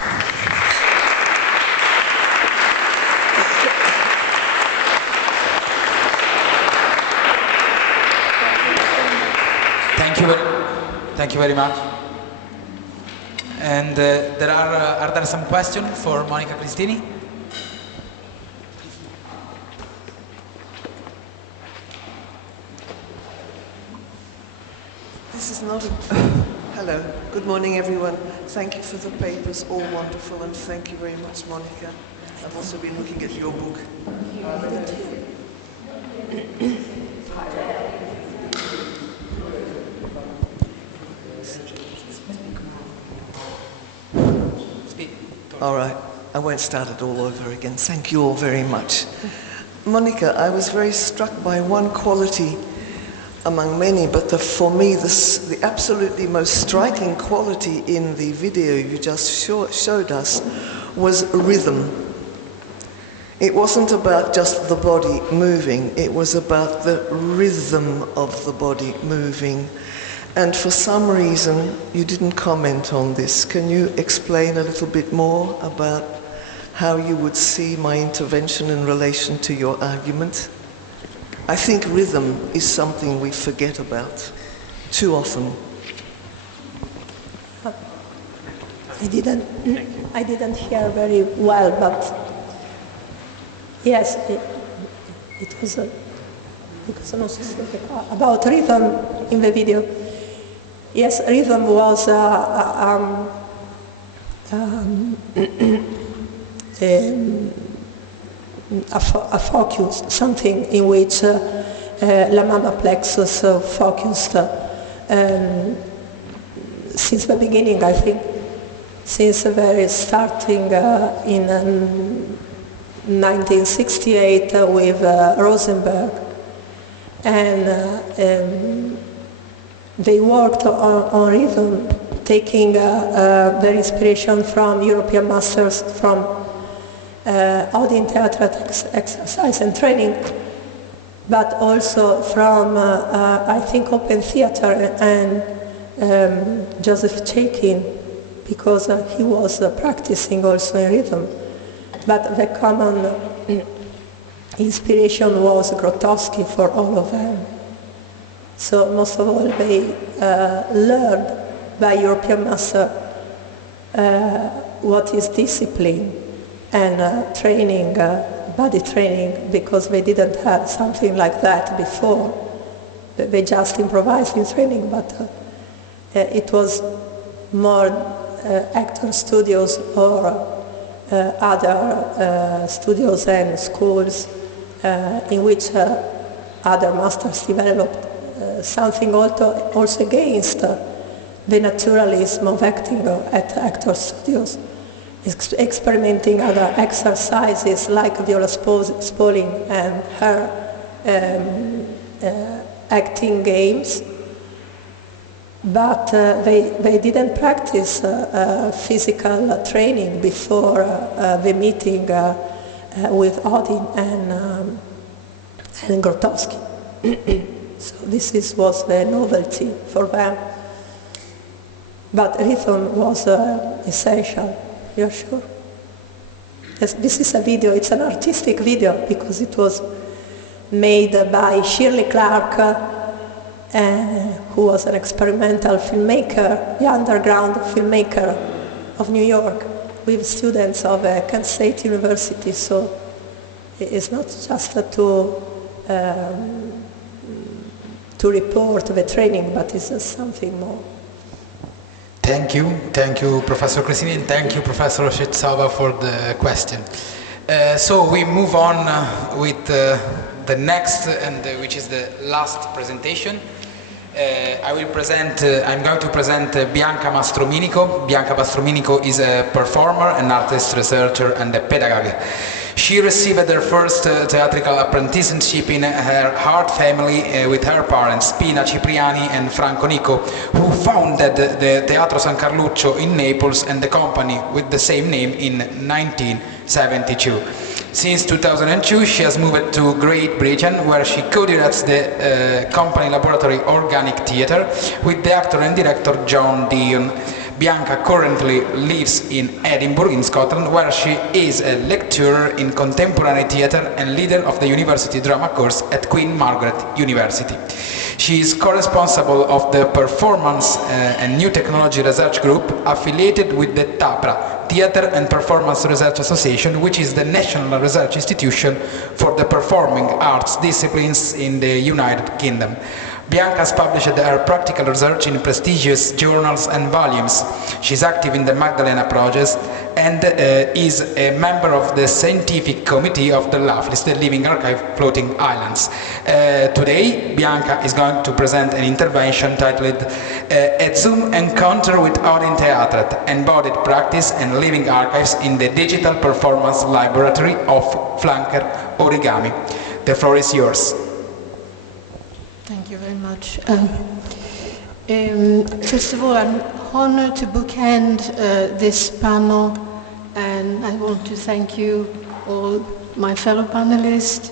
Thank you very much. And are there some questions for Monica Cristini? This is not a... Hello, good morning everyone. Thank you for the papers, all wonderful, and thank you very much, Monica. I've also been looking at your book. All right, I won't start it all over again. Thank you all very much. Monica, I was very struck by one quality among many, but for me, the absolutely most striking quality in the video you just showed us was rhythm. It wasn't about just the body moving, it was about the rhythm of the body moving. And for some reason, you didn't comment on this. Can you explain a little bit more about how you would see my intervention in relation to your argument? I think rhythm is something we forget about too often. I didn't hear very well, but yes, it was about rhythm in the video. Yes, rhythm was a focus, something in which la mamma plexus focused since the beginning, I think, since the very starting in 1968 with Rosenberg, and they worked on rhythm, taking their inspiration from European masters, from audience theatre exercise and training, but also from, I think, open theatre and Joseph Chaikin, because he was practicing also in rhythm. But the common inspiration was Grotowski for all of them. So most of all, they learned by European master what is discipline and training, body training, because they didn't have something like that before. They just improvised in training, but it was more actor studios or other studios and schools in which other masters developed something also against the naturalism of acting at actor studios, experimenting other exercises like Viola Spolin and her acting games, but they didn't practice physical training before the meeting with Odin and Grotowski. So this was the novelty for them. But rhythm was essential, you're sure? Yes, this is a video, it's an artistic video because it was made by Shirley Clark, who was an experimental filmmaker, the underground filmmaker of New York, with students of Kent State University. So it's not just to report the training, but it's something more. Thank you, Professor Cristini, and thank you, Professor Shetsova, for the question. So we move on with the next, which is the last presentation. I'm going to present Bianca Mastrominico. Bianca Mastrominico is a performer, an artist, researcher, and a pedagogue. She received her first theatrical apprenticeship in her art family with her parents, Pina Cipriani and Franco Nico, who founded the Teatro San Carluccio in Naples and the company with the same name in 1972. Since 2002, she has moved to Great Britain, where she co-directs the company laboratory Organic Theatre with the actor and director John Dion. Bianca currently lives in Edinburgh, in Scotland, where she is a lecturer in contemporary theatre and leader of the University drama course at Queen Margaret University. She is co-responsible of the Performance and New Technology Research Group affiliated with the TAPRA, Theatre and Performance Research Association, which is the national research institution for the performing arts disciplines in the United Kingdom. Bianca has published her practical research in prestigious journals and volumes. She's active in the Magdalena Project and is a member of the scientific committee of the LAFLIS, the Living Archive Floating Islands. Today, Bianca is going to present an intervention titled A Zoom Encounter with Odin Theatre, Embodied Practice and Living Archives in the Digital Performance Laboratory of Flanker Origami. The floor is yours. Thank you very much. First of all, I'm honored to bookend this panel, and I want to thank you all, my fellow panelists,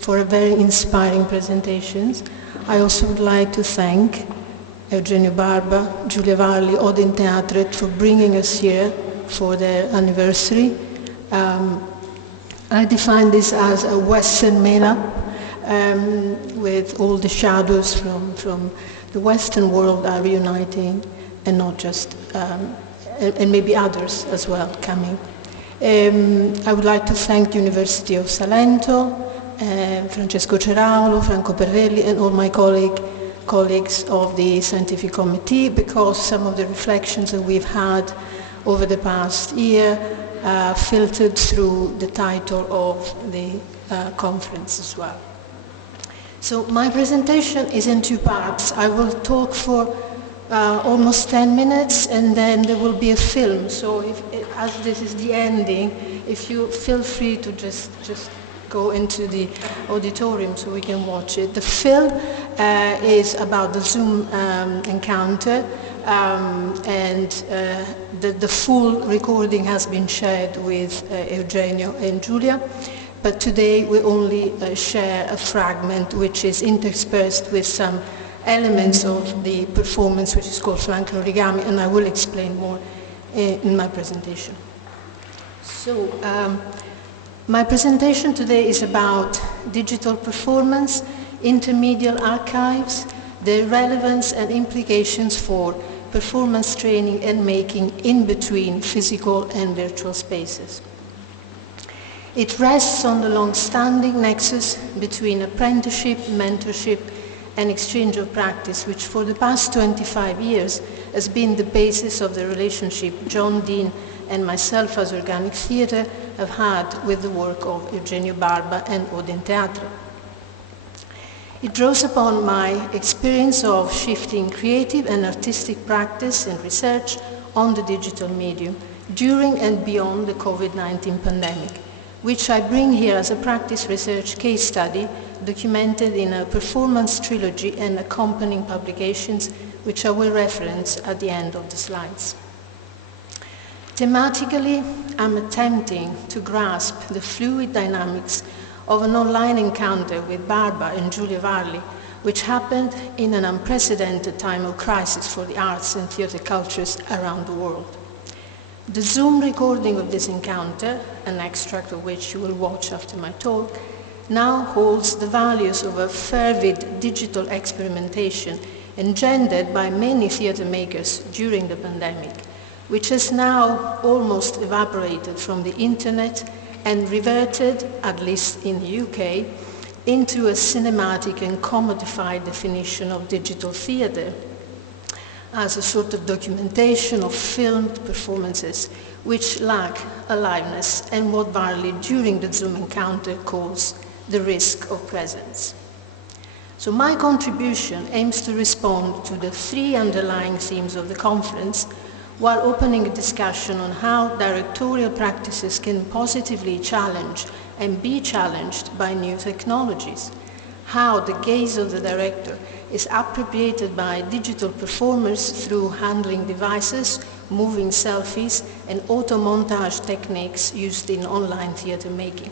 for a very inspiring presentations. I also would like to thank Eugenio Barba, Giulia Varli, Odin Theatre for bringing us here for their anniversary. I define this as a Western mela, with all the shadows from the Western world are reuniting, and not just, and maybe others as well coming. I would like to thank the University of Salento, Francesco Ceraulo, Franco Perrelli, and all my colleagues of the scientific committee, because some of the reflections that we've had over the past year filtered through the title of the conference as well. So my presentation is in two parts. I will talk for almost 10 minutes, and then there will be a film. So as this is the ending, if you feel free to just go into the auditorium so we can watch it. The film is about the Zoom encounter, and the full recording has been shared with Eugenio and Giulia. But today we only share a fragment which is interspersed with some elements of the performance, which is called Flanker Origami, and I will explain more in my presentation. So my presentation today is about digital performance, intermediate archives, the relevance and implications for performance training and making in between physical and virtual spaces. It rests on the long-standing nexus between apprenticeship, mentorship, and exchange of practice, which for the past 25 years has been the basis of the relationship John Dean and myself as Organic Theatre have had with the work of Eugenio Barba and Odin Theatre. It draws upon my experience of shifting creative and artistic practice and research on the digital medium during and beyond the COVID-19 pandemic, which I bring here as a practice research case study documented in a performance trilogy and accompanying publications, which I will reference at the end of the slides. Thematically, I'm attempting to grasp the fluid dynamics of an online encounter with Barba and Giulia Varli, which happened in an unprecedented time of crisis for the arts and theatre cultures around the world. The Zoom recording of this encounter, an extract of which you will watch after my talk, now holds the values of a fervid digital experimentation engendered by many theatre makers during the pandemic, which has now almost evaporated from the internet and reverted, at least in the UK, into a cinematic and commodified definition of digital theatre as a sort of documentation of filmed performances which lack aliveness and what Varli during the Zoom encounter calls the risk of presence. So my contribution aims to respond to the three underlying themes of the conference while opening a discussion on how directorial practices can positively challenge and be challenged by new technologies, how the gaze of the director is appropriated by digital performers through handling devices, moving selfies, and auto-montage techniques used in online theatre making,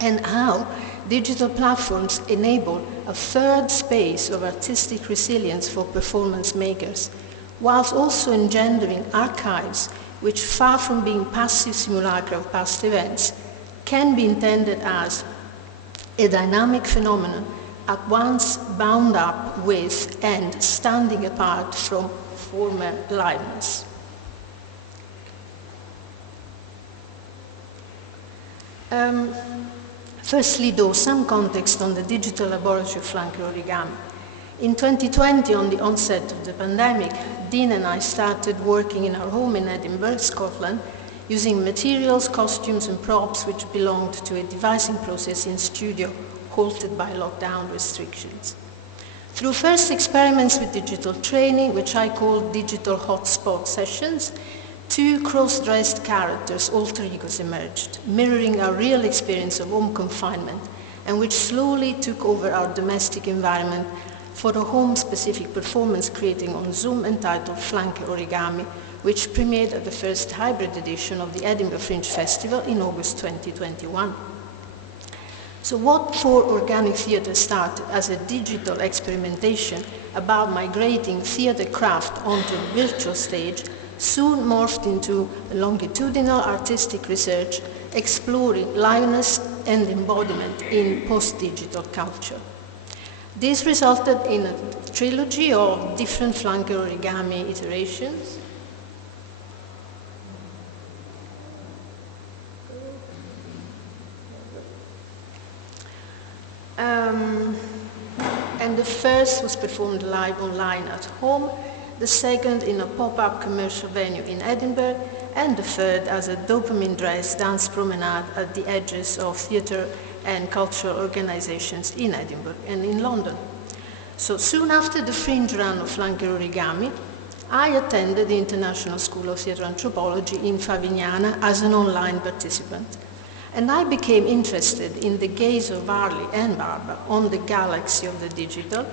and how digital platforms enable a third space of artistic resilience for performance makers, whilst also engendering archives which, far from being passive simulacra of past events, can be intended as a dynamic phenomenon at once bound up with and standing apart from former liveness. Firstly, though, some context on the digital laboratory of flanker origami. In 2020, on the onset of the pandemic, Dean and I started working in our home in Edinburgh, Scotland, using materials, costumes, and props which belonged to a devising process in studio halted by lockdown restrictions. Through first experiments with digital training, which I called digital hotspot sessions, two cross-dressed characters, alter egos, emerged, mirroring our real experience of home confinement, and which slowly took over our domestic environment for a home-specific performance creating on Zoom entitled Flanker Origami, which premiered at the first hybrid edition of the Edinburgh Fringe Festival in August 2021. So what for organic theatre started as a digital experimentation about migrating theatre craft onto a virtual stage soon morphed into longitudinal artistic research exploring liveness and embodiment in post-digital culture. This resulted in a trilogy of different flanker origami iterations. And the first was performed live online at home, the second in a pop-up commercial venue in Edinburgh, and the third as a dopamine-dressed dance promenade at the edges of theatre and cultural organizations in Edinburgh and in London. So soon after the fringe run of flanker origami, I attended the International School of Theatre Anthropology in Favignana as an online participant. And I became interested in the gaze of Varley and Barba on the galaxy of the digital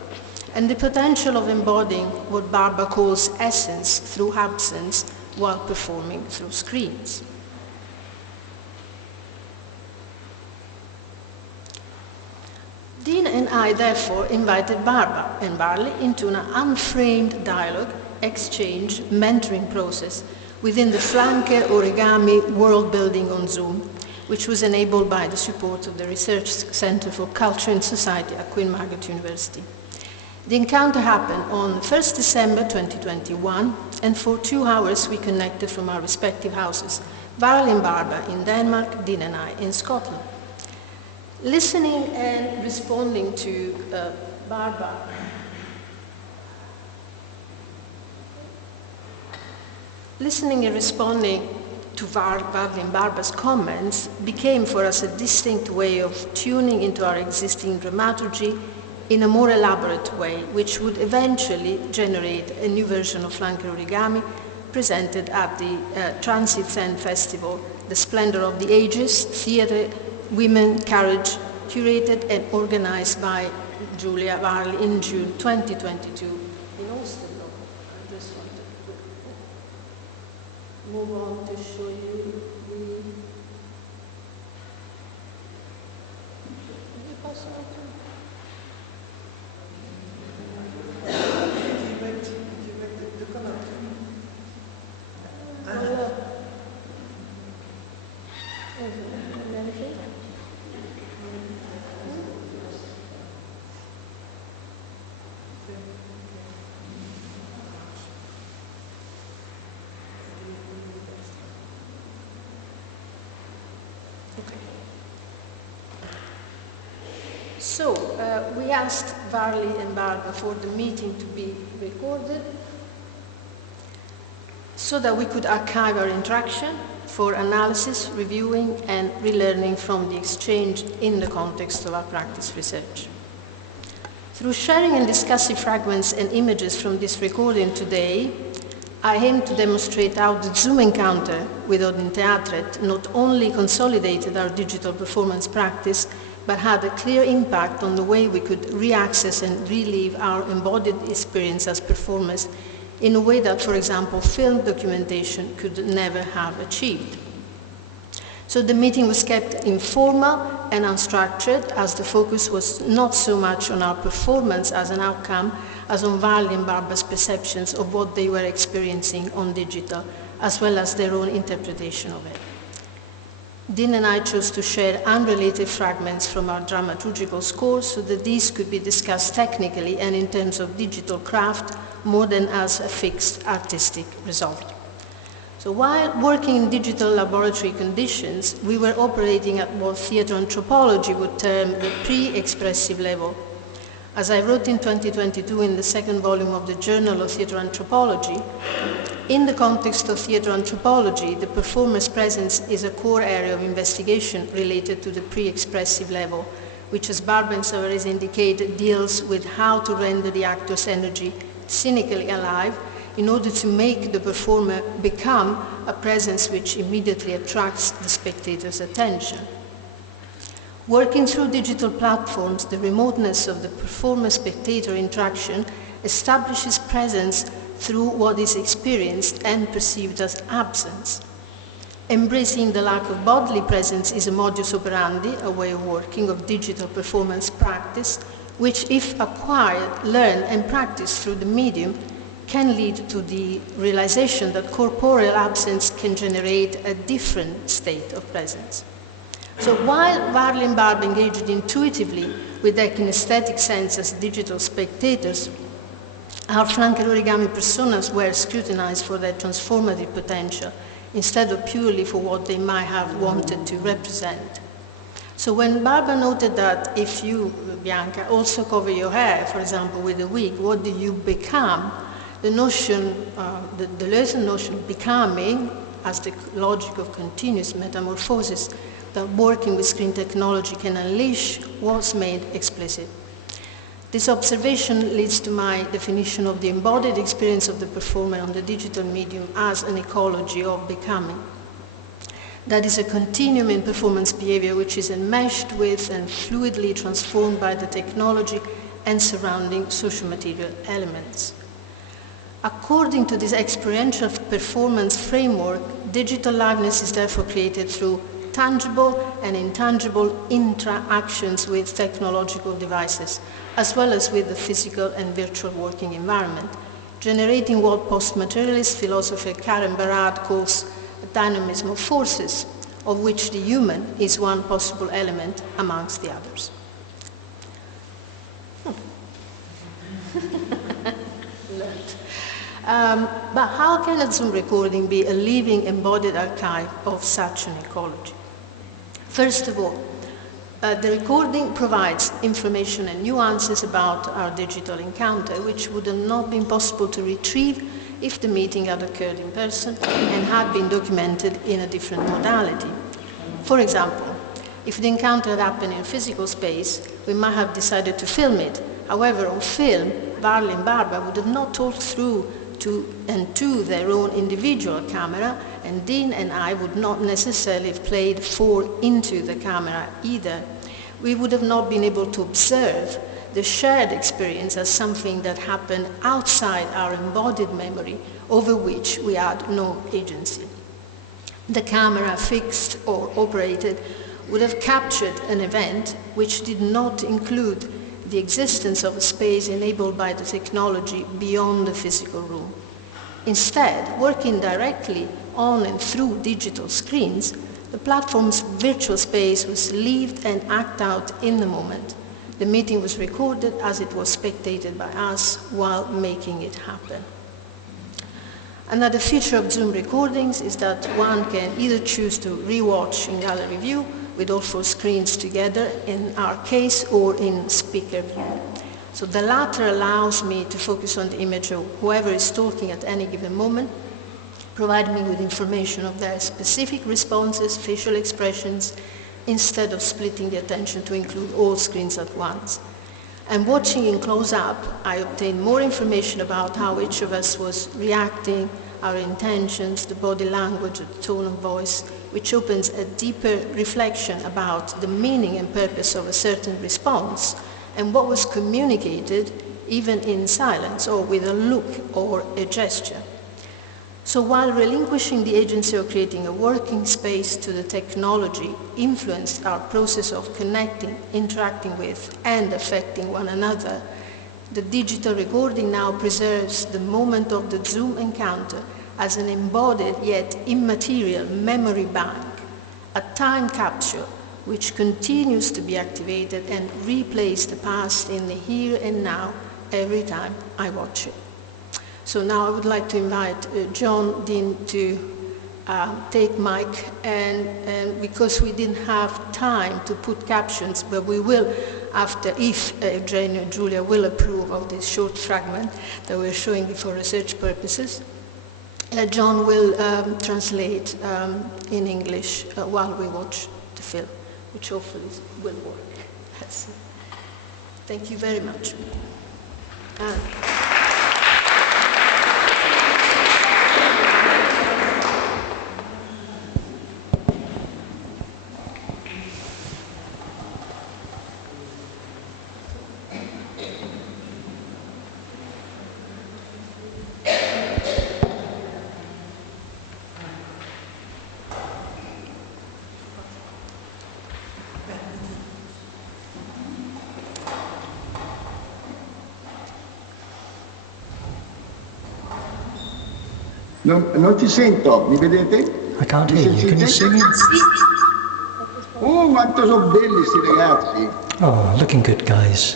and the potential of embodying what Barba calls essence through absence while performing through screens. Dean and I therefore invited Barba and Barley into an unframed dialogue, exchange, mentoring process within the flanker origami world building on Zoom, which was enabled by the support of the Research Centre for Culture and Society at Queen Margaret University. The encounter happened on 1st December 2021, and for 2 hours we connected from our respective houses, Varl and Barba in Denmark, Dean and I in Scotland. Listening and responding to Barba, listening and responding to Varley and Barba's comments became for us a distinct way of tuning into our existing dramaturgy in a more elaborate way, which would eventually generate a new version of flanker origami presented at the Transit Zen Festival, The Splendor of the Ages, Theatre, Women, Courage, curated and organized by Julia Varley in June 2022 in Oslo. I just wanted to move on to show you the... So, we asked Varley and Barba for the meeting to be recorded so that we could archive our interaction for analysis, reviewing, and relearning from the exchange in the context of our practice research. Through sharing and discussing fragments and images from this recording today, I aim to demonstrate how the Zoom encounter with Odin Teatret not only consolidated our digital performance practice, but had a clear impact on the way we could re-access and relive our embodied experience as performers in a way that, for example, film documentation could never have achieved. So the meeting was kept informal and unstructured, as the focus was not so much on our performance as an outcome, as on Varley and Barba's perceptions of what they were experiencing on digital, as well as their own interpretation of it. Dean and I chose to share unrelated fragments from our dramaturgical score so that these could be discussed technically and in terms of digital craft more than as a fixed artistic result. So while working in digital laboratory conditions, we were operating at what theatre anthropology would term the pre-expressive level. As I wrote in 2022 in the second volume of the Journal of Theatre Anthropology, in the context of theatre anthropology, the performer's presence is a core area of investigation related to the pre-expressive level, which, as Barba and Savarese indicate, deals with how to render the actor's energy cynically alive in order to make the performer become a presence which immediately attracts the spectator's attention. Working through digital platforms, the remoteness of the performer-spectator interaction establishes presence through what is experienced and perceived as absence. Embracing the lack of bodily presence is a modus operandi, a way of working, of digital performance practice, which, if acquired, learned, and practiced through the medium, can lead to the realization that corporeal absence can generate a different state of presence. So while Varley and Barba engaged intuitively with their kinesthetic sense as digital spectators, our flanker origami personas were scrutinized for their transformative potential instead of purely for what they might have wanted to represent. So when Barba noted that if you, Bianca, also cover your hair, for example, with a wig, what do you become? The notion, the Deleuze notion of becoming, as the logic of continuous metamorphosis that working with screen technology can unleash, was made explicit. This observation leads to my definition of the embodied experience of the performer on the digital medium as an ecology of becoming. That is a continuum in performance behavior which is enmeshed with and fluidly transformed by the technology and surrounding social material elements. According to this experiential performance framework, digital liveness is therefore created through tangible and intangible interactions with technological devices, as well as with the physical and virtual working environment, generating what post-materialist philosopher Karen Barad calls a dynamism of forces, of which the human is one possible element amongst the others. But how can a Zoom recording be a living embodied archive of such an ecology? First of all, the recording provides information and nuances about our digital encounter, which would have not been possible to retrieve if the meeting had occurred in person and had been documented in a different modality. For example, if the encounter had happened in physical space, we might have decided to film it. However, on film, Varley and Barba would have not talked through to their own individual camera, and Dean and I would not necessarily have played for into the camera either. We would have not been able to observe the shared experience as something that happened outside our embodied memory, over which we had no agency. The camera, fixed or operated, would have captured an event which did not include the existence of a space enabled by the technology beyond the physical room. Instead, working directly on and through digital screens, the platform's virtual space was lived and acted out in the moment. The meeting was recorded as it was spectated by us while making it happen. Another feature of Zoom recordings is that one can either choose to rewatch in gallery view with all four screens together in our case, or in speaker view. So the latter allows me to focus on the image of whoever is talking at any given moment, provide me with information of their specific responses, facial expressions, instead of splitting the attention to include all screens at once. And watching in close-up, I obtained more information about how each of us was reacting, our intentions, the body language, the tone of voice, which opens a deeper reflection about the meaning and purpose of a certain response and what was communicated even in silence or with a look or a gesture. So while relinquishing the agency of creating a working space to the technology influenced our process of connecting, interacting with, and affecting one another, The digital recording now preserves the moment of the Zoom encounter as an embodied yet immaterial memory bank, a time capsule which continues to be activated and replays the past in the here and now every time I watch it. So now I would like to invite John Dean to take mic, and because we didn't have time to put captions, but we will after, if Eugenio and Julia will approve of this short fragment that we're showing for research purposes. John will translate in English while we watch the film, which hopefully will work. Thank you very much. Non ti sento, mi vedete? I can't hear you. Can you sing it? Oh, quanto sono belli sti ragazzi! Oh, looking good, guys.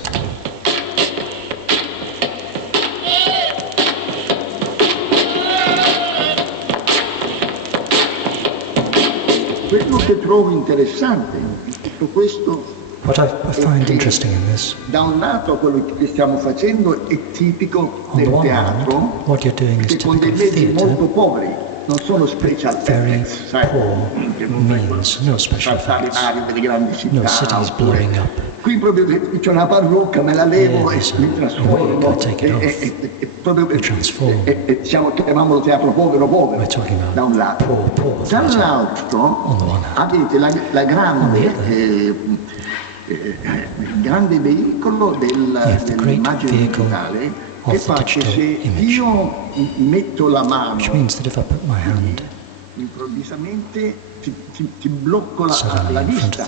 Quello che trovo interessante in tutto questo, what I find interesting in this, da un lato quello che stiamo facendo è tipico del teatro, what you're doing is che con dei mezzi molto poveri, non sono special effects, sai, means no special effects, delle grandi città, no cities blowing up. Qui proprio c'è una parrucca, me la levo e mi trasformo, e proprio chiamiamolo teatro povero, da un lato. Dall'altro avete il grande veicolo dell'immagine digitale, che fa che se io metto la mano improvvisamente ti blocco la vista,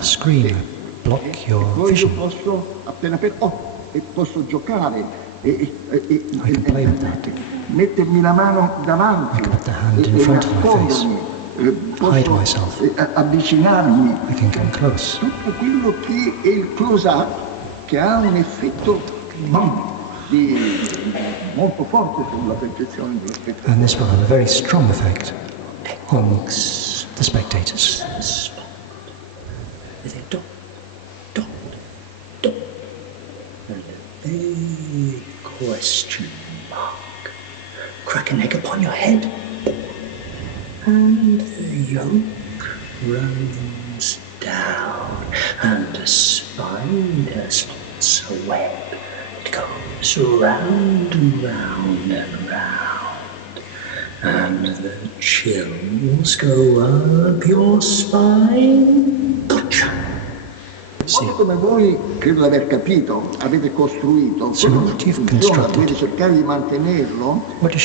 block your poi vision. io posso appena posso giocare e mettermi la mano davanti e nascondermi, posso avvicinarmi. Tutto quello che è il close-up, che ha un effetto molto forte sulla percezione dello spettatore. And this will have a very strong effect on the spectators. A question mark. Crack an egg upon your head, and the yolk runs down, and a spider spots a web. It goes round and round and round, and the chills go up your spine. Gotcha! Come voi, credo di aver capito, avete costruito, quello che funziona, dovete cercare di mantenerlo, dovete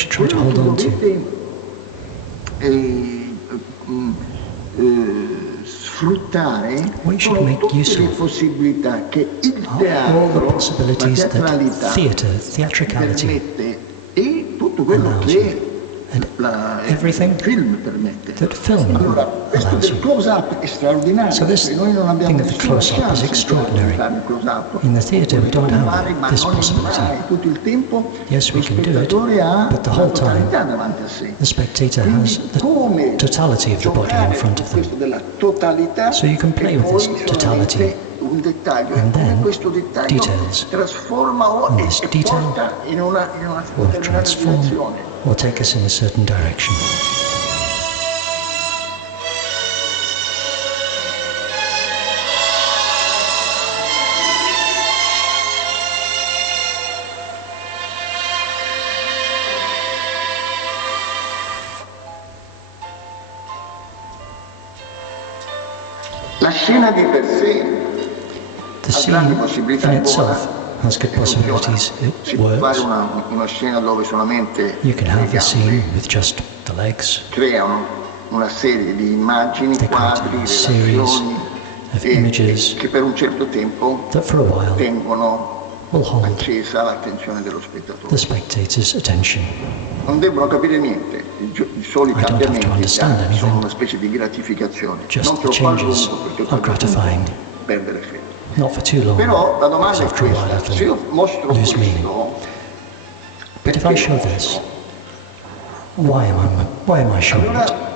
sfruttare sono tutte le possibilità che il teatro, la teatralità permette, e tutto quello che il film permette. Allora, questo del close-up è straordinario, perché noi non abbiamo nessuna chance di fare il close-up. In the theatre we don't have this possibility. Tutto il tempo yes, we can do it, but the whole time the spectator has the totality of the body in front of them. So you can play with this totality. And then details. And this detail will transform or take us in a certain direction. La scena di per sé the scene in itself has good possibilities. It works. Una scena dove solamente you can have a scene with just the legs. Creano una serie di immagini, quadri, relazioni of images che per un certo tempo that for a while tengono will hold accesa l'attenzione dello spettatore. the spectator's attention. Non debbono capire niente, i soli cambiamenti sono una specie di gratificazione, Just non the troppo a changes lungo perché are gratifying, perde l'effetto. not for too long, Però la domanda è after a while questa, it se io will mostro lose meaning. questo, But if I show this, why am I showing it? allora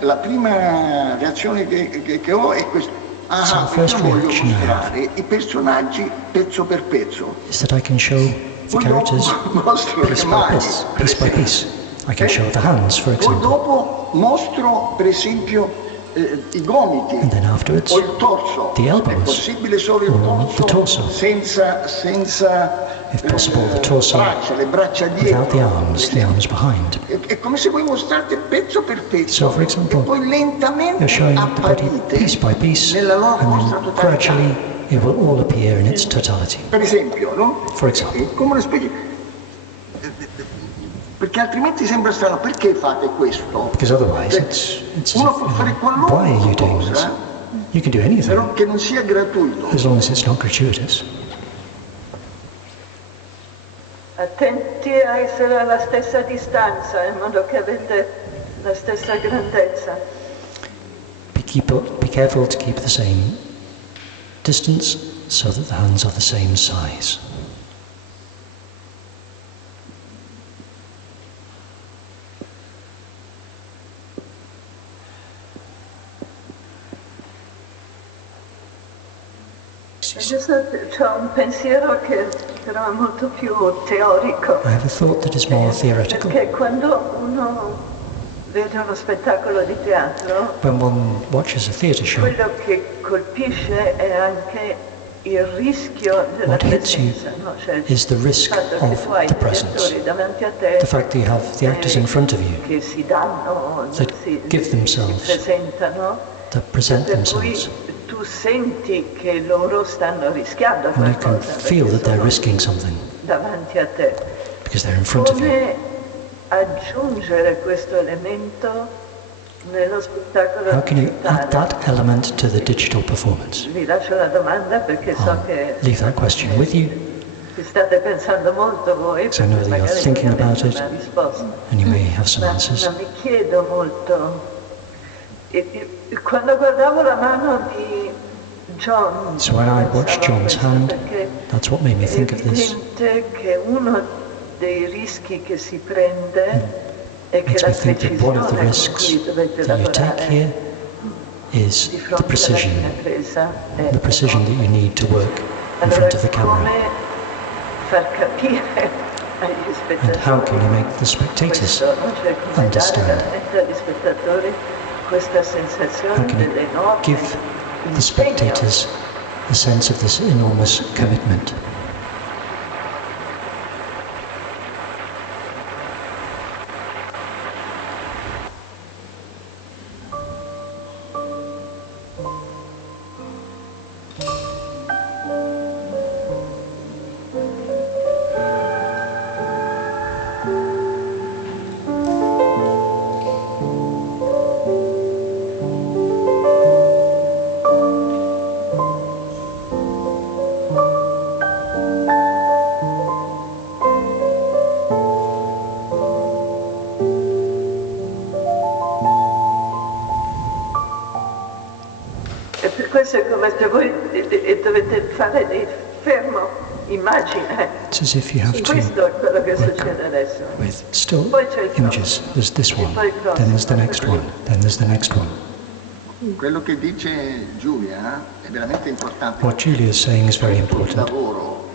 la prima reazione che ho è questa. So the first perché voglio reaction I have mostrare i personaggi pezzo per pezzo. is that I can show the characters piece by piece. I can show the hands, for Poi example, dopo mostro per esempio i gomiti and then afterwards o il torso. the È elbows, possibile solo il or the torso torso. senza If possible, the torso le braccia without the dietro. arms behind. È come se voi mostrate pezzo per pezzo So, for example, e poi lentamente you're showing the body apparite piece by piece, nella loro and vostra then totalità. gradually it will all appear in its totality. Per esempio, no? For example, È come una specie. Perché altrimenti sembra strano, perché fate questo? because otherwise it's Uno può fare why are you doing qualunque this? cosa, You can do anything però che non sia gratuito. as long as it's not gratuitous. Attenti a essere alla stessa distanza, in modo che avete la stessa grandezza. Be careful to keep the same distance so that the hands are the same size. Adesso ho un pensiero che però è molto più teorico. I have a thought that is more theoretical. Perché quando uno vede uno spettacolo di teatro, When one watches a theatre show, quello che colpisce è anche il rischio della what hits you presenza, no? Cioè, is the risk il fatto che of tu hai the gli presence. attori davanti a te, The fact that you have the actors in front of you che si danno, that give si themselves, presentano, that present per themselves, cui tu senti che loro stanno rischiando and you can qualcosa feel that they're sono risking something davanti a te. because they're in front of you. Come aggiungere questo elemento nello spettacolo How can you digitale? add that element to the digital performance? Vi lascio la domanda perché so che Leave that question with you, ci state pensando molto voi, so I know that you're magari thinking non about avete it, una risposta. and you may have some answers. Ma mi chiedo molto, quando guardavo la mano di John, So when I watched John's hand, perché that's what made me think of è this. evidente che uno dei rischi che si prende è che Makes la me think that one of the precisione con risks cui dovete that you take lavorare here is di the fronte alla precision, presa è the precision that you need to work in allora front of the camera. come far capire agli spettatori And how can you make the spectators questo, no? Cioè come dare understand? veramente agli spettatori questa How sensazione can you dell'enorme give the spectators the sense of this enormous commitment? E per questo è come se voi dovete fare dei fermo immagine. It's as if you have to Questo è quello che succede adesso. with still Poi c'è il images. There's this one, poi il prossimo. then there's the next one, then there's the next one. Quello che dice Giulia è veramente importante. What Julia is saying is very Il important. lavoro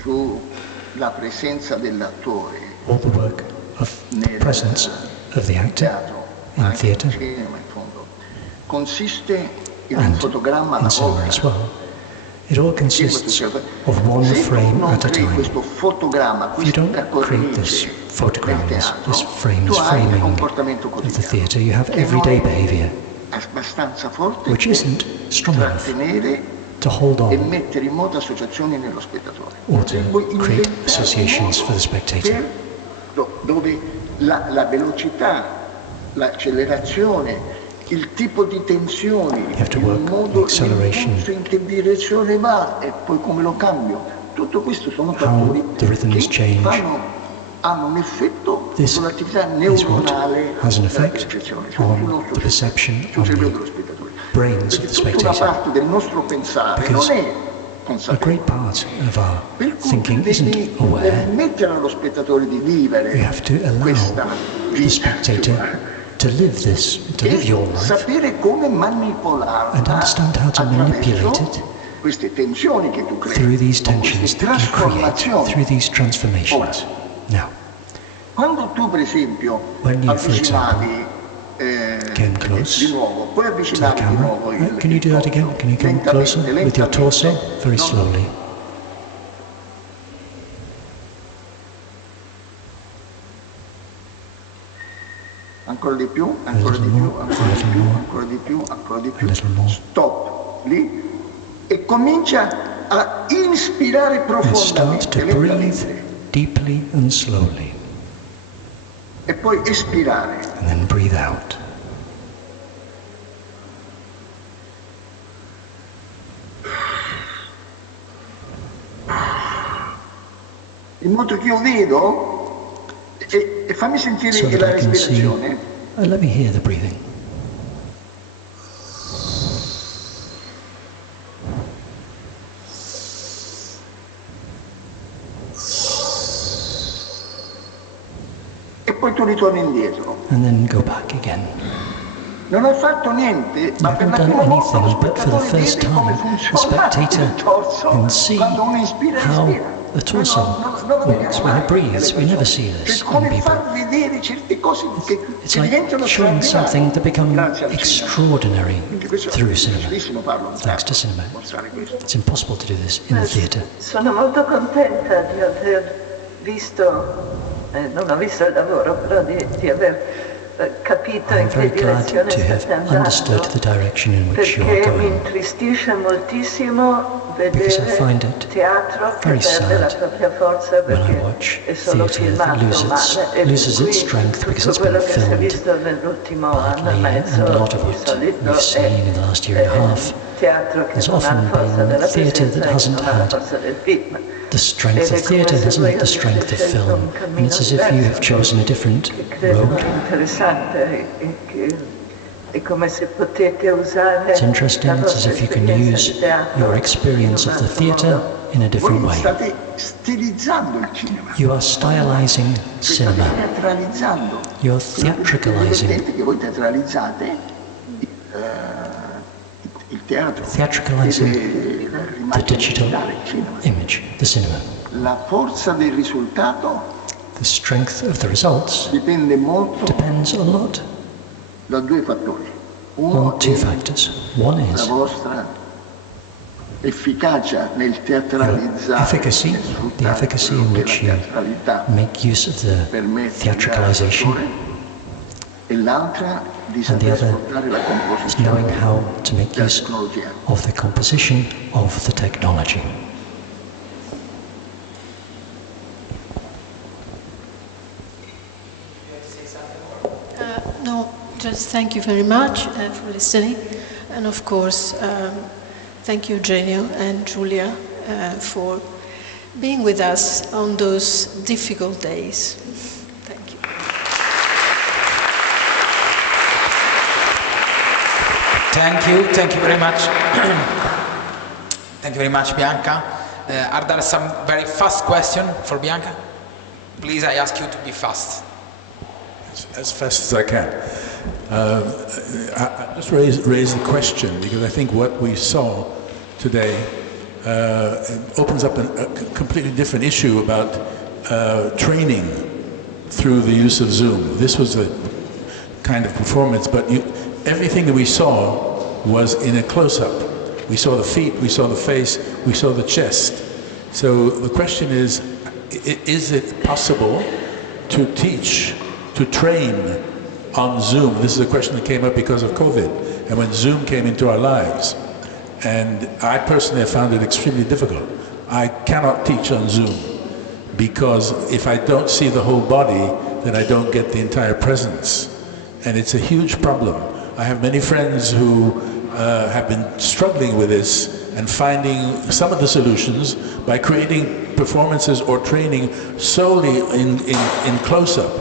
sulla presenza dell'attore All the work of presence of the actor in theatre cinema in fondo consiste in un and fotogramma in alla cinema volta. as well. It all consists of one frame non at a crei time. questo fotogramma, If you don't questa create this cornice photogram, del this teatro, frame, tu this hai un framing comportamento of the quotidiano theatre, you have che everyday non è behaviour abbastanza forte which isn't per strong enough trattenere to hold e on mettere in moto associazioni nello spettatore. or to create associations for the spectator. Dove la velocità, l'accelerazione il tipo di tensioni, You have to work the acceleration, in che direzione va e poi come lo cambio. Tutto questo sono fattori che hanno un effetto sull'attività neuronale della percezione, sul nostro cervello dello spettatore. Perché tutta una parte del nostro pensare non è a great part of our thinking isn't aware. Permettere allo spettatore di vivere You have to allow the spectator to live this, to live your life, sapere come manipolarla and understand how to manipulate it queste tensioni che tu crei, through these tensions that you create, through these transformations. Now, quando tu per esempio when you, for example, came close di nuovo, puoi to the avvicinare di camera, nuovo can you do that again? Can you come closer with your torso, very slowly? Ancora di più, ancora di più, ancora di più, ancora di più, ancora di più. Stop lì e comincia a inspirare profondamente, breathe deeply and slowly. E poi espirare. And then breathe out. In modo che io vedo e fammi sentire so la respirazione. Let me hear the breathing. E poi tu ritorni indietro. And then go back again. Non hai fatto niente, ma per la done prima volta lo anything, but for the spettatore first vede come time, the funziona spectator il torso can see quando uno inspira e how espira. the torso works when it breathes. We never see this in Come people. far vedere certe cose che It's diventano like showing something that becomes grazie al cinema. extraordinary through cinema. Difficilissimo farlo in Thanks to cinema. It's impossible to do this in the theatre. Sono molto contenta di aver visto, non ho visto il lavoro, però di aver capito I'm in che very glad direzione to have state andando, understood the direction in which you are perché mi going, intristisce moltissimo because I find vedere it teatro che very perde la sad propria forza when I perché watch è solo theatre filmato that male, e loses per its cui strength because it's tutto been quello che si è filmed visto nell'ultimo anno e badly, mezzo and a lot of di what solito we've seen in the last year and a half teatro che has non ha often forza been della theatre presenza that e hasn't non ha la had forza del film. the strength of theatre, hasn't had the strength of film, and it's as if you have chosen a different road. Interessante è come se potete usare It's interesting, la it's as vostra if you can esperienza use di teatro your experience of the theatre in a different Voi way. state stilizzando il cinema, You are stylizing cinema. teatralizzando. You're È theatricalizing. evidente che voi teatralizzate il teatro. Theatricalizing the digital Il cinema. image, the cinema. La forza del risultato The strength of the results dipende molto depends a lot da due fattori. on two factors. One La is vostra efficacia nel your teatralizzare efficacy, the efficacy in which you make use of the theatricalization, e l'altra di and the saper other sfruttare la is composizione knowing how to make della use tecnologia. of the composition of the technology. No, just thank you very much for listening. And of course, thank you, Eugenio and Julia, for being with us on those difficult days. Thank you. Thank you very much. Thank you very much, Bianca. Are there some very fast questions for Bianca? Please, I ask you to be fast. As fast as I can. I just raise the question because I think what we saw today opens up a completely different issue about training through the use of Zoom. This was a kind of performance, but everything that we saw was in a close-up. We saw the feet, we saw the face, we saw the chest. So the question is it possible to teach, to train on Zoom? This is a question that came up because of COVID and when Zoom came into our lives. And I personally have found it extremely difficult. I cannot teach on Zoom because if I don't see the whole body, then I don't get the entire presence. And it's a huge problem I have many friends who have been struggling with this and finding some of the solutions by creating performances or training solely in close-up.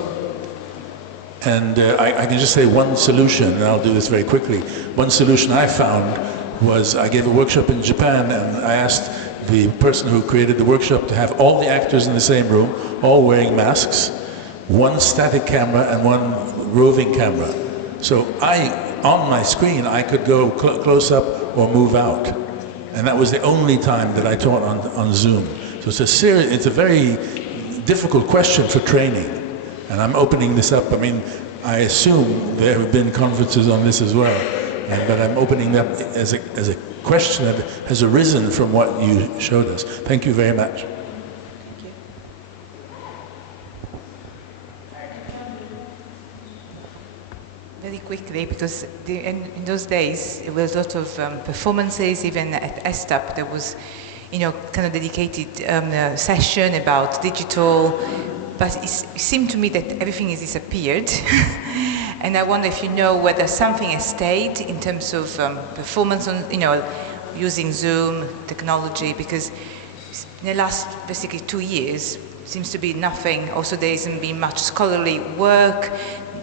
And I can just say one solution, and I'll do this very quickly. One solution I found was I gave a workshop in Japan, and I asked the person who created the workshop to have all the actors in the same room, all wearing masks, one static camera and one roving camera. So on my screen, I could go close up or move out. And that was the only time that I taught on Zoom. So it's a very difficult question for training. And I'm opening this up. I mean, I assume there have been conferences on this as well. But I'm opening that as a question that has arisen from what you showed us. Thank you very much. Very quickly, because in those days there was a lot of performances. Even at ESTAP there was, kind of dedicated session about digital, but it seemed to me that everything has disappeared. And I wonder if you know whether something has stayed in terms of performance on, using Zoom technology, because in the last basically 2 years seems to be nothing. Also, there hasn't been much scholarly work.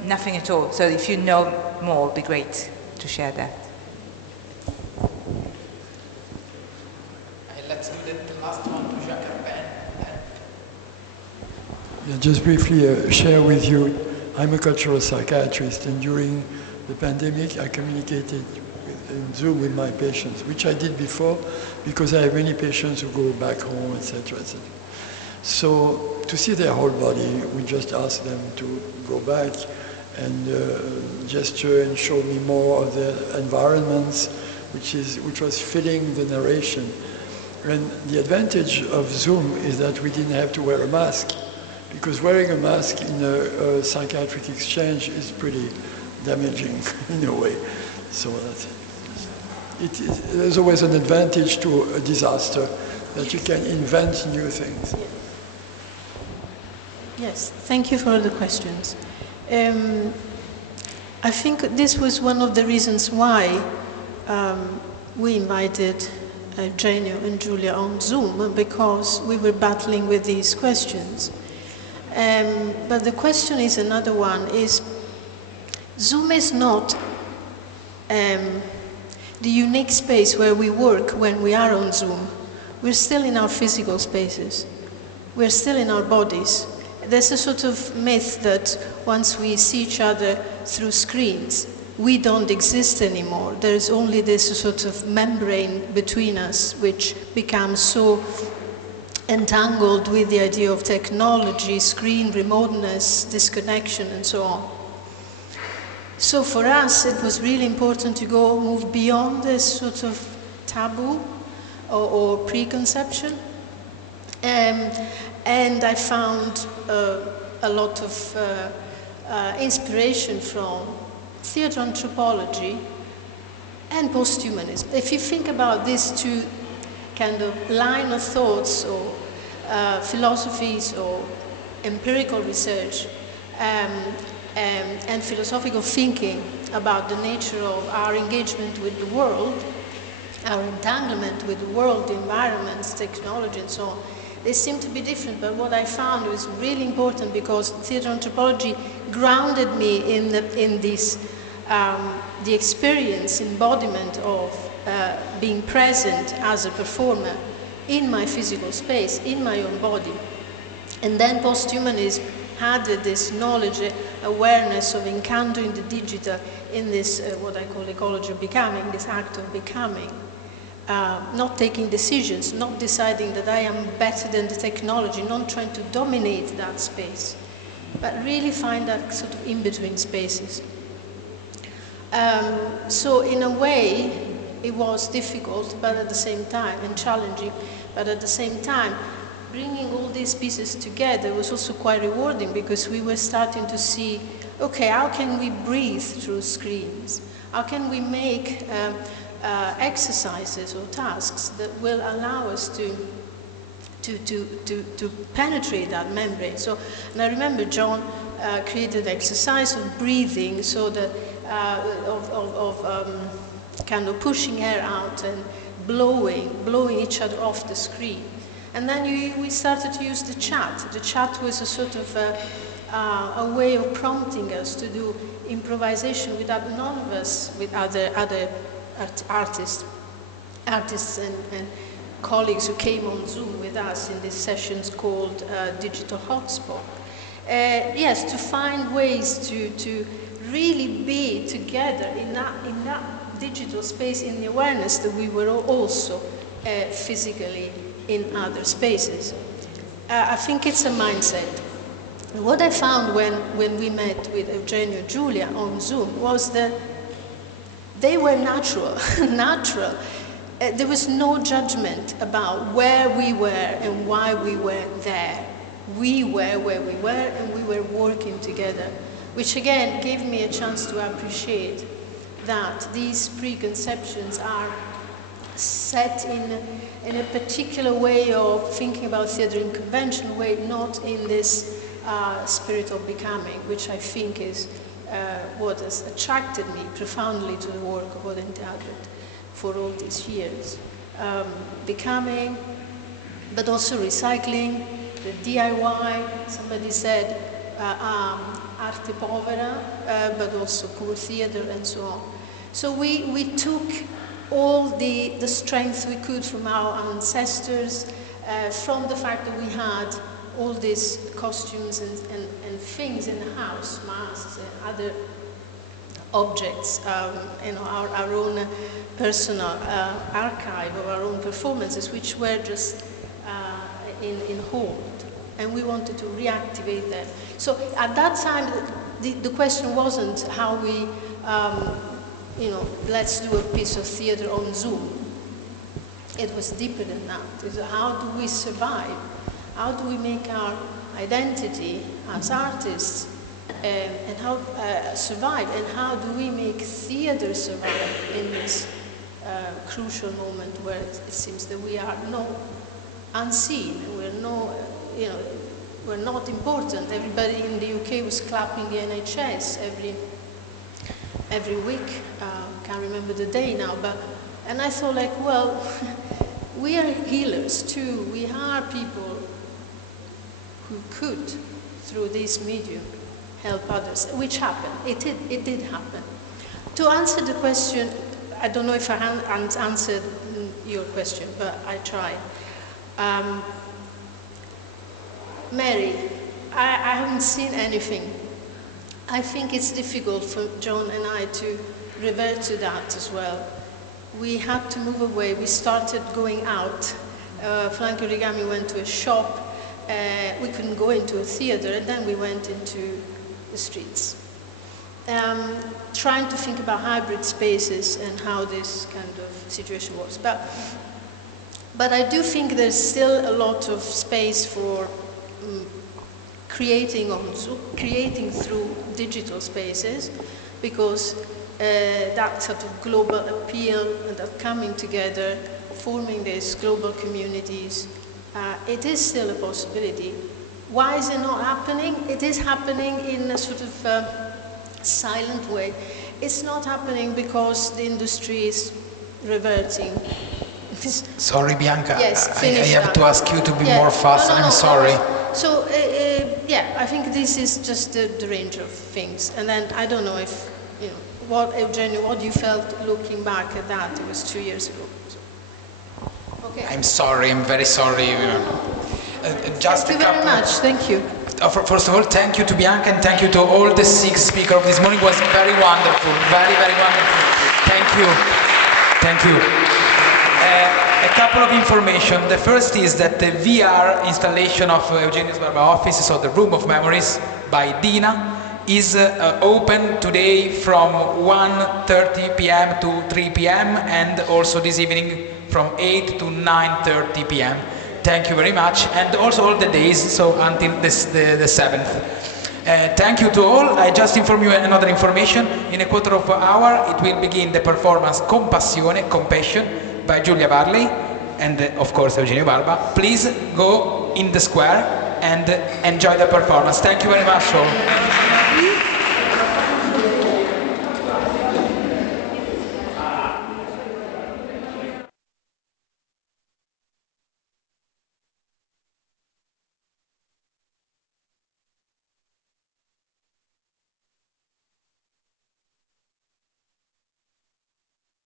Nothing at all. So if you know more, it'd be great to share that. Let's do the last one to Jacques. Yeah, just briefly share with you, I'm a cultural psychiatrist, and during the pandemic I communicated in Zoom with my patients, which I did before because I have many patients who go back home, etc., etc. So to see their whole body, we just ask them to go back and gesture and show me more of the environments, which was filling the narration. And the advantage of Zoom is that we didn't have to wear a mask, because wearing a mask in a psychiatric exchange is pretty damaging in a way. So that's it. There's always an advantage to a disaster, that you can invent new things. Yes, thank you for the questions. I think this was one of the reasons why we invited Genio and Giulia on Zoom, because we were battling with these questions. But the question is another one, is Zoom is not the unique space where we work when we are on Zoom. We're still in our physical spaces. We're still in our bodies. There's a sort of myth that once we see each other through screens, we don't exist anymore. There's only this sort of membrane between us, which becomes so entangled with the idea of technology, screen, remoteness, disconnection, and so on. So for us, it was really important to move beyond this sort of taboo or preconception. And I found a lot of inspiration from theatre anthropology and posthumanism. If you think about these two kind of line of thoughts or philosophies or empirical research and philosophical thinking about the nature of our engagement with the world, our entanglement with the world, the environments, technology, and so on, they seem to be different. But what I found was really important, because theatre anthropology grounded me in this, the experience, embodiment of being present as a performer in my physical space, in my own body. And then posthumanism added this knowledge, awareness of encountering the digital in this, what I call ecology of becoming, this act of becoming. Not taking decisions, not deciding that I am better than the technology, not trying to dominate that space, but really find that sort of in-between spaces. So in a way, it was difficult, but at the same time, and challenging, but at the same time, bringing all these pieces together was also quite rewarding, because we were starting to see, okay, how can we breathe through screens? How can we make exercises or tasks that will allow us to penetrate that membrane? So, and I remember John created exercise of breathing, so that kind of pushing air out and blowing each other off the screen. And then we started to use the chat. The chat was a sort of a way of prompting us to do improvisation without none of us, with other artists and colleagues who came on Zoom with us in these sessions called Digital Hotspot. Yes, to find ways to really be together in that digital space, in the awareness that we were also physically in other spaces. I think it's a mindset. What I found when we met with Eugenio and Giulia on Zoom was that they were natural. There was no judgment about where we were and why we were there. We were where we were and we were working together, which again gave me a chance to appreciate that these preconceptions are set in a particular way of thinking about theatre in conventional way, not in this spirit of becoming, which I think is what has attracted me profoundly to the work of Modern Theatre for all these years. Becoming, but also recycling, the DIY, somebody said arte povera, but also poor theatre and so on. So we took all the strength we could from our ancestors, from the fact that we had all these costumes and things in the house, masks and other objects, our own personal archive of our own performances, which were just in hold, and we wanted to reactivate them. So at that time, the question wasn't how we, let's do a piece of theatre on Zoom. It was deeper than that. It's how do we survive? How do we make our identity as artists and how survive? And how do we make theatre survive in this crucial moment where it seems that we are unseen, we're not important. Everybody in the UK was clapping the NHS every week. Can't remember the day now, and I thought, like, well, we are healers too. We are people who could, through this medium, help others, which happened. It did happen. To answer the question, I don't know if I answered your question, but I tried. Mary, I haven't seen anything. I think it's difficult for John and I to revert to that as well. We had to move away. We started going out. Franco Rigami went to a shop. We couldn't go into a theatre, and then we went into the streets. Trying to think about hybrid spaces and how this kind of situation works. But I do think there's still a lot of space for creating through digital spaces, because that sort of global appeal and that coming together, forming these global communities, it is still a possibility. Why is it not happening? It is happening in a sort of silent way. It's not happening because the industry is reverting. Sorry, Bianca. Yes, I have to ask you to be more fast. No, I'm sorry. So, yeah, I think this is just the range of things. And then I don't know if, what you felt looking back at that. It was 2 years ago. So. Okay. I'm sorry. I'm very sorry. Just thank you very much. Thank you. First of all, thank you to Bianca and thank you to all the 6 speakers of this morning. It was very wonderful. Very, very wonderful. Thank you. Thank you. A couple of information. The first is that the VR installation of Eugenius Barba office, so the Room of Memories by Dina, is open today from 1:30 p.m. to 3 p.m. and also this evening from 8 to 9:30 p.m. Thank you very much, and also all the days, so until the 7th. Thank you to all. I just inform you another information. In a quarter of an hour, it will begin the performance Compassione, Compassion, by Giulia Barley and of course Eugenio Barba. Please go in the square and enjoy the performance. Thank you very much all.